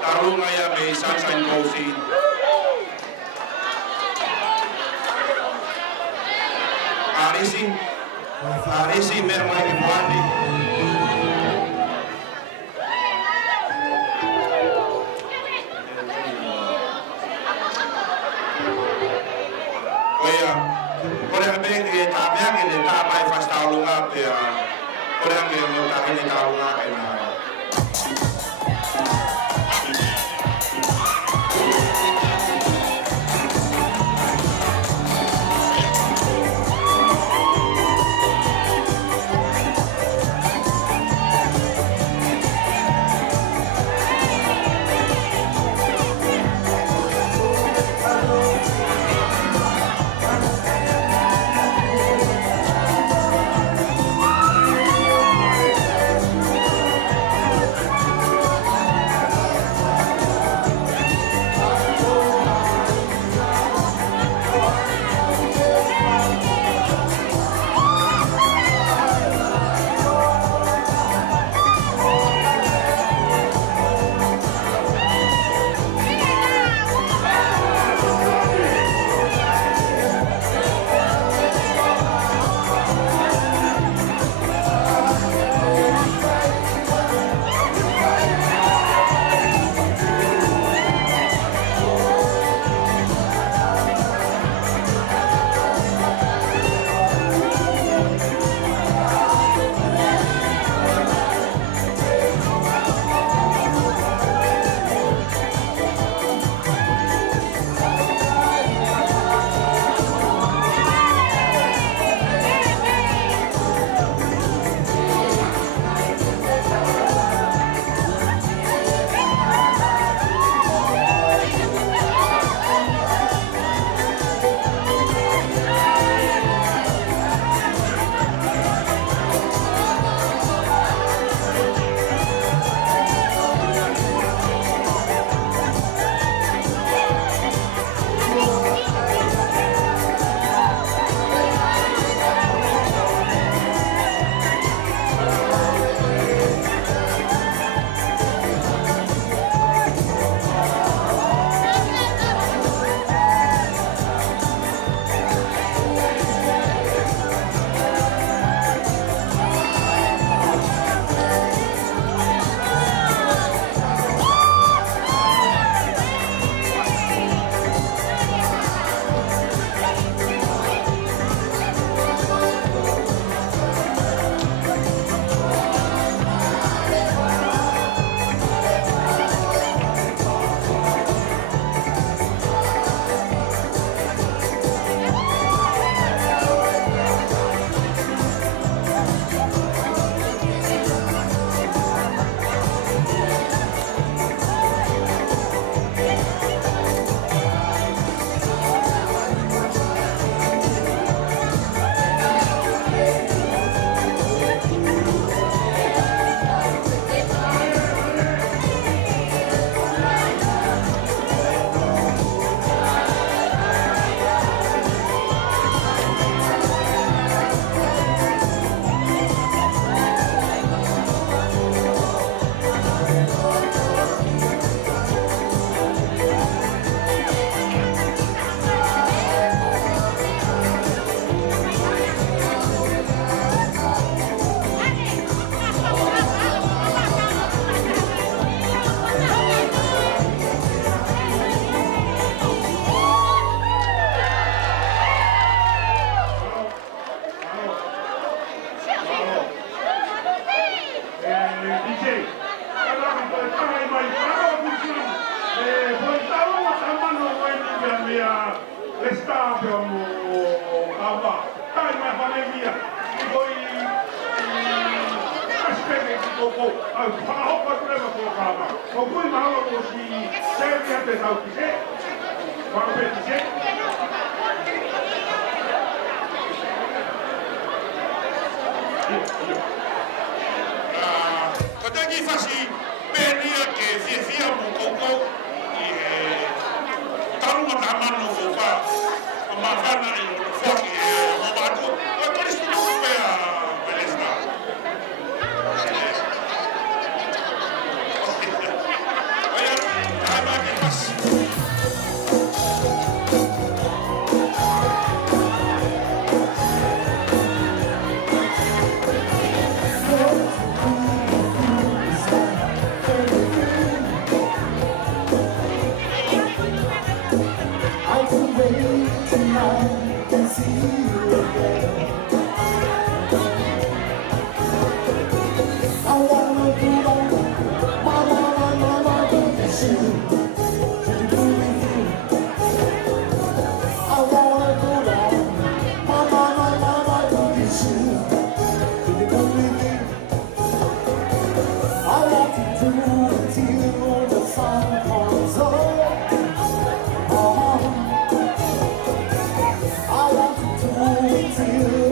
Tarunga ia me Sunshine Coffee. Arisi me mai ki mwani. Oia, kore a beki e tā mea ke ne tā mai whastaulunga pe a kore a ke mo tā hini tālunga e nā. Esta, pero, Ko tangi fasi penia ke fia mo koko i taru ma tamano ko fa ma fana i fo ki mo bato ko ko ri stu pe a Palestina Oya ama ke fasi I can wait tonight and see you again. I wanna put on my baby shoe to be with you. I wanna put on my baby shoe to be with you. I want to do it till the sun comes up. I want to do it till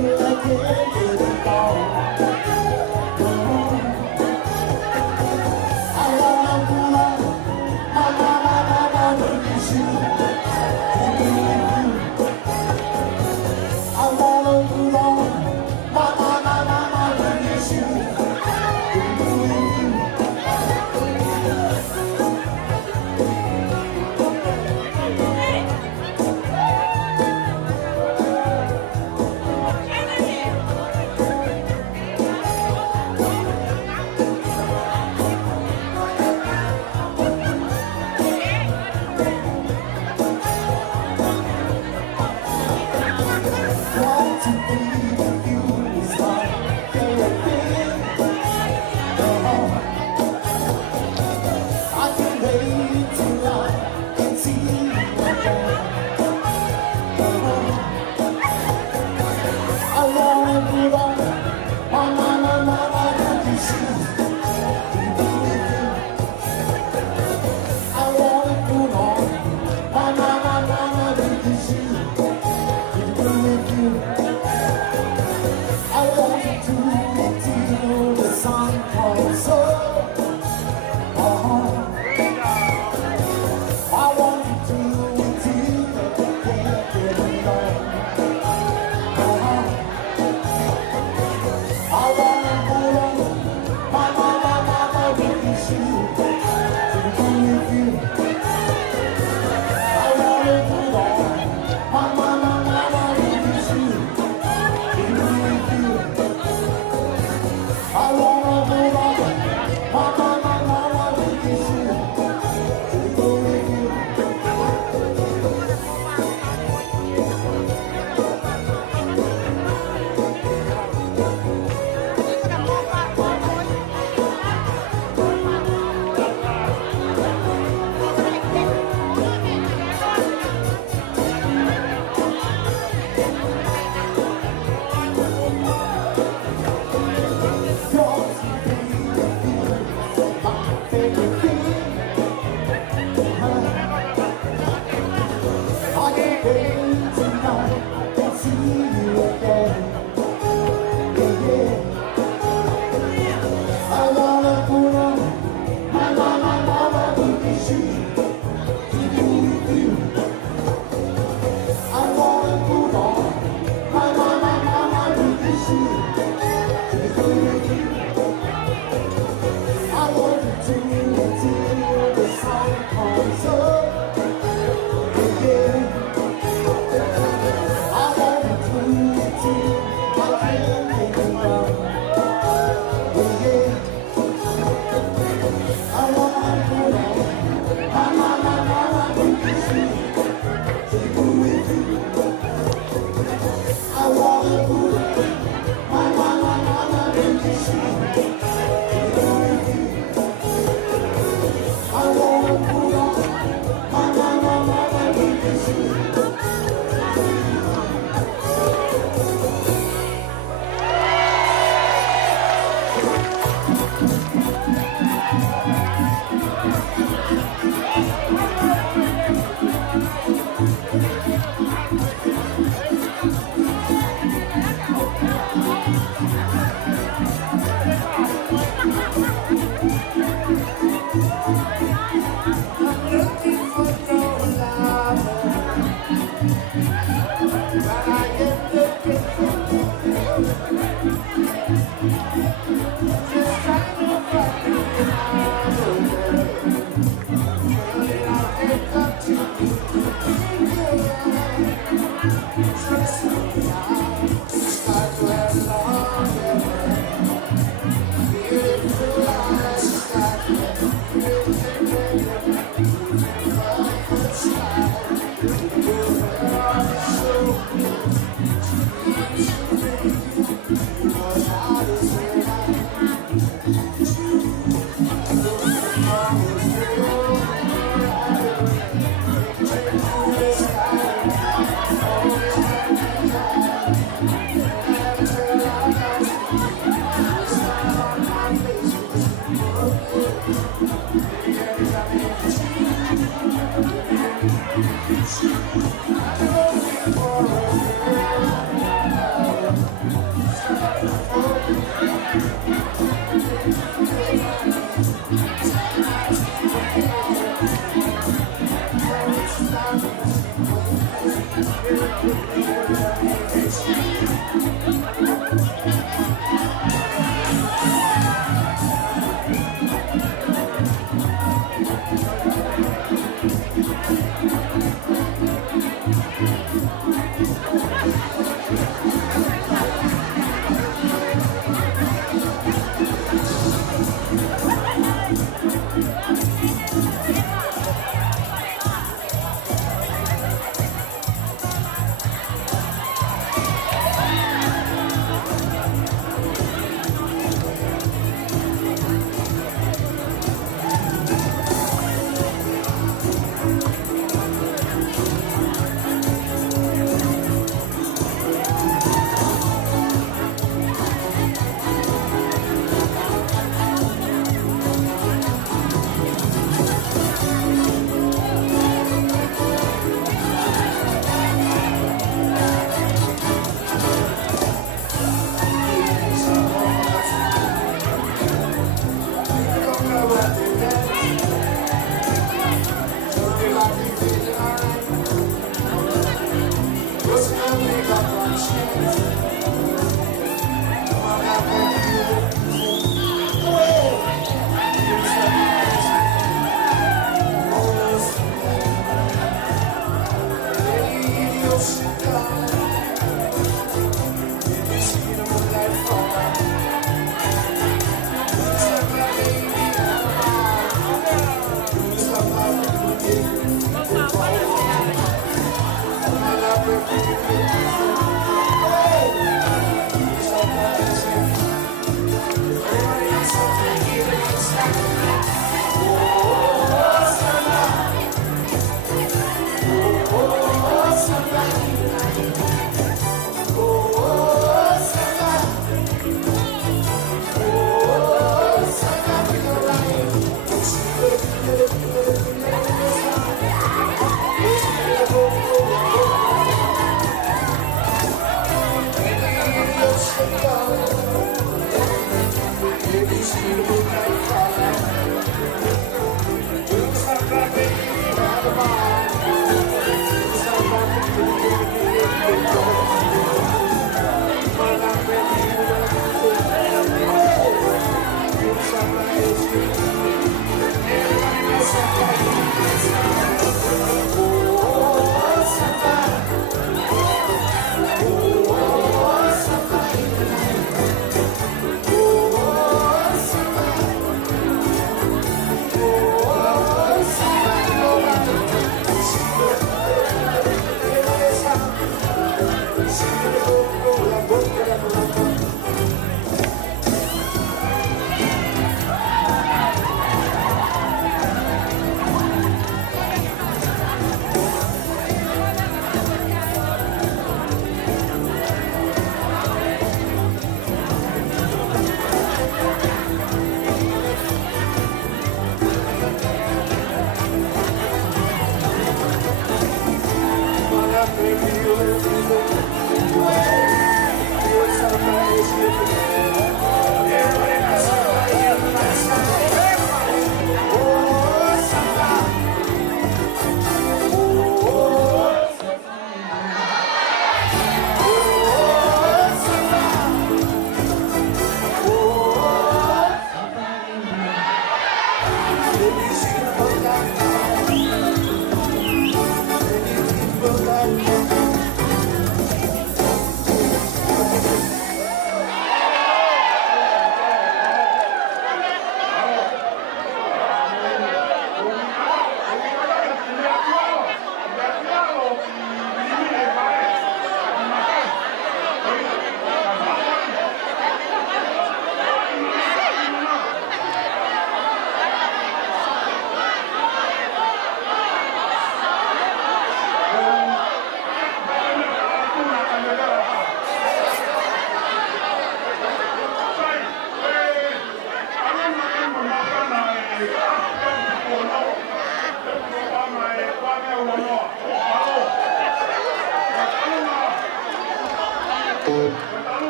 Hãy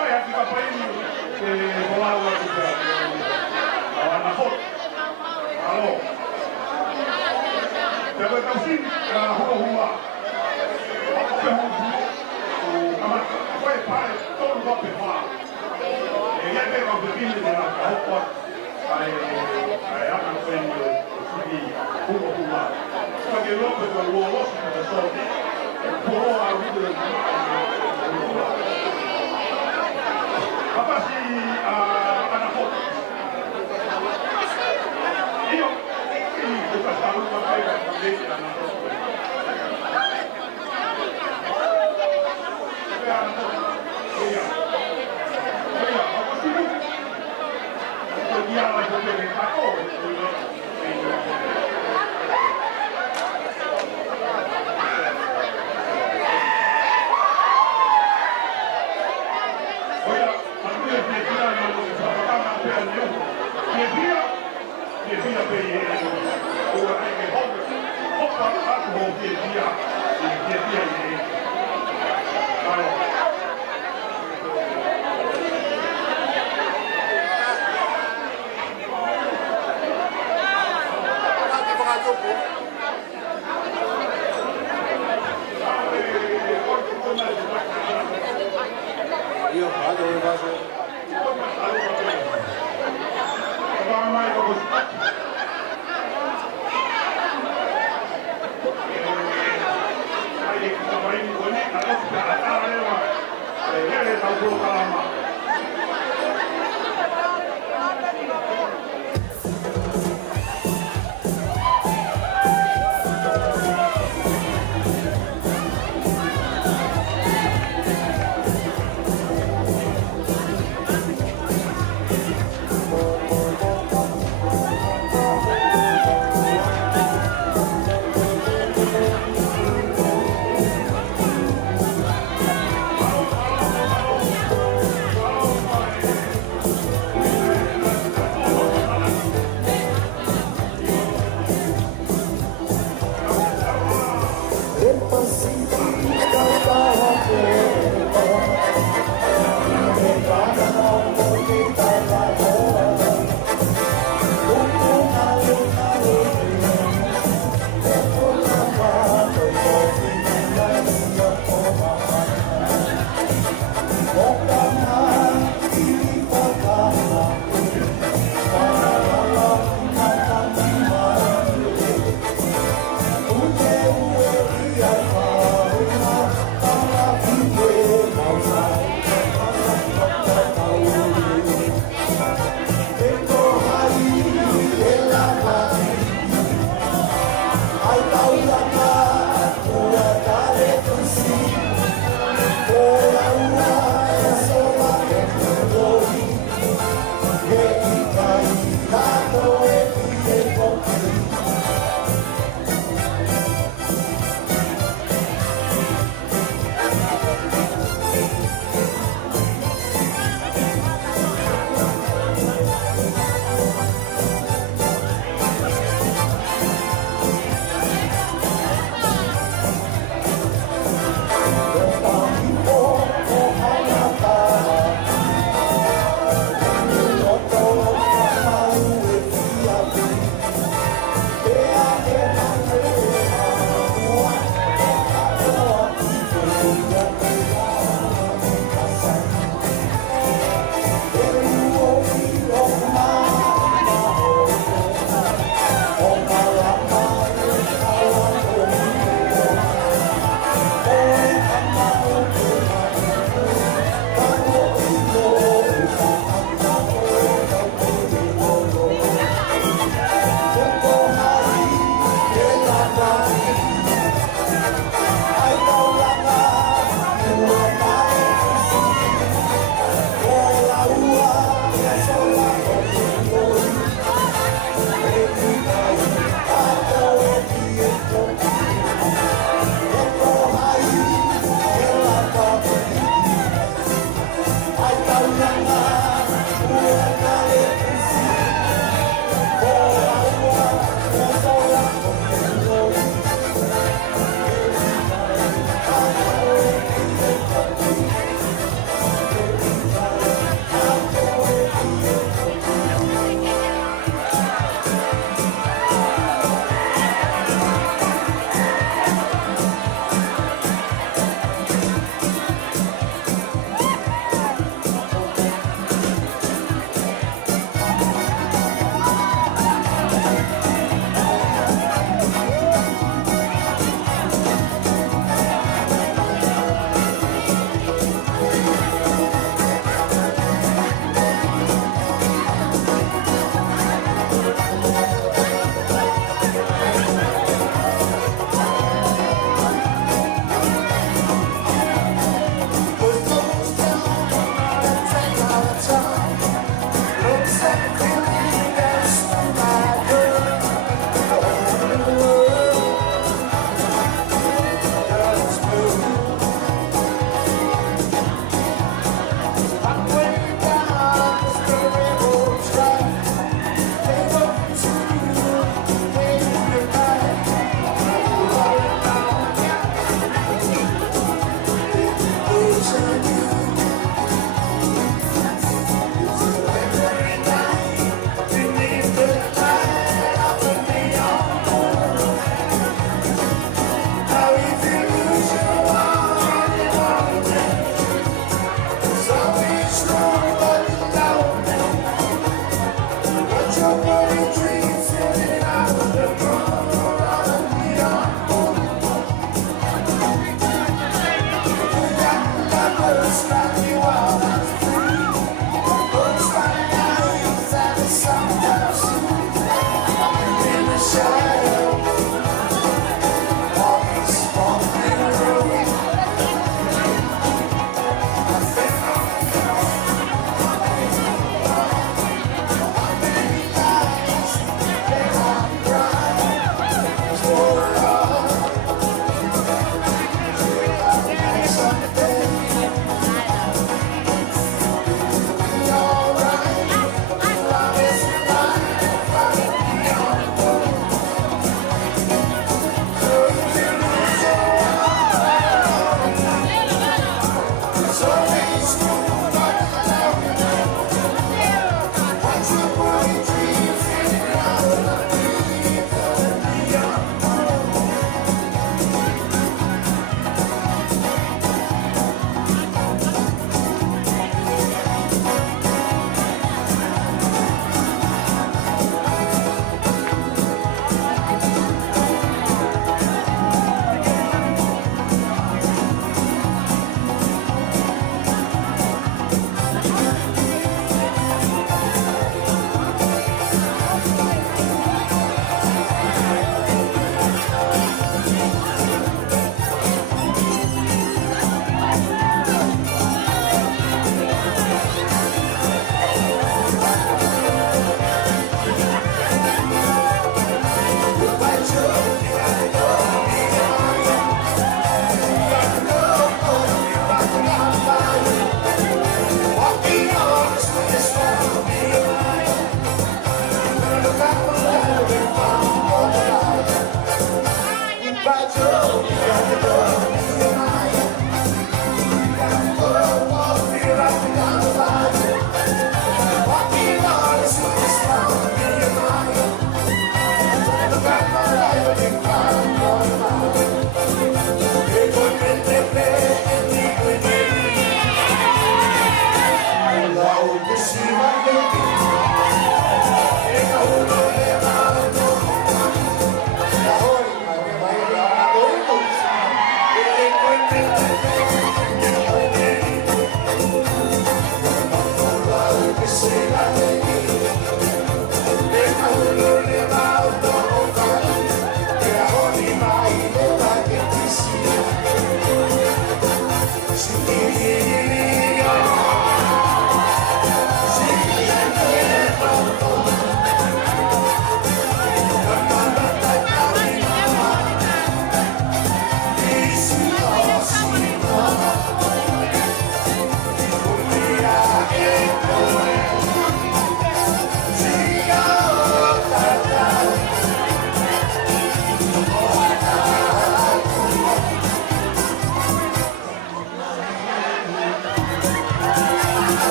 subscribe cho kênh Ghiền Mì Gõ để không bỏ lỡ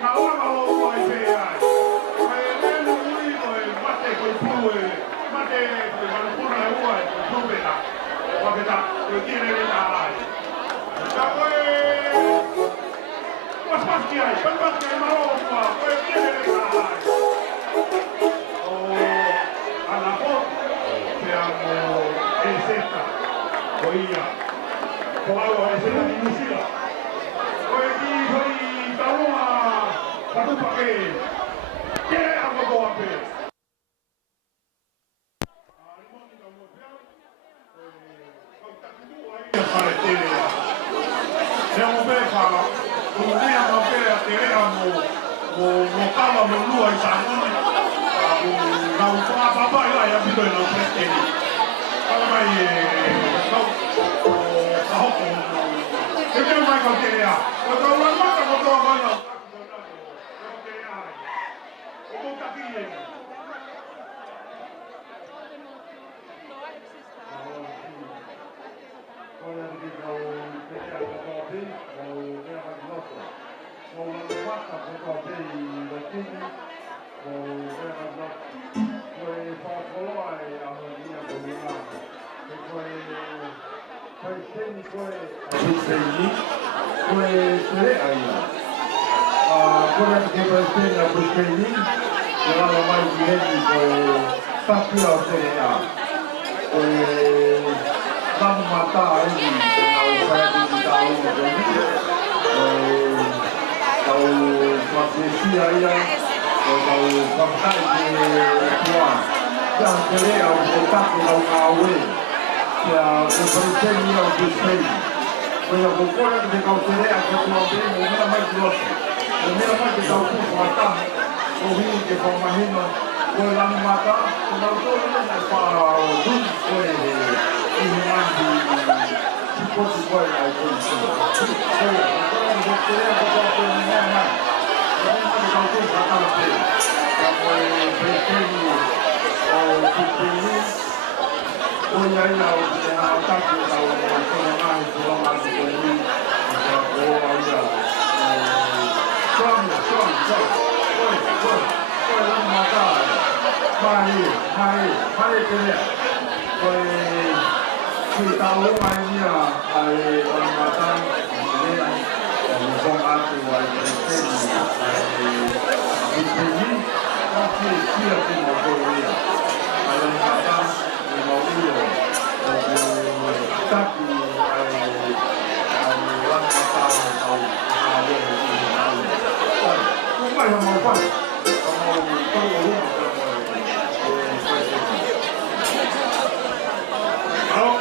Now, wa mo lua i sa ngoni. Na u toa papa ia ia pito i na u presteni. Kala mai kau kahoko. E te mai kau te ea. O kau lamata ko toa mana. O kau taki e. Kau ki kau te ea ko toa pi, kau ea mai loto. Kau lamata ko toa pi i le tini. Kau ea mai loto. Koe whakoloa e amonia ko mina. Koe teni koe a teni. Koe tere aia. Koe ake koe teni a koe teni. Koe ala mai ki heni koe tapia o tere a. Koe tamu mata heni. Koe whaetu ki tau o teni. Koe tau whakesia ia. Koe tau whakai ke tua. Kia tere a o te taku lau awe. Kia koe teni a o te teni. Koe a kokora ki te kau tere a koe tua pere. Mo mea mai ki lote. Mo mea mai ki tau kuku a tamu. Ko hii ke whamahino. Koe lanu mata. Ko nau tōru e wha dun koe he ihi nandi. Sikotu koe ai koe si. Koe a kokora ki te tere a koe tua pere. Mo mea mai. Ko mea mai ki tau kuku a tamu pere. Ka koe preteni o kuteni. Koe aina o te hao taku tau o kone mahi kulama ki koe ni. Ka koe aina. Strong. Koe lanu mata. Mahi tere. Koe ki tau ai nia ai lanu mata. Tere ai. Koe kong atu ai preteni. Ai kuteni. Koe kia ki mo koe nia. Ai lanu mata. Taki ai lanu mata au awe i au. Ko mai ho mau pai. Ko mau tau o huma ka Alo.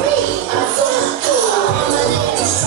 Free, I'm so cool.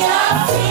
Yeah.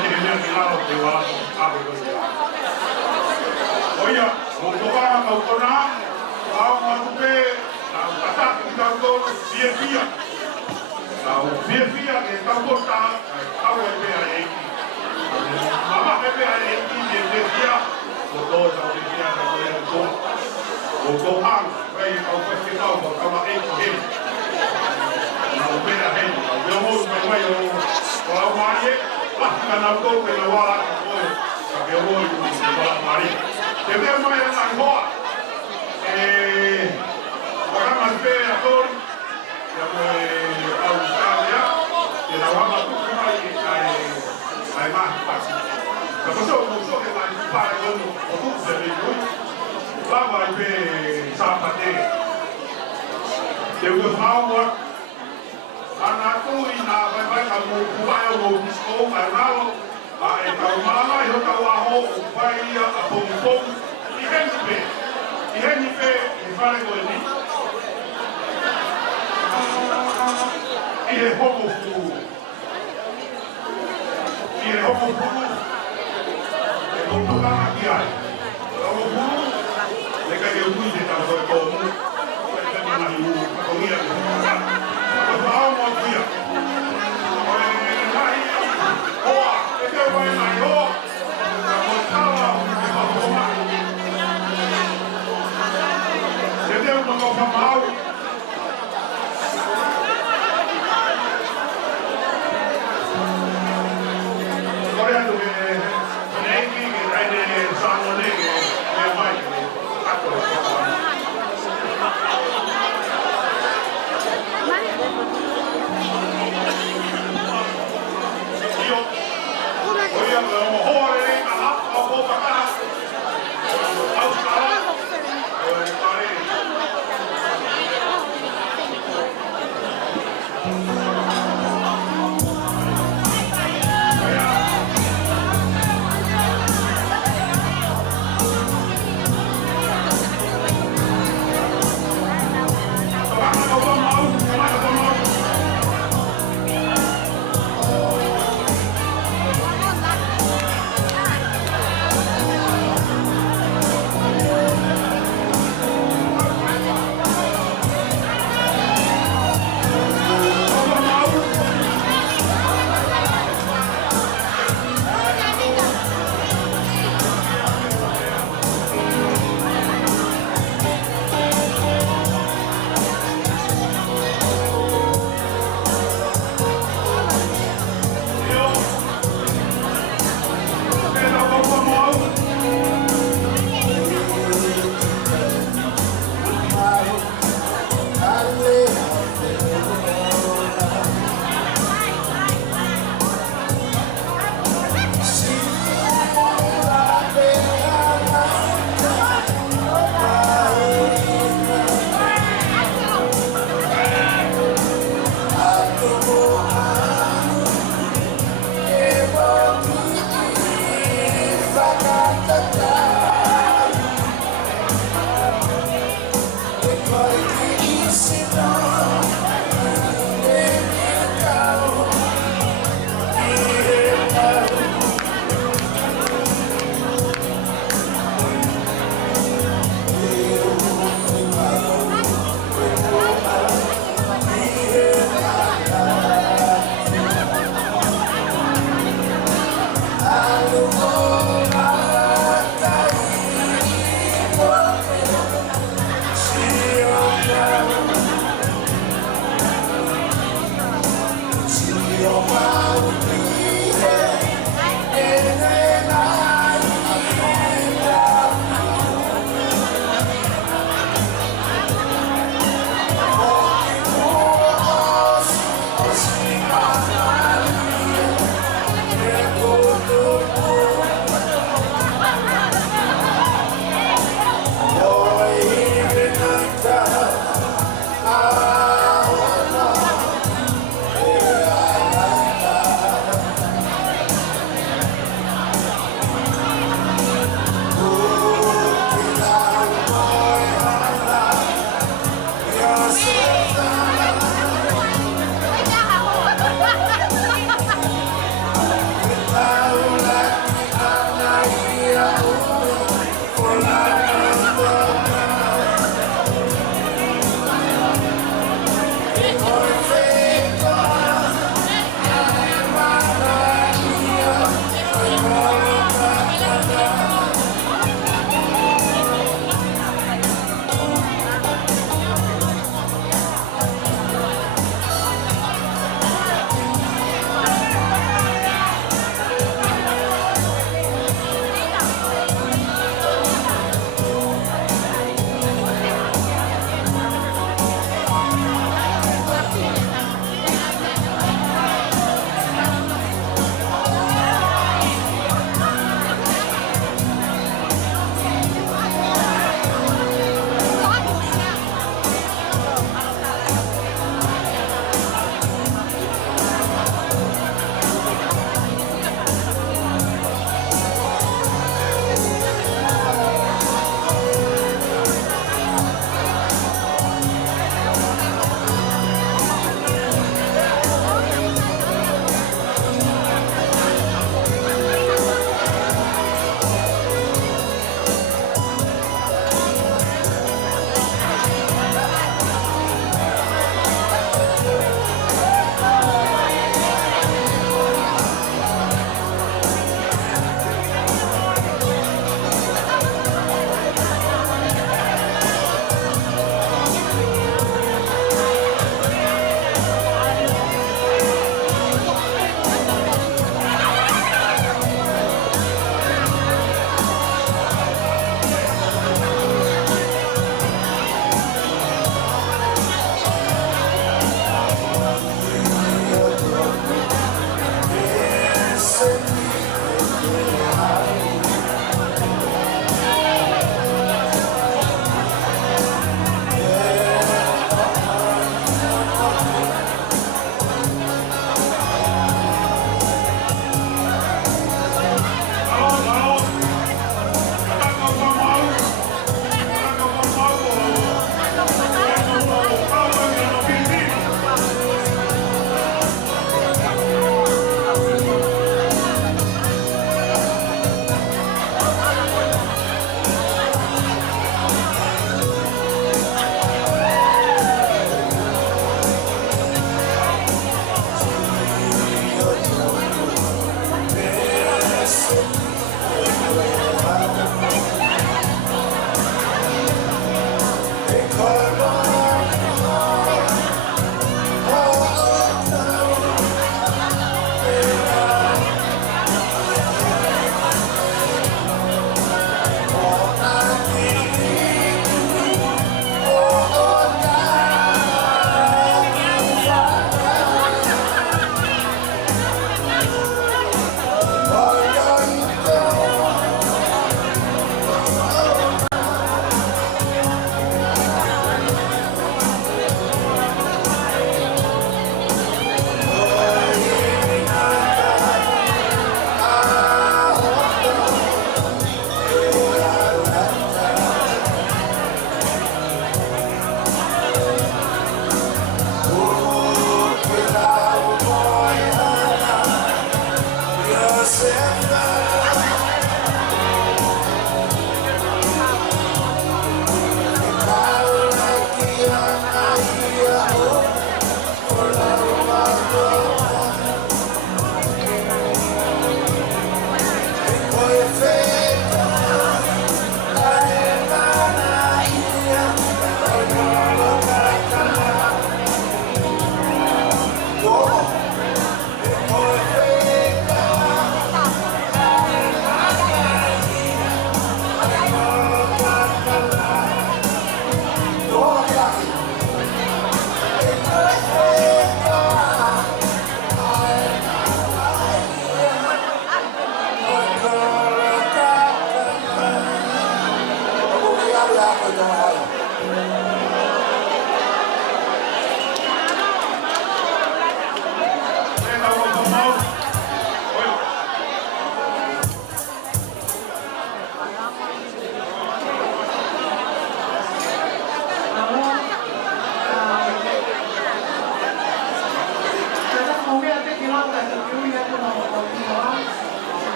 te mea ki lao te wā āke koi te ā. Oia, mō tokara kau kona, au matupe, nau tataki ki tau tōru, pia. Nau pia ke tau kota, au e pea eiki. Mama e pea eiki, te pia, o tō tau te pia ka koe e tō. O tō hang, wei au pēke tau, o kawa eiki hei. Nau pēra hei, au pēra hou kai wai o au marie, ka nau tō ke na wala ka koe, ka ke hoi ku ki wala marie. Te mea mai a ngai hoa, Warama pēra tōri, ia moe au kāwea, e na wama tuku mai e kai mahi pasi. Ka pasau mo soke mai tupare kono o tuku se me kui, lawa i pē sāpate. Te ua whaua, ana tui nā vai ka mō kuwai o mō kisko mai ralo, a e kau māma i hotau aho o pai ia a pongu i heni pē, i whare koe ni. I he homo furu. E koto kama ki ai. Homo furu, le kai e ui te tau koe tōmu, e te mani u, kakongia ki hukaka. Ko whao mo kuia. Oe nai, hoa, e te wai mai hoa, ka koe tawa te mahoma. Te teo mako whamau,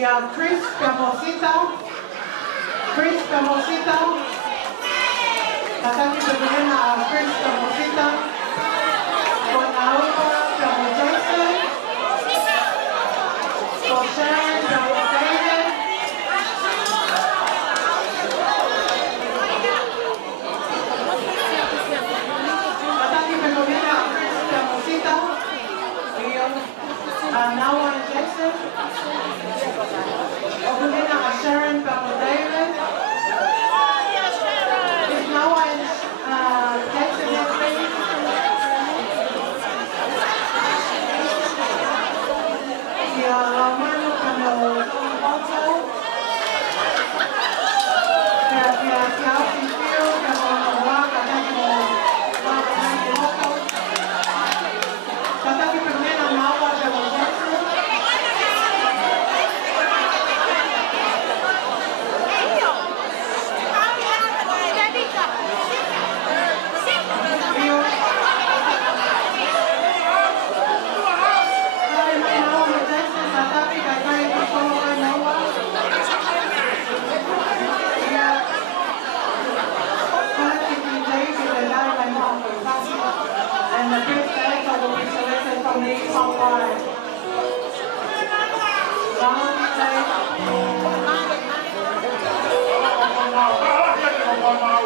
Ia Chris Camosita. Chris Camosita. Tataki pemilihan Chris Camosita. Con Alba Camosita. Con Sharon Camosita. Tataki pemilihan Chris Camosita. Nawa Jackson. Ogunina Sharon David. Is Nawa Jackson here, please? Romano Camotto. Alfie Field, Camotto, Tataki Pimena Nawa Jackson. And the fifth selector will be selected from the top line. Hãy subscribe cho kênh Ghiền Mì Gõ để không bỏ lỡ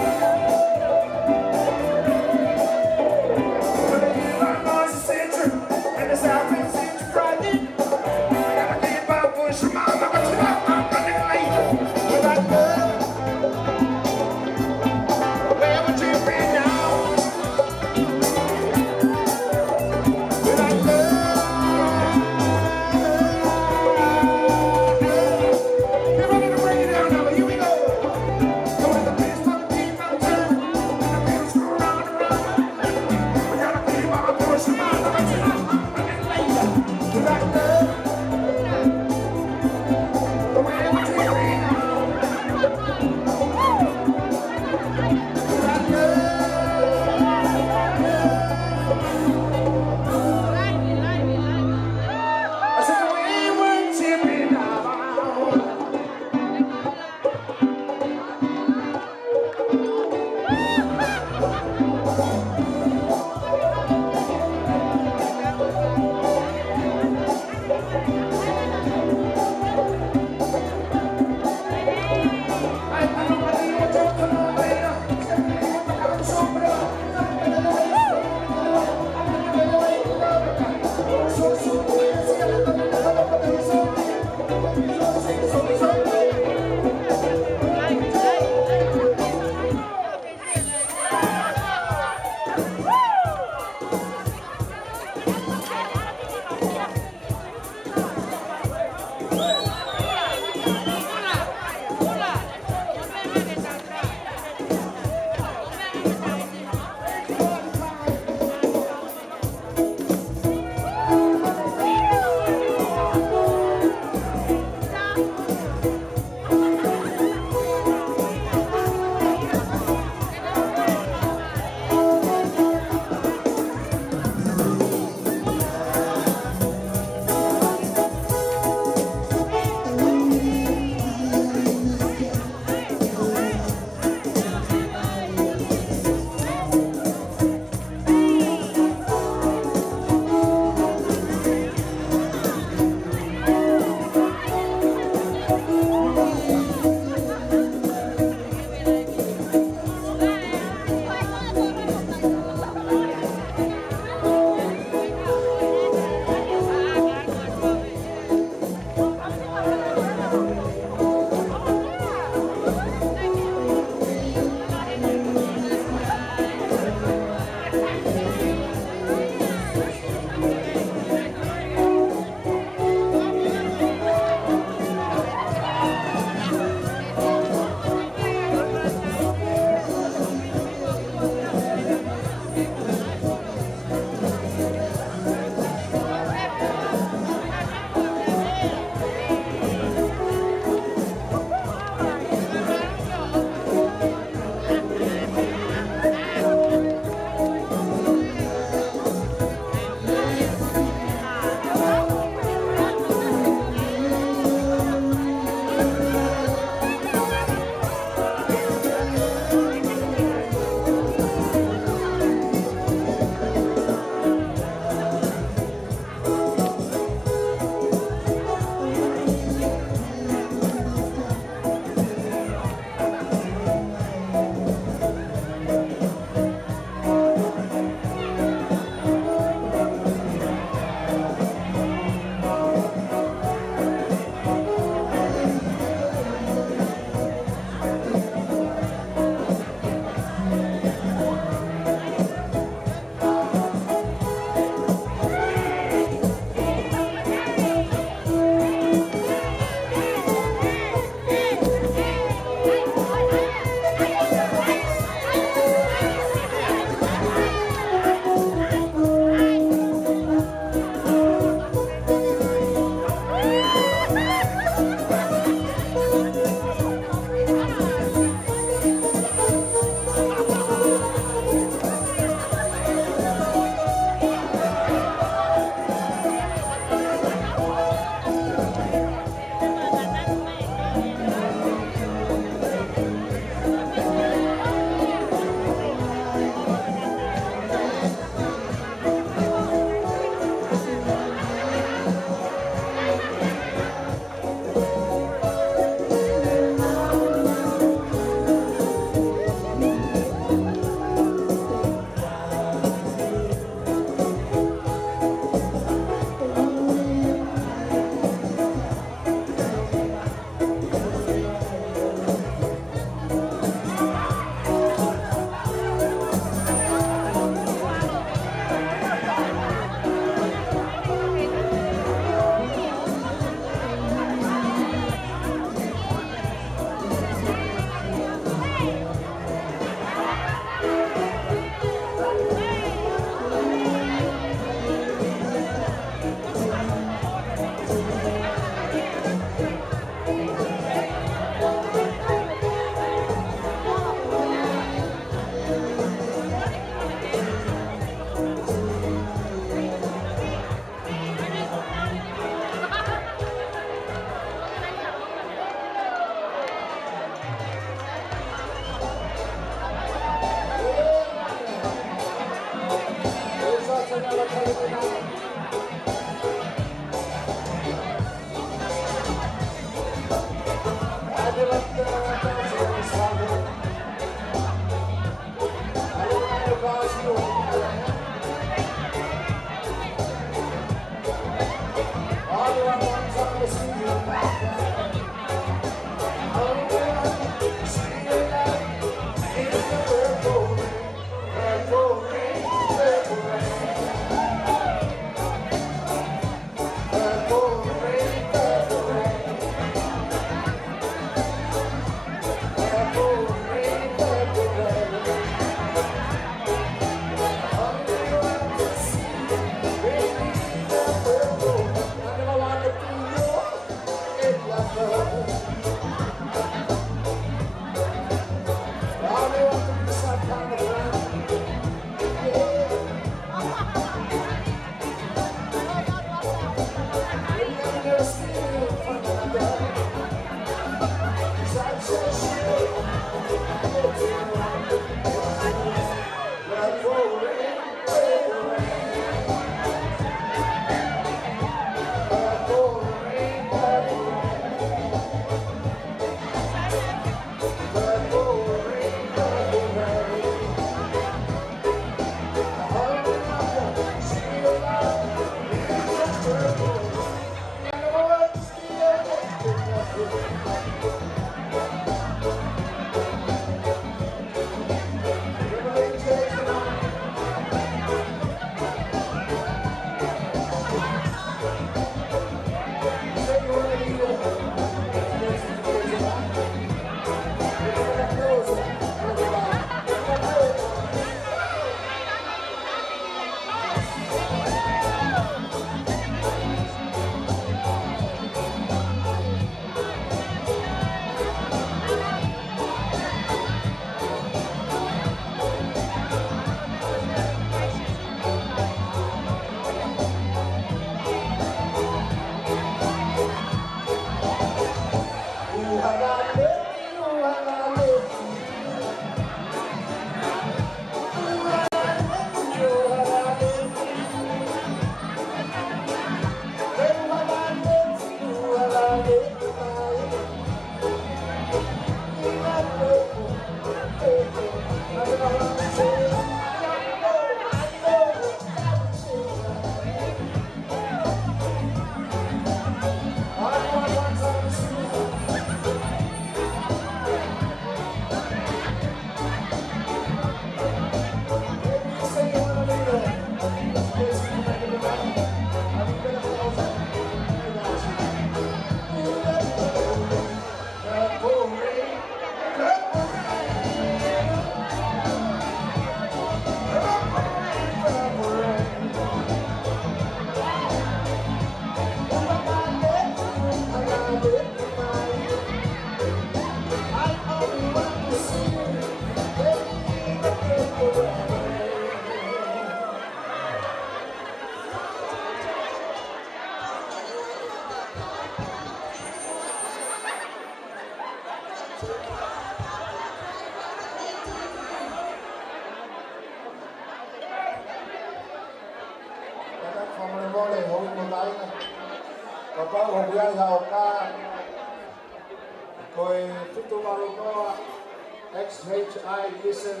XHI listen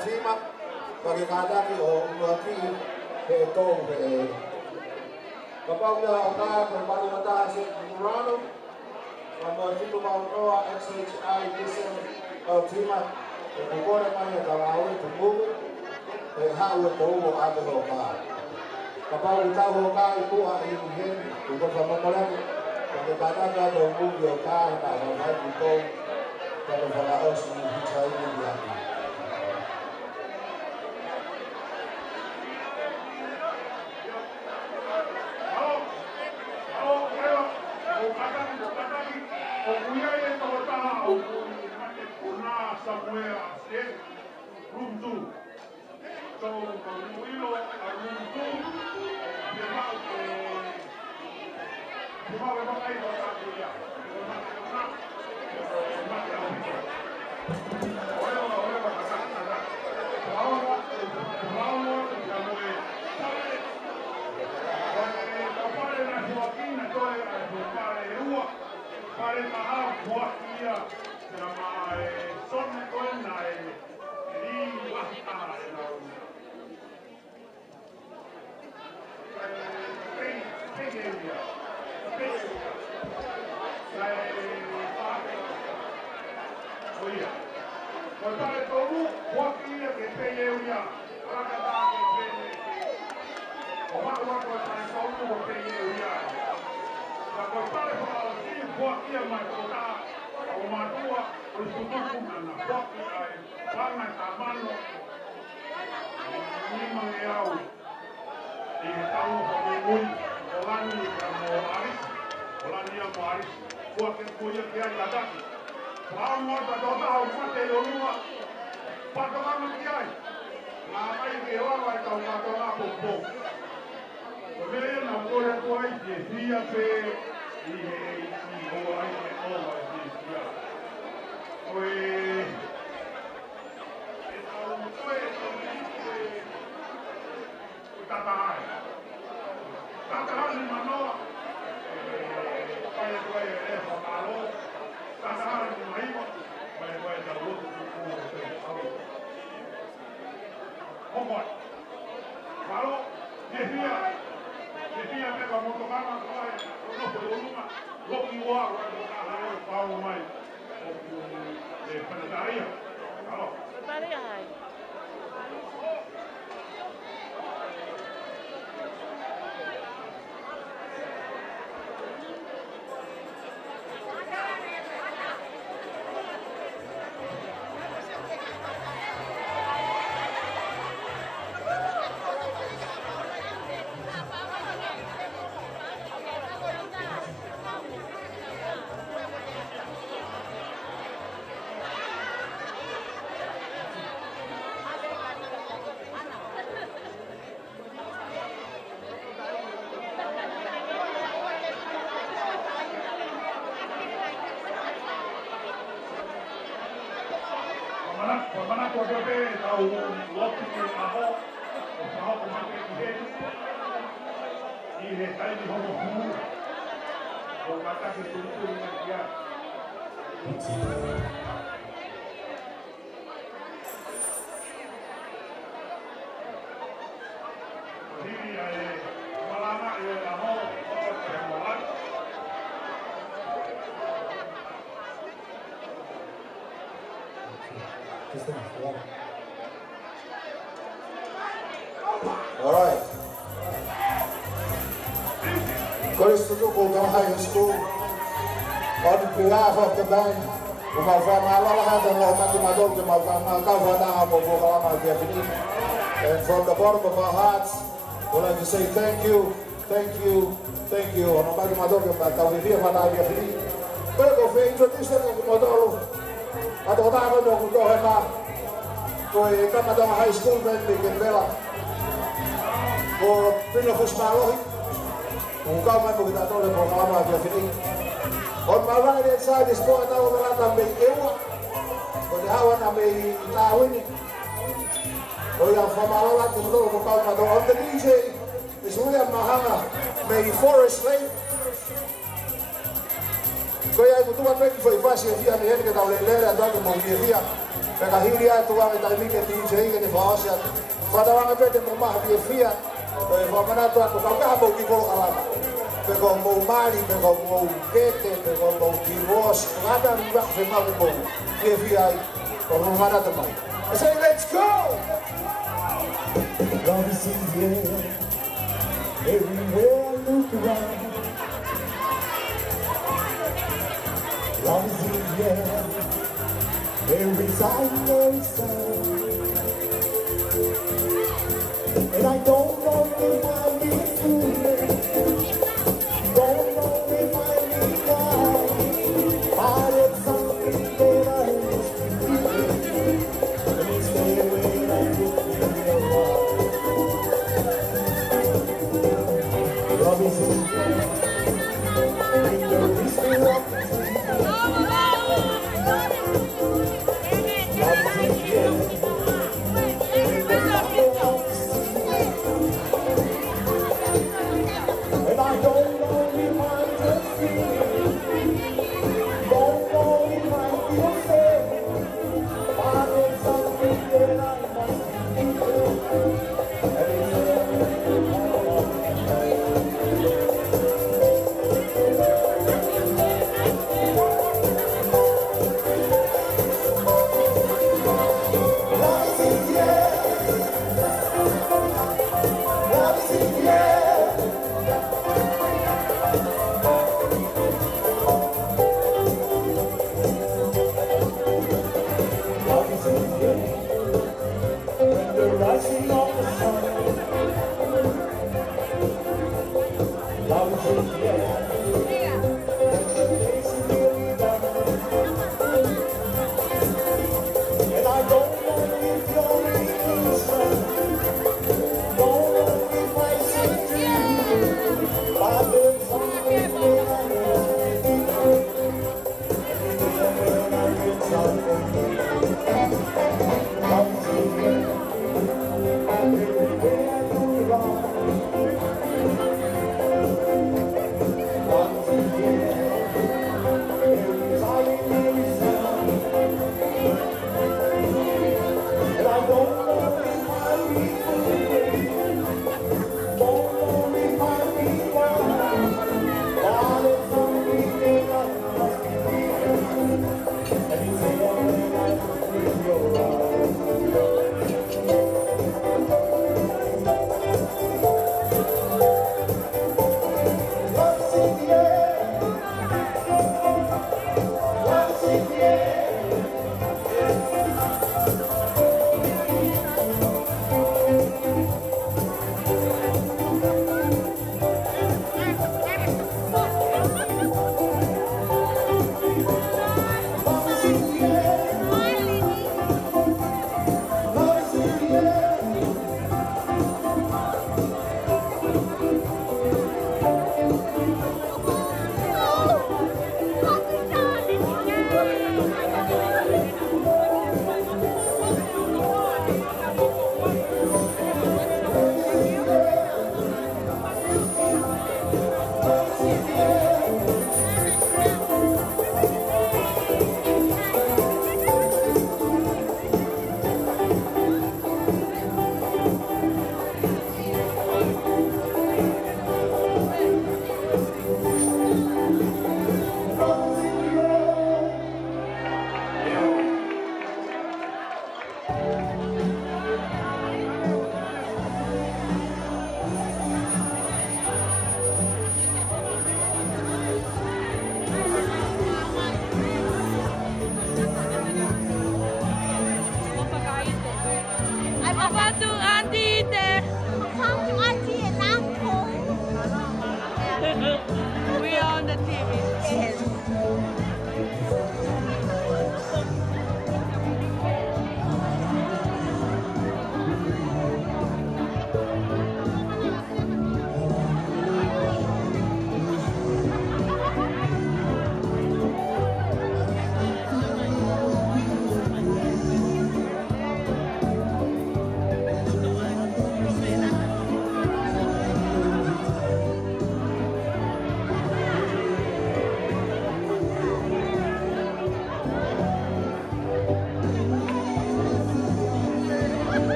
team up bagi kadaki o ngaki he to he kapag na ka kung mata si Murano ang Tito Maunoa XHI listen team up kung kore man yung kawawin tumugo he hawe to mo agro ka kapag itaw ka ito ay ihin kung pagpapalagi bagi kadaki o mugyo ka na may ito kalau Faraos menghijai di All right. Corisco High School, on behalf of the band, and from the bottom of our hearts, we'd like to say thank you, thank you, thank you. High School band for Pinofusmalohi, who come up with that all the on my right hand side is going over that I may ewa, but how I may win it. Oh, yeah, from our right to the on the DJ is William Mahanga, may Forest Lake. Go ahead, do what make for a fast if you have the head of the letter and talking about here. Pekahiria to one that I make a DJ and the boss. Father, I'm a bit of Mama, be a fear. Famanato ako kagabo kiko alama. Pero mo mali, pero mo kete, pero mo divorce. Nada ni bak se mal mo. FBI, pero manato mo. I say let's go. Love is in the air. Everywhere I look around. Love is in the air. Every time there is sound. And I don't know if I'll be fooled. Don't know if I'll be kind. But it's something that I used to do. And it's the way I look in the world. Love is in the whisper of the tree. Love is in the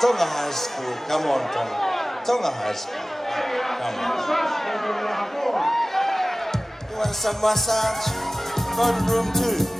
Tonga High School. Come on, Tonga. Tonga High School. Come on. You want some massage? Go to room 2.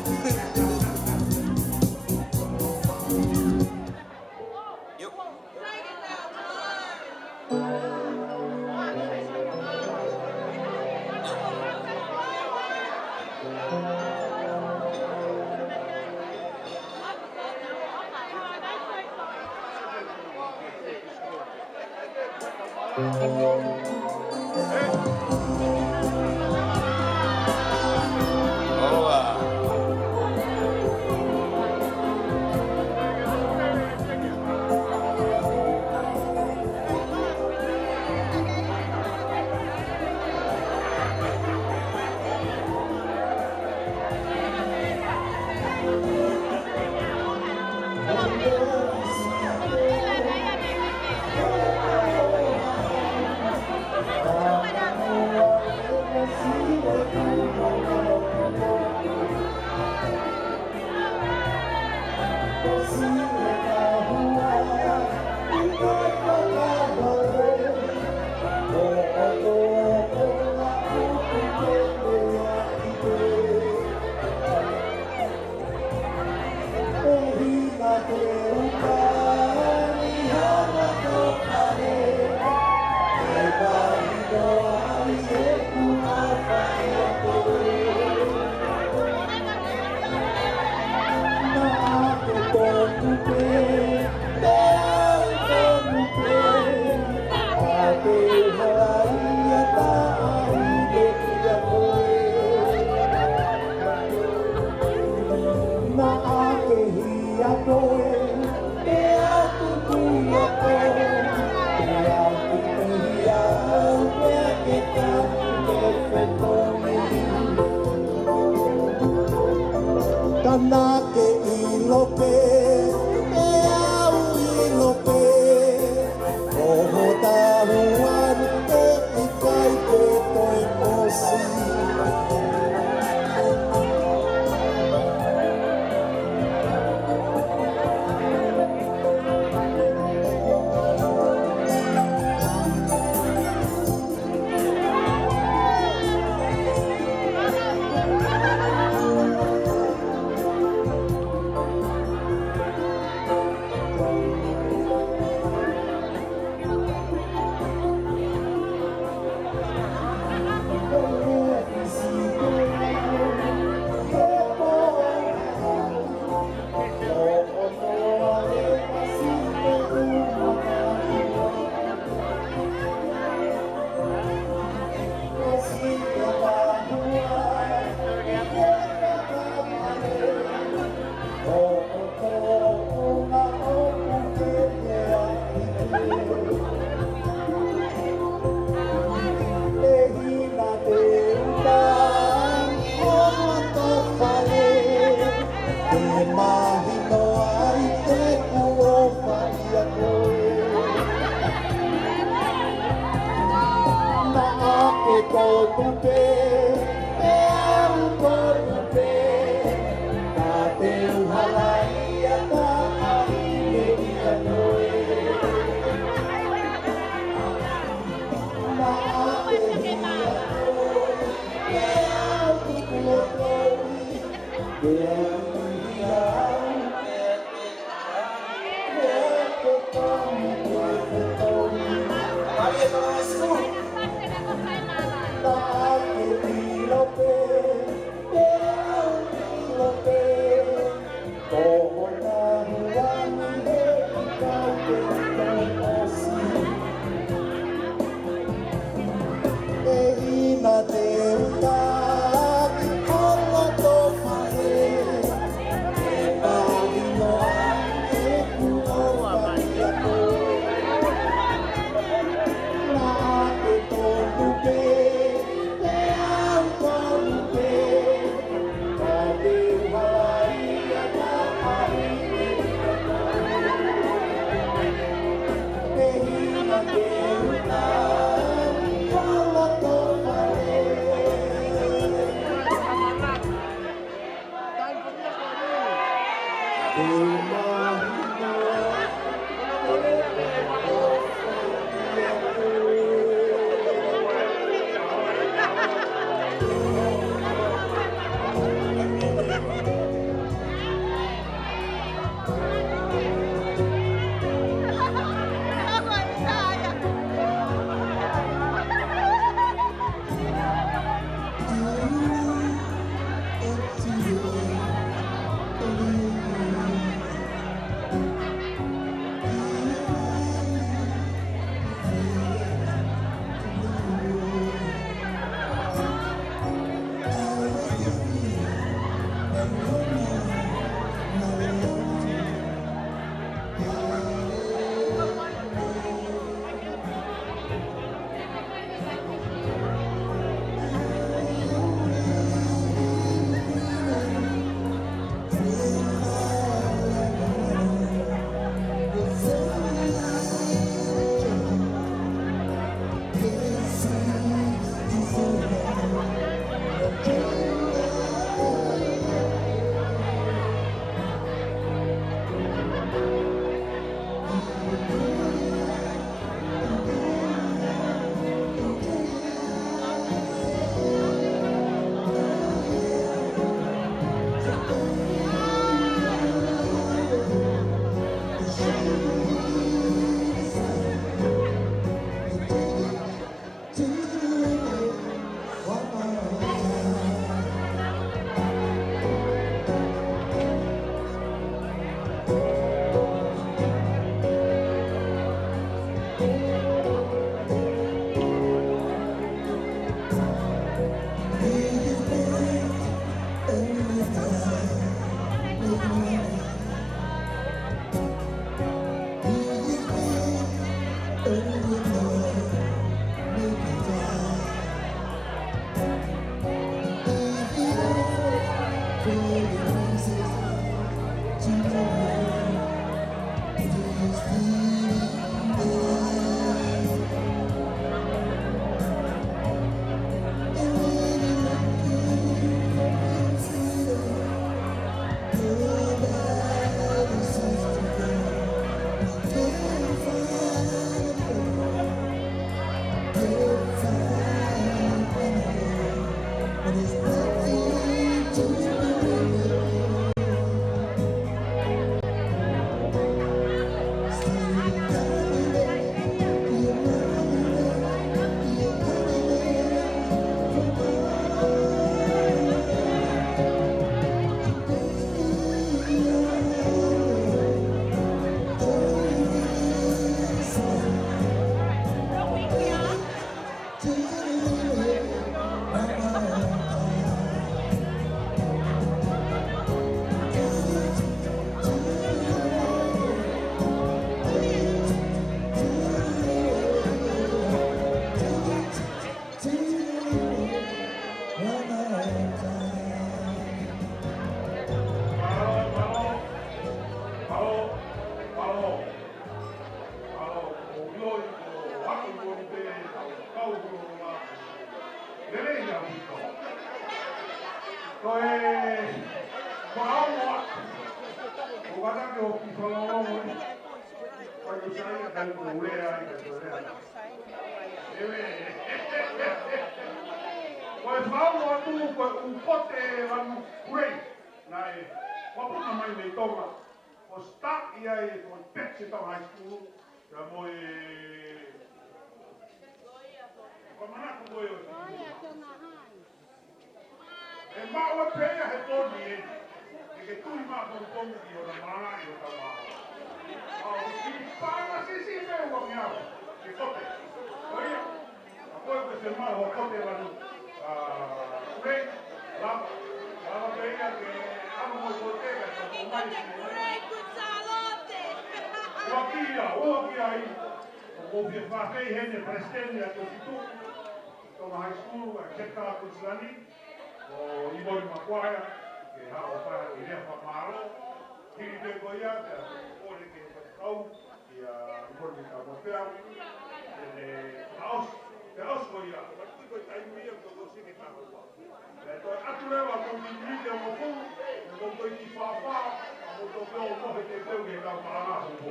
peo mo he te peo ke tau paranga hupo.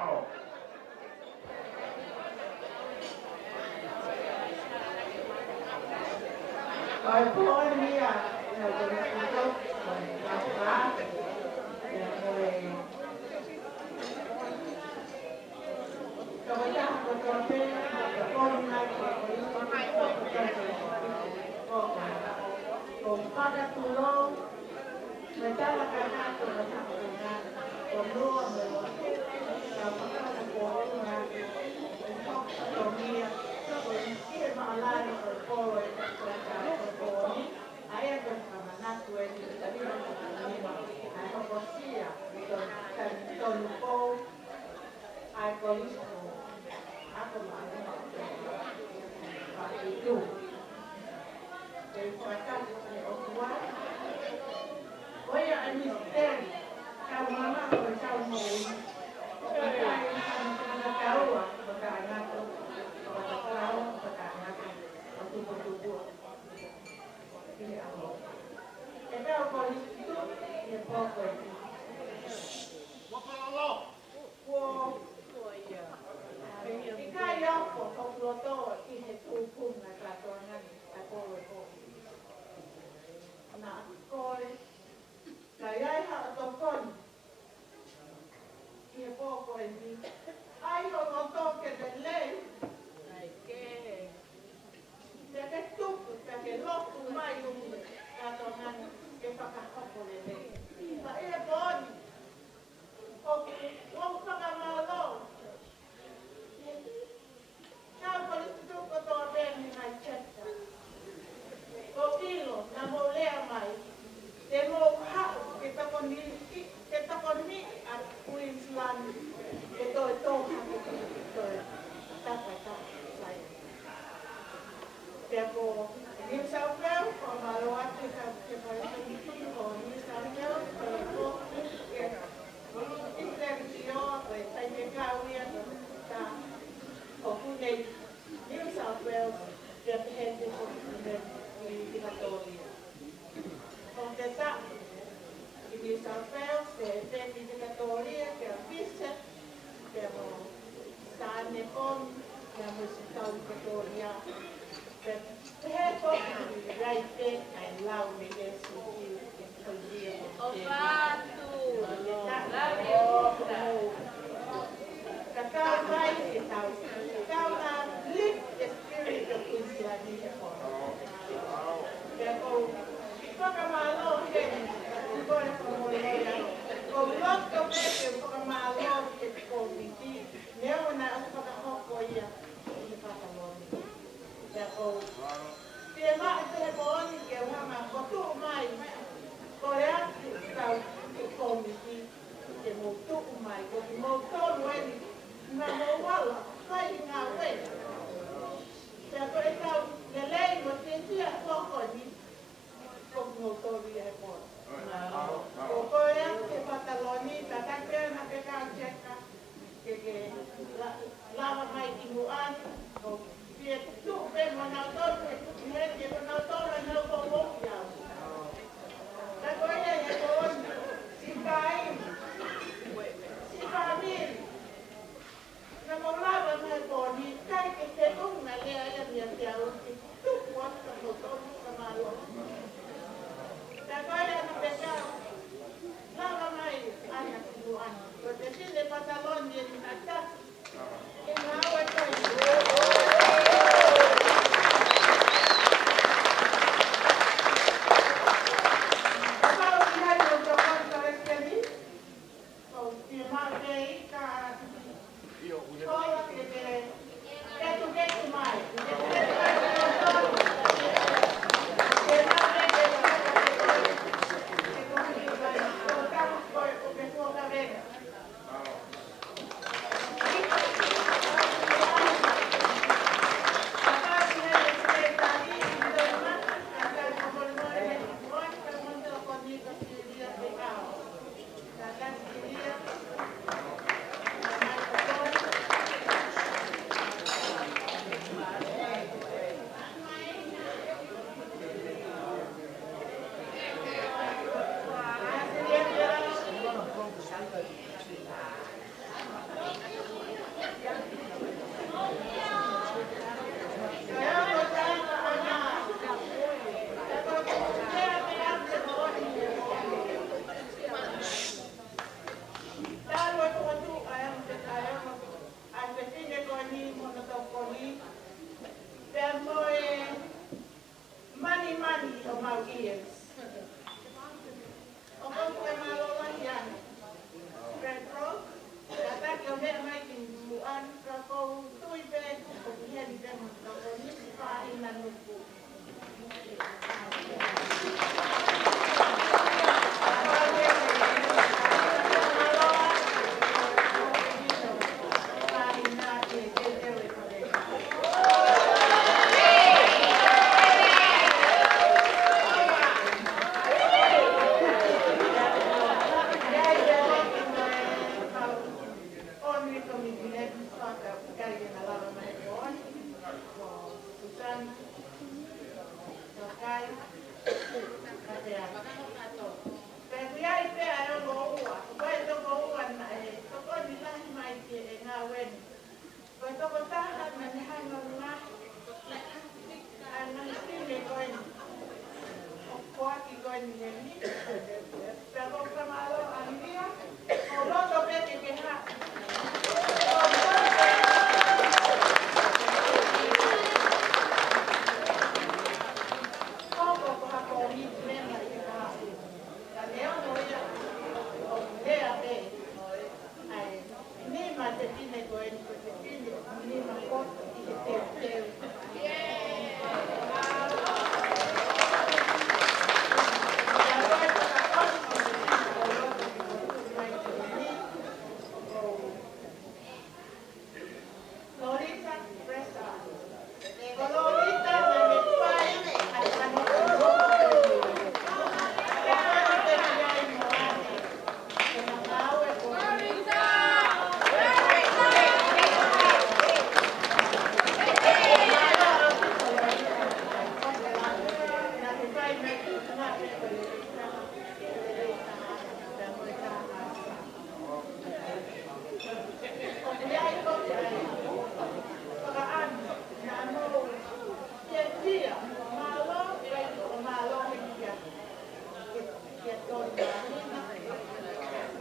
Ao. Ai poe mia, na te mito, na ka, na koe. Kawata ko to pe, ko na ko ko pada tulo, metala kana ko na ko na, ko no me lo. Kawata ko na, ko mia, ko ni ma la ni ko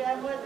Thank you.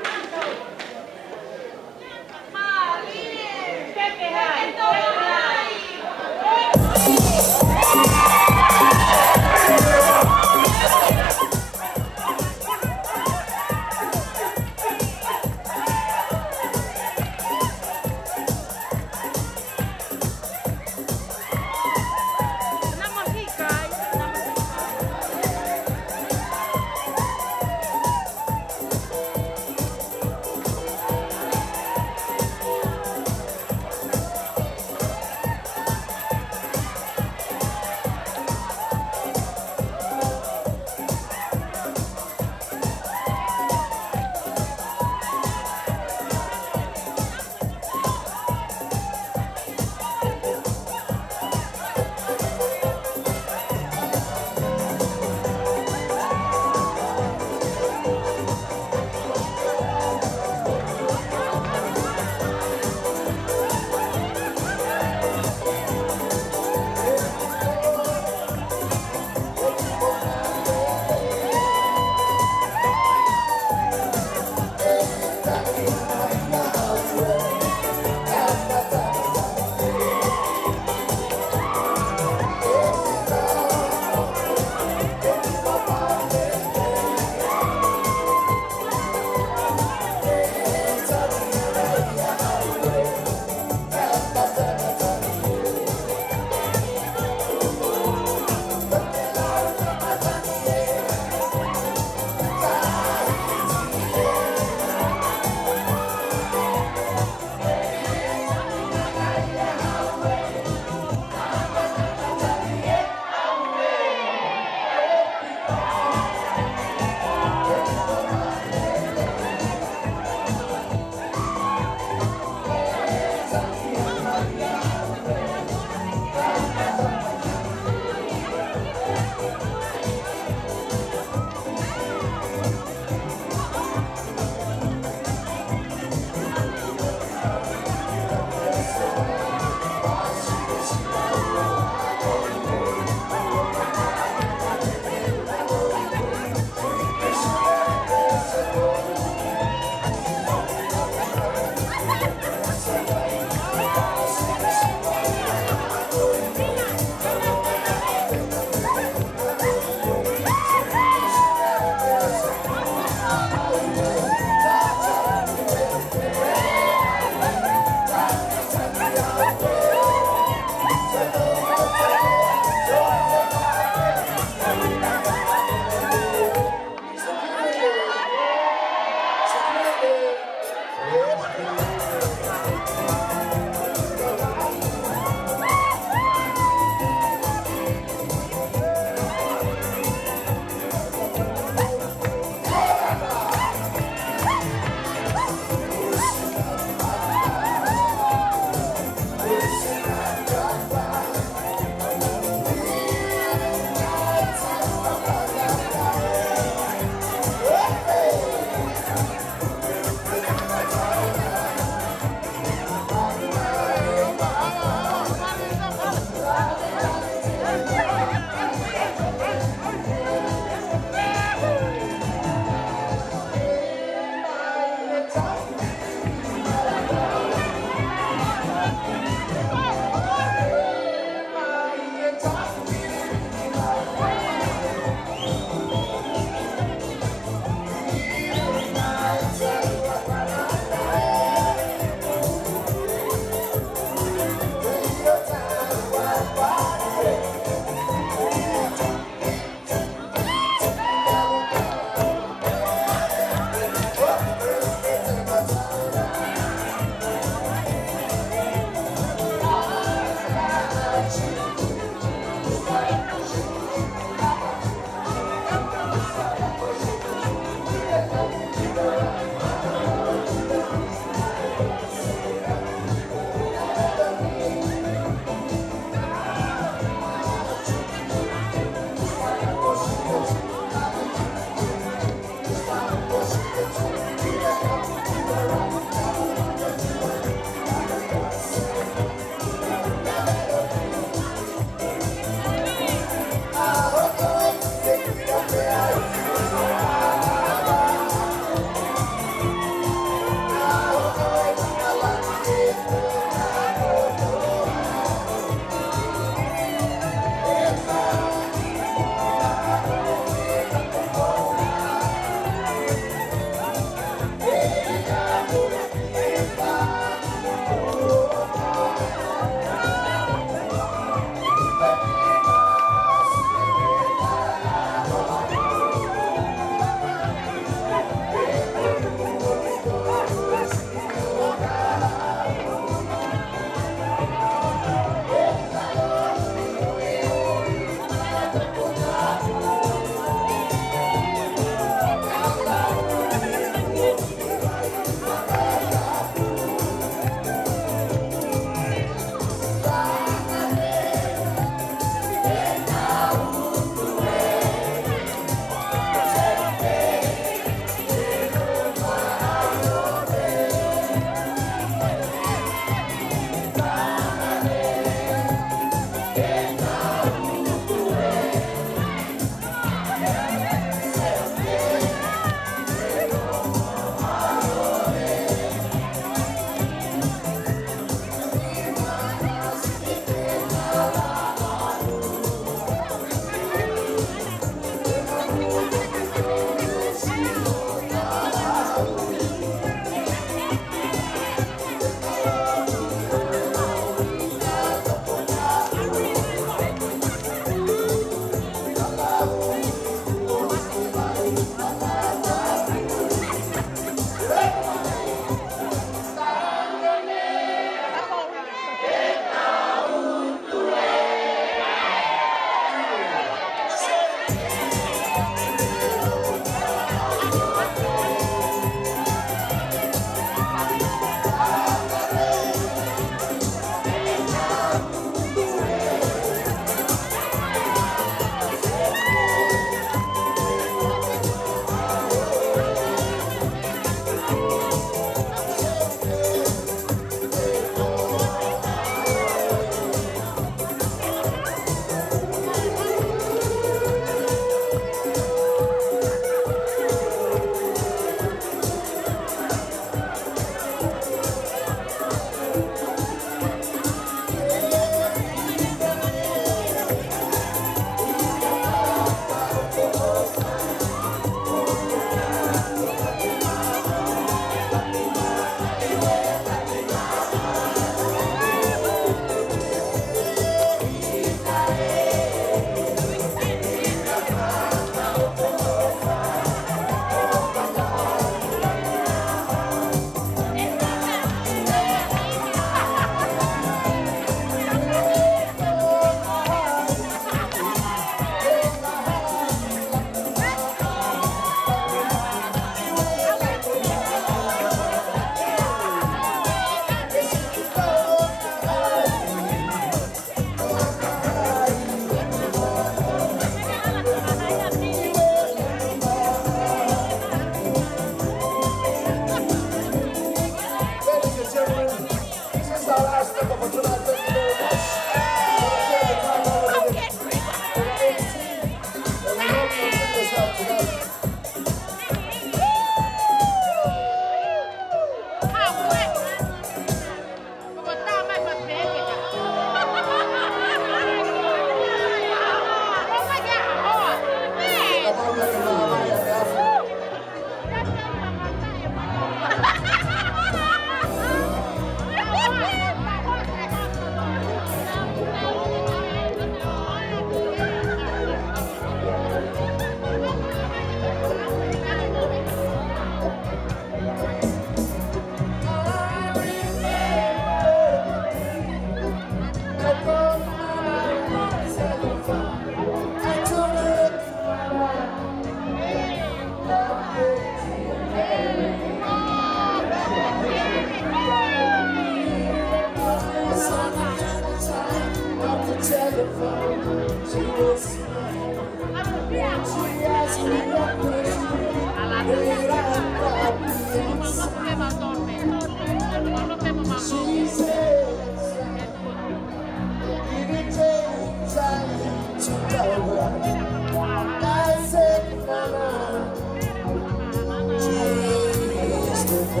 But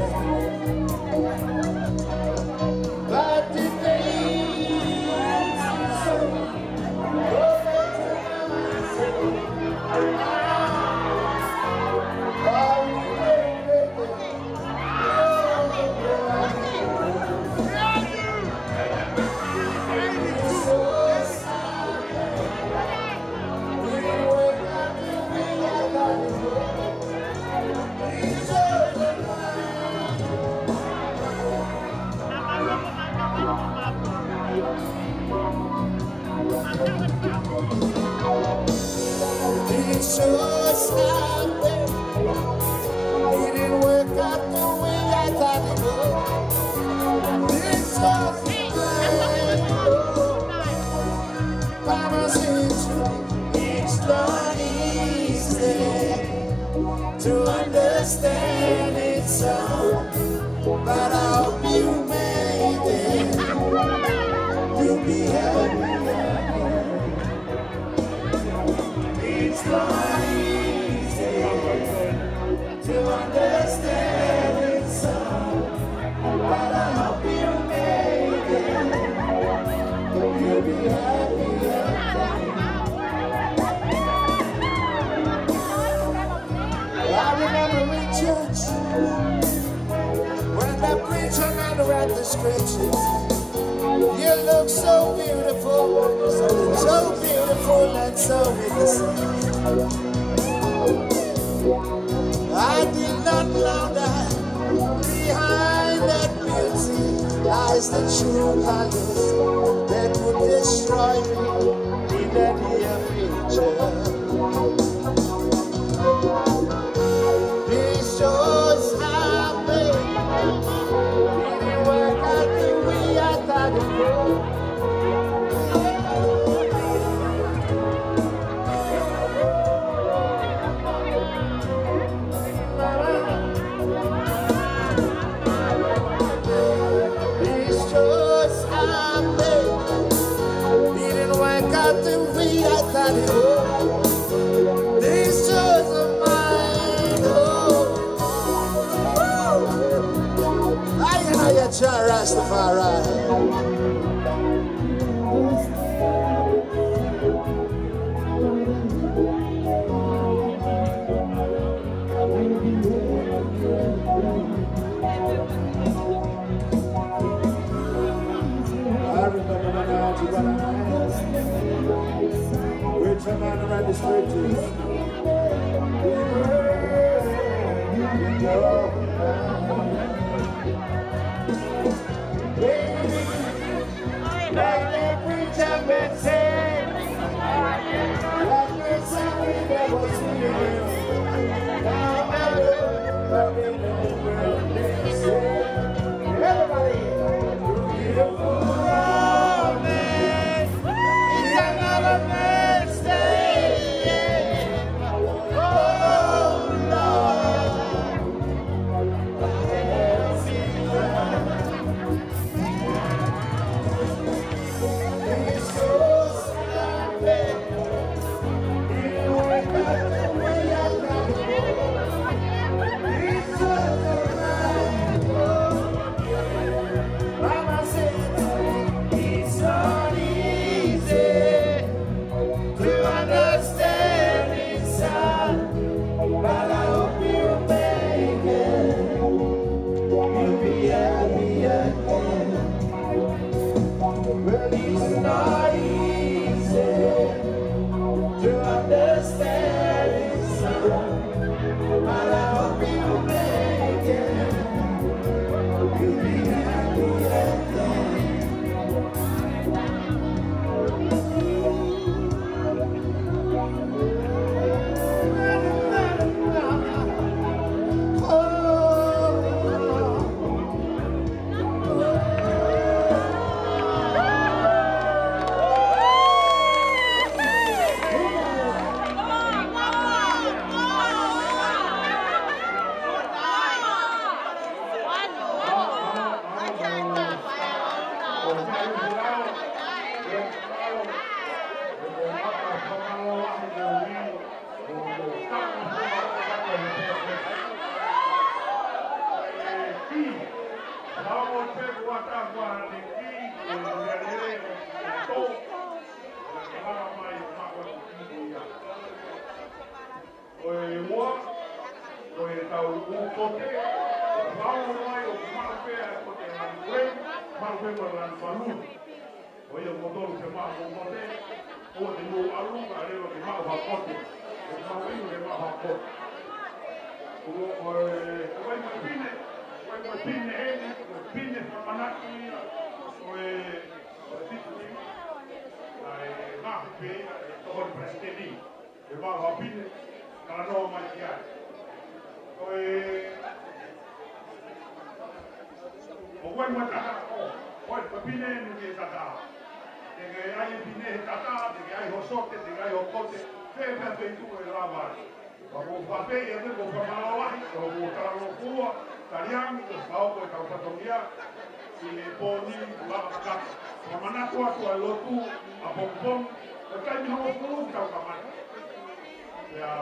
the days so to understand it so, but I hope you made it. You'll be happy. It's not easy to understand it so, but I hope you made it. You'll be happy. I remember in church when the preacher man read the scriptures. You look so beautiful, so beautiful and so innocent. I did not know that behind that beauty lies the true colors that would destroy me in the near future. Shows how big didn't work out the way I thought it would. This shows how big didn't work out the way I thought it would. This shows Jah Rastafari. I remember when I had to run a with your man around the scriptures. So tau ukote, wao mai o kumapea ko te mangue, mangue ko lan palu. O ia motoru te maa ukote, o te mo alu ka reo te maa hakote. O mawinu te maa hakote. O wai mapine, eni, pine whamanaki, o tituli, ai mahipe, o presidenti, e maa hapine, kala noa mai ki ai. O wai matata o, wai papine ni ke tata. Te ke ai pine tata, te ke ai hosote, te ke ai hokote, pe tu e lava. Ko pape e te ko pamalawahi, ko taralo kua, tariangi, ko sao ko tau patongia, i le poni, lava kaka. Pamanako atu a lotu, a pompom, o taimi hongo kuru tau kamana. Ya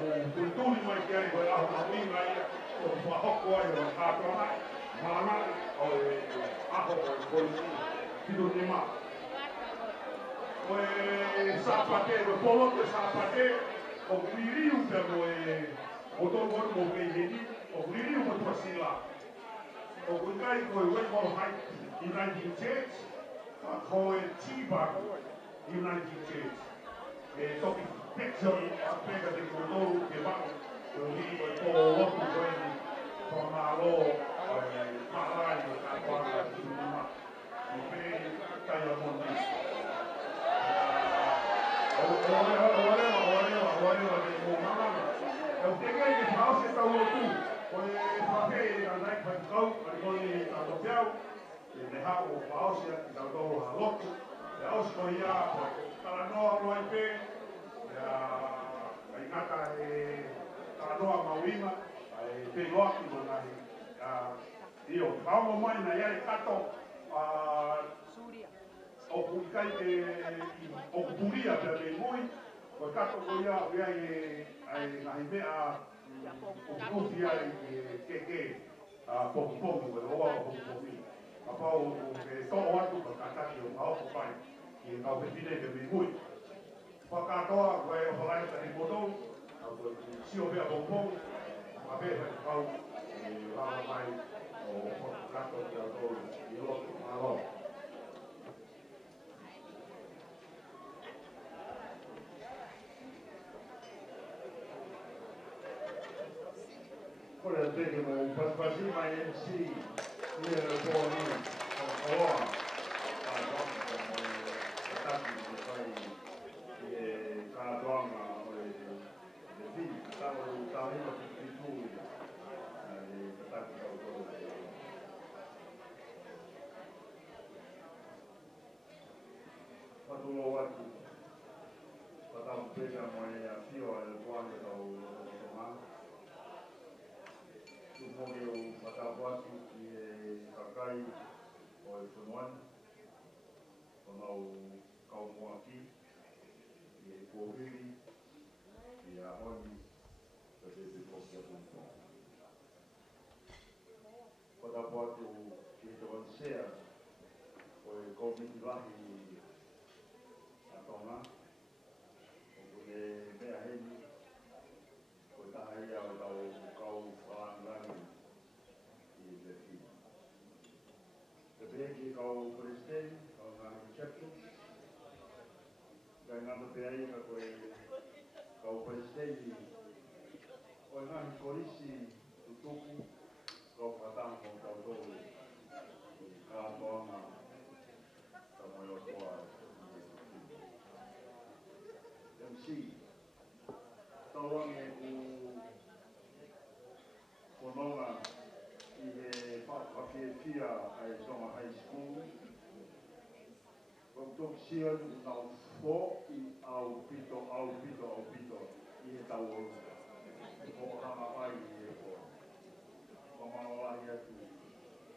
mo kulturi mai ki ai ko aho mawinga ia, o whahoko ai o kātona, mana o aho o polisi, tino ni maa. O sapate, o polo te sapate, o kuririu te o tōkoru mo peiheni, o kuririu mo tuasila. O kukai koe Waymo Heights United Church, koe Chibago United Church. E toki picture a pega te kotoru ke wau, o ni ko lotu koe ni whamalo, maharai o kātuanga ki nima, i pe tai a mondi. Orewa de mo mamama. Eu tenho que falar se está o outro. Foi fazer a night para kau, ali foi a hotel. E levar o pausa da do haloto. E aos coia para no IP. Ai kata para no mauima, ai pe loki do na. Io, vamos mai na ia kato o kukai o kuria pe moi. O kato koia ai mea o kutia ke poki o oa poki. A pau ke toa atu ka kataki o hao ko pai ki kau pepine ke mimui. Whakatoa koe o halai ka ni motou, au sio pia pompong, a pēha ki kau lava mai o kato ki au tōru i loto malo. Por el que me pasé my MC here for me o a como ataque de pai e cada doma de fin estava o tamanho de pintura e ataque ao todo. Quando o outro para um pega moeda fio el quando o tomar Tumoge o Matabuatu ki e Kakai o e Whanuan, o nau Kaumoaki, ki e Kōhiri, ki a Honi, ka te te Kokia Punto. Matabuatu ki e Tawansea, o e Kaumitilahi a Tonga, o e mea heni, o e taha ia o tau kau whaangangi i le fi. Te pēki kau Palestine, kau ngāhi chapter, kai ngāta pēai ka koe kau Palestine, o e ngāhi korisi tutuku, kau whatang kau tau tōru, i kātoanga, ka moe o toa MC, tauange ku Kononga i he whakawhiawhia ai Tonga High School. Kau tok sion nau fō i au pito i he tau oru. Ko hanga ai i he fō. Whamalawahi atu.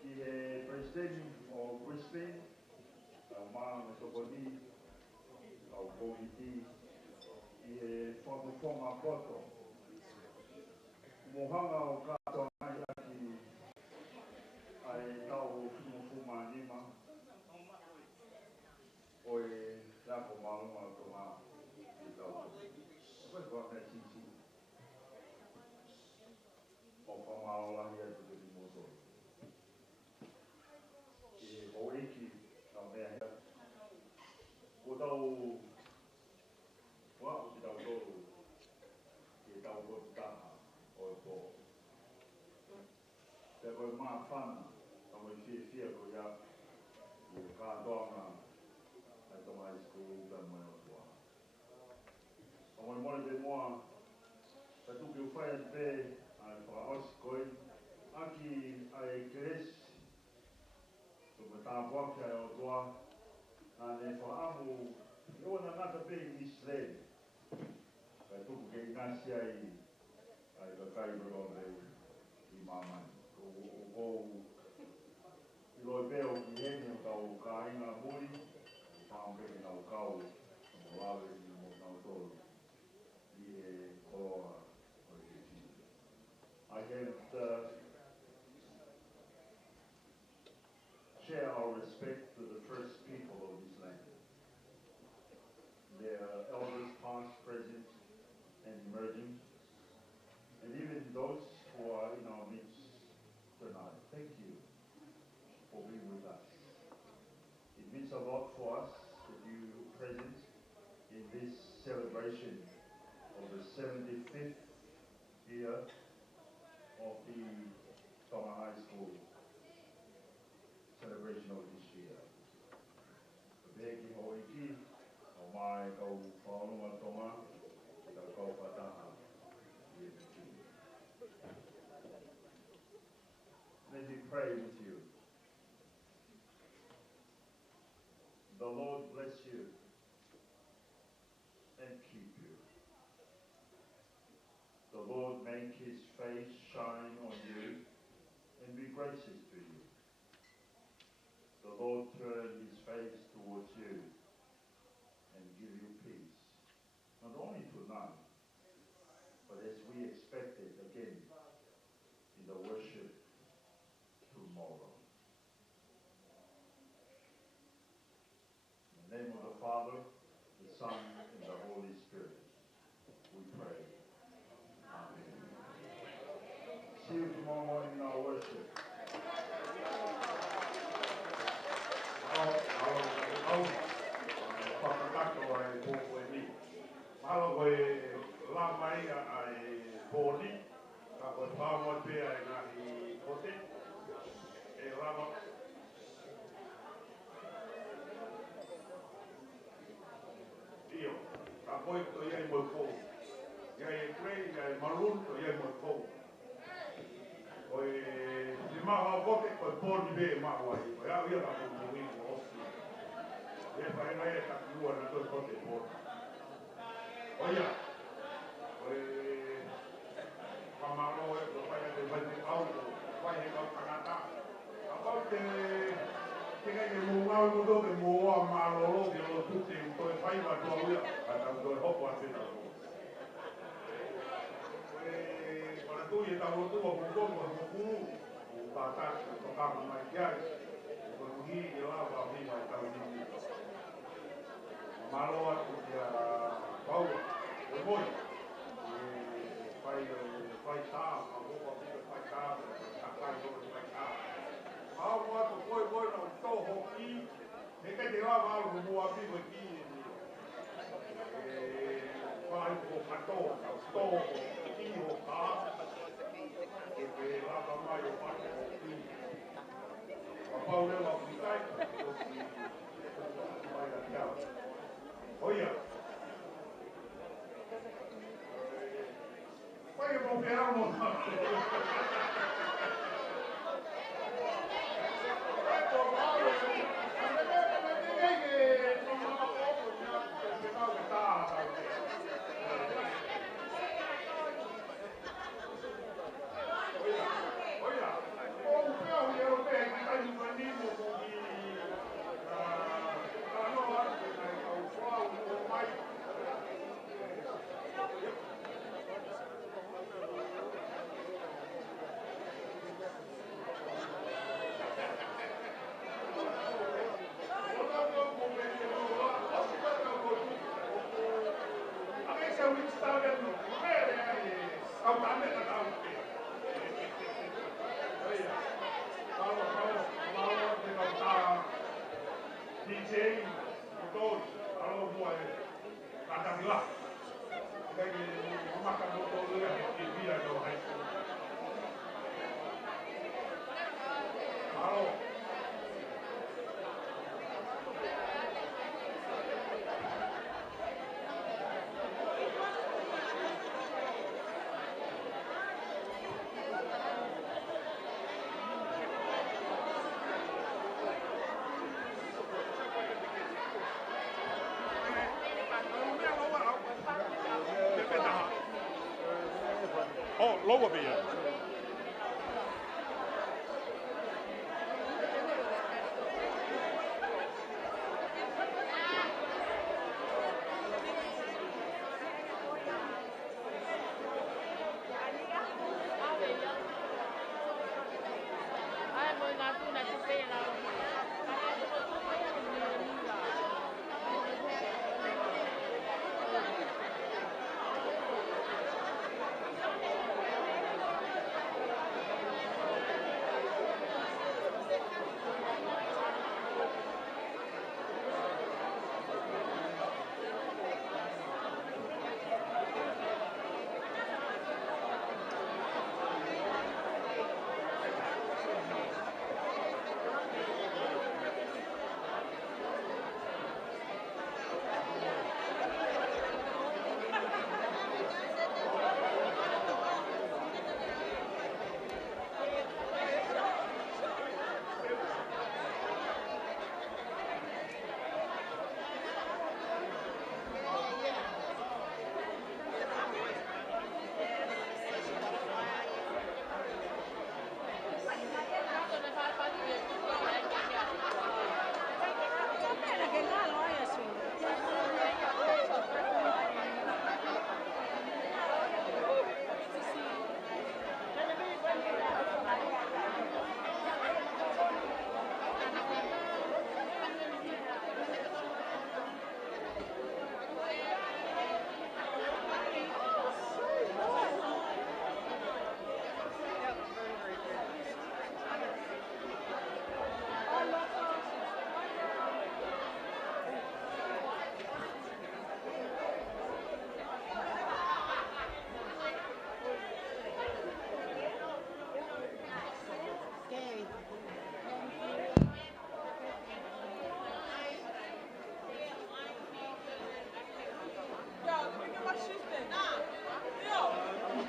I he president o Brisbane, au maa me tokoni, au komiti, i he whakuwhonga poto. Mohanga o kato mai aki ai tau fuma nima o e rako maruma o toha i tau. Koe kua mea titi. o taha o e po. Te koe maa whana, ka mo i fia ko ia, i e kātoanga, ai tama high school, ka mo e o tua. Ka mo i mone te moa, ka tuki u whaia te ai whakaosi koe, aki ai keresi, so me tā waki ai o tua, nā ne whaamu, i o na ngata pe i Israel, ka tuku ke ngasi ai ka kai bro reu i mamani. O i loi peo ki hene o tau ka inga mui, whaam peke nau kau, o lawe i mo nau tolu, i e koroa o i te tiu. I have share our respect to the first people of this land. Their elders past, present, and emerging, and even those who are in our midst tonight. Thank you for being with us. It means a lot for us that you are present in this celebration of the 75th year of the Tonga High School celebration of this year. Veki hoiki, o mai kau whaonunga tonga, i kau pataha i e piki. Let me pray with you. The Lord bless you and keep you. The Lord make his face shine on you and be gracious to you. The Lord turn his face towards you and give you peace. Not only tonight, but as we expect it again in the worship tomorrow. In the name of the Father, the Son, and the Holy Spirit, we pray. Amen. See you tomorrow morning in our worship. Whakakato ai pōpoi ni. Mahalo koe la mai ai pōni, ka koe whāmoa pēa e ngahi kote, e rama. Io, ka koe to iai moi kou. Iai e krei, iai marun, to iai moi kou. Koe si maha kote, koe pōni be e maha ai. Koe au ia ka pōni ko osi. E whaenga e taki ua na toi kote pōni. Oia, koe whamaro e ko whaia te whaiti auto, whaia kau tangata. A pau te kai ke mō ngau koto ke mō oa maroro ke o tuti u koe whaiwa tua uia, a tau koe hopo a tena ko. Koe kora tui e tau rotu o kukongo a mokuru, o tātaki o tokama mai kiai, o koe muhi e lawa a whima e tau nini. Malo atu kia paua, e moi, whai tā, a moka pika whai tā, a kai hori whai tā. Hau atu koe na o toho ki, he kai te lawa alu mua pima ki whai ko katoa, toho ki ho tā, e pe lapa mai o whai ko ki. A pau rewa whikai, o ki mai a tiao. Oia. Oia, vou pegar o Oh, lower me.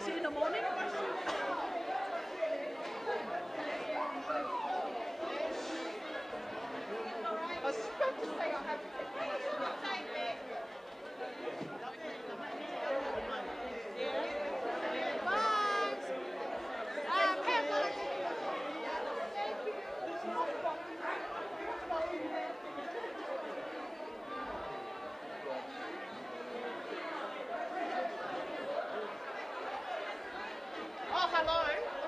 See you in the morning. I was about to say I have to Oh, hello.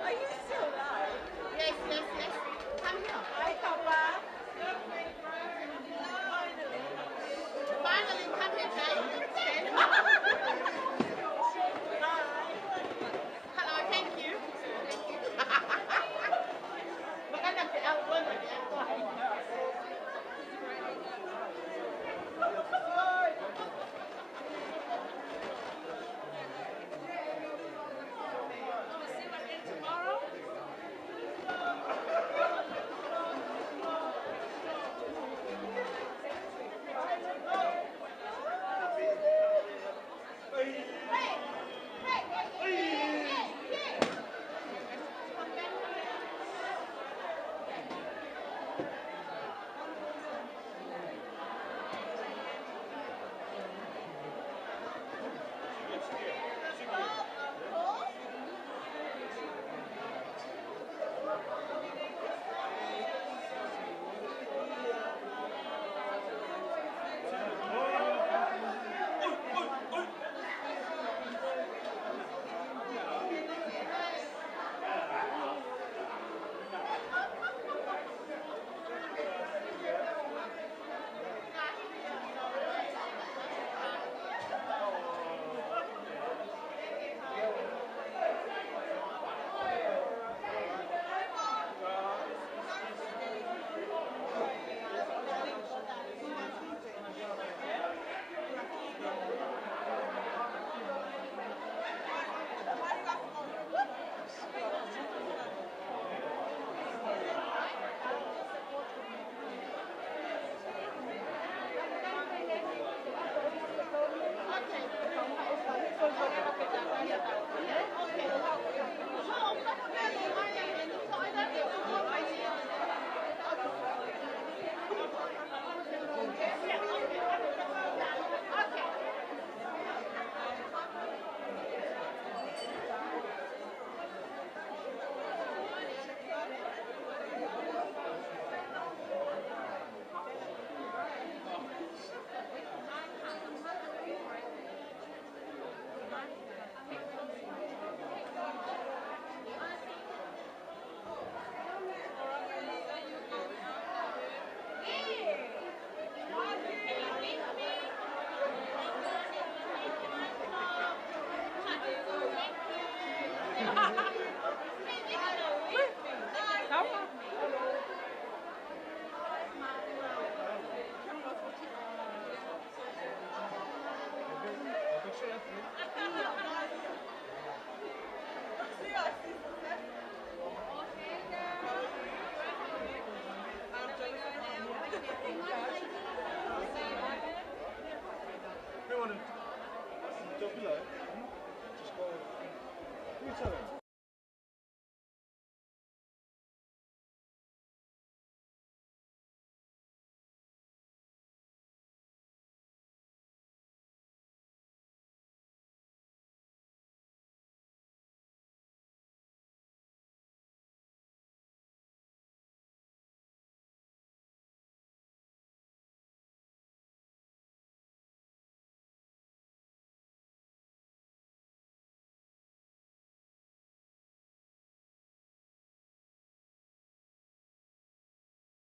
Are you still alive? Yes, yes, yes. Come here. Hi, Papa.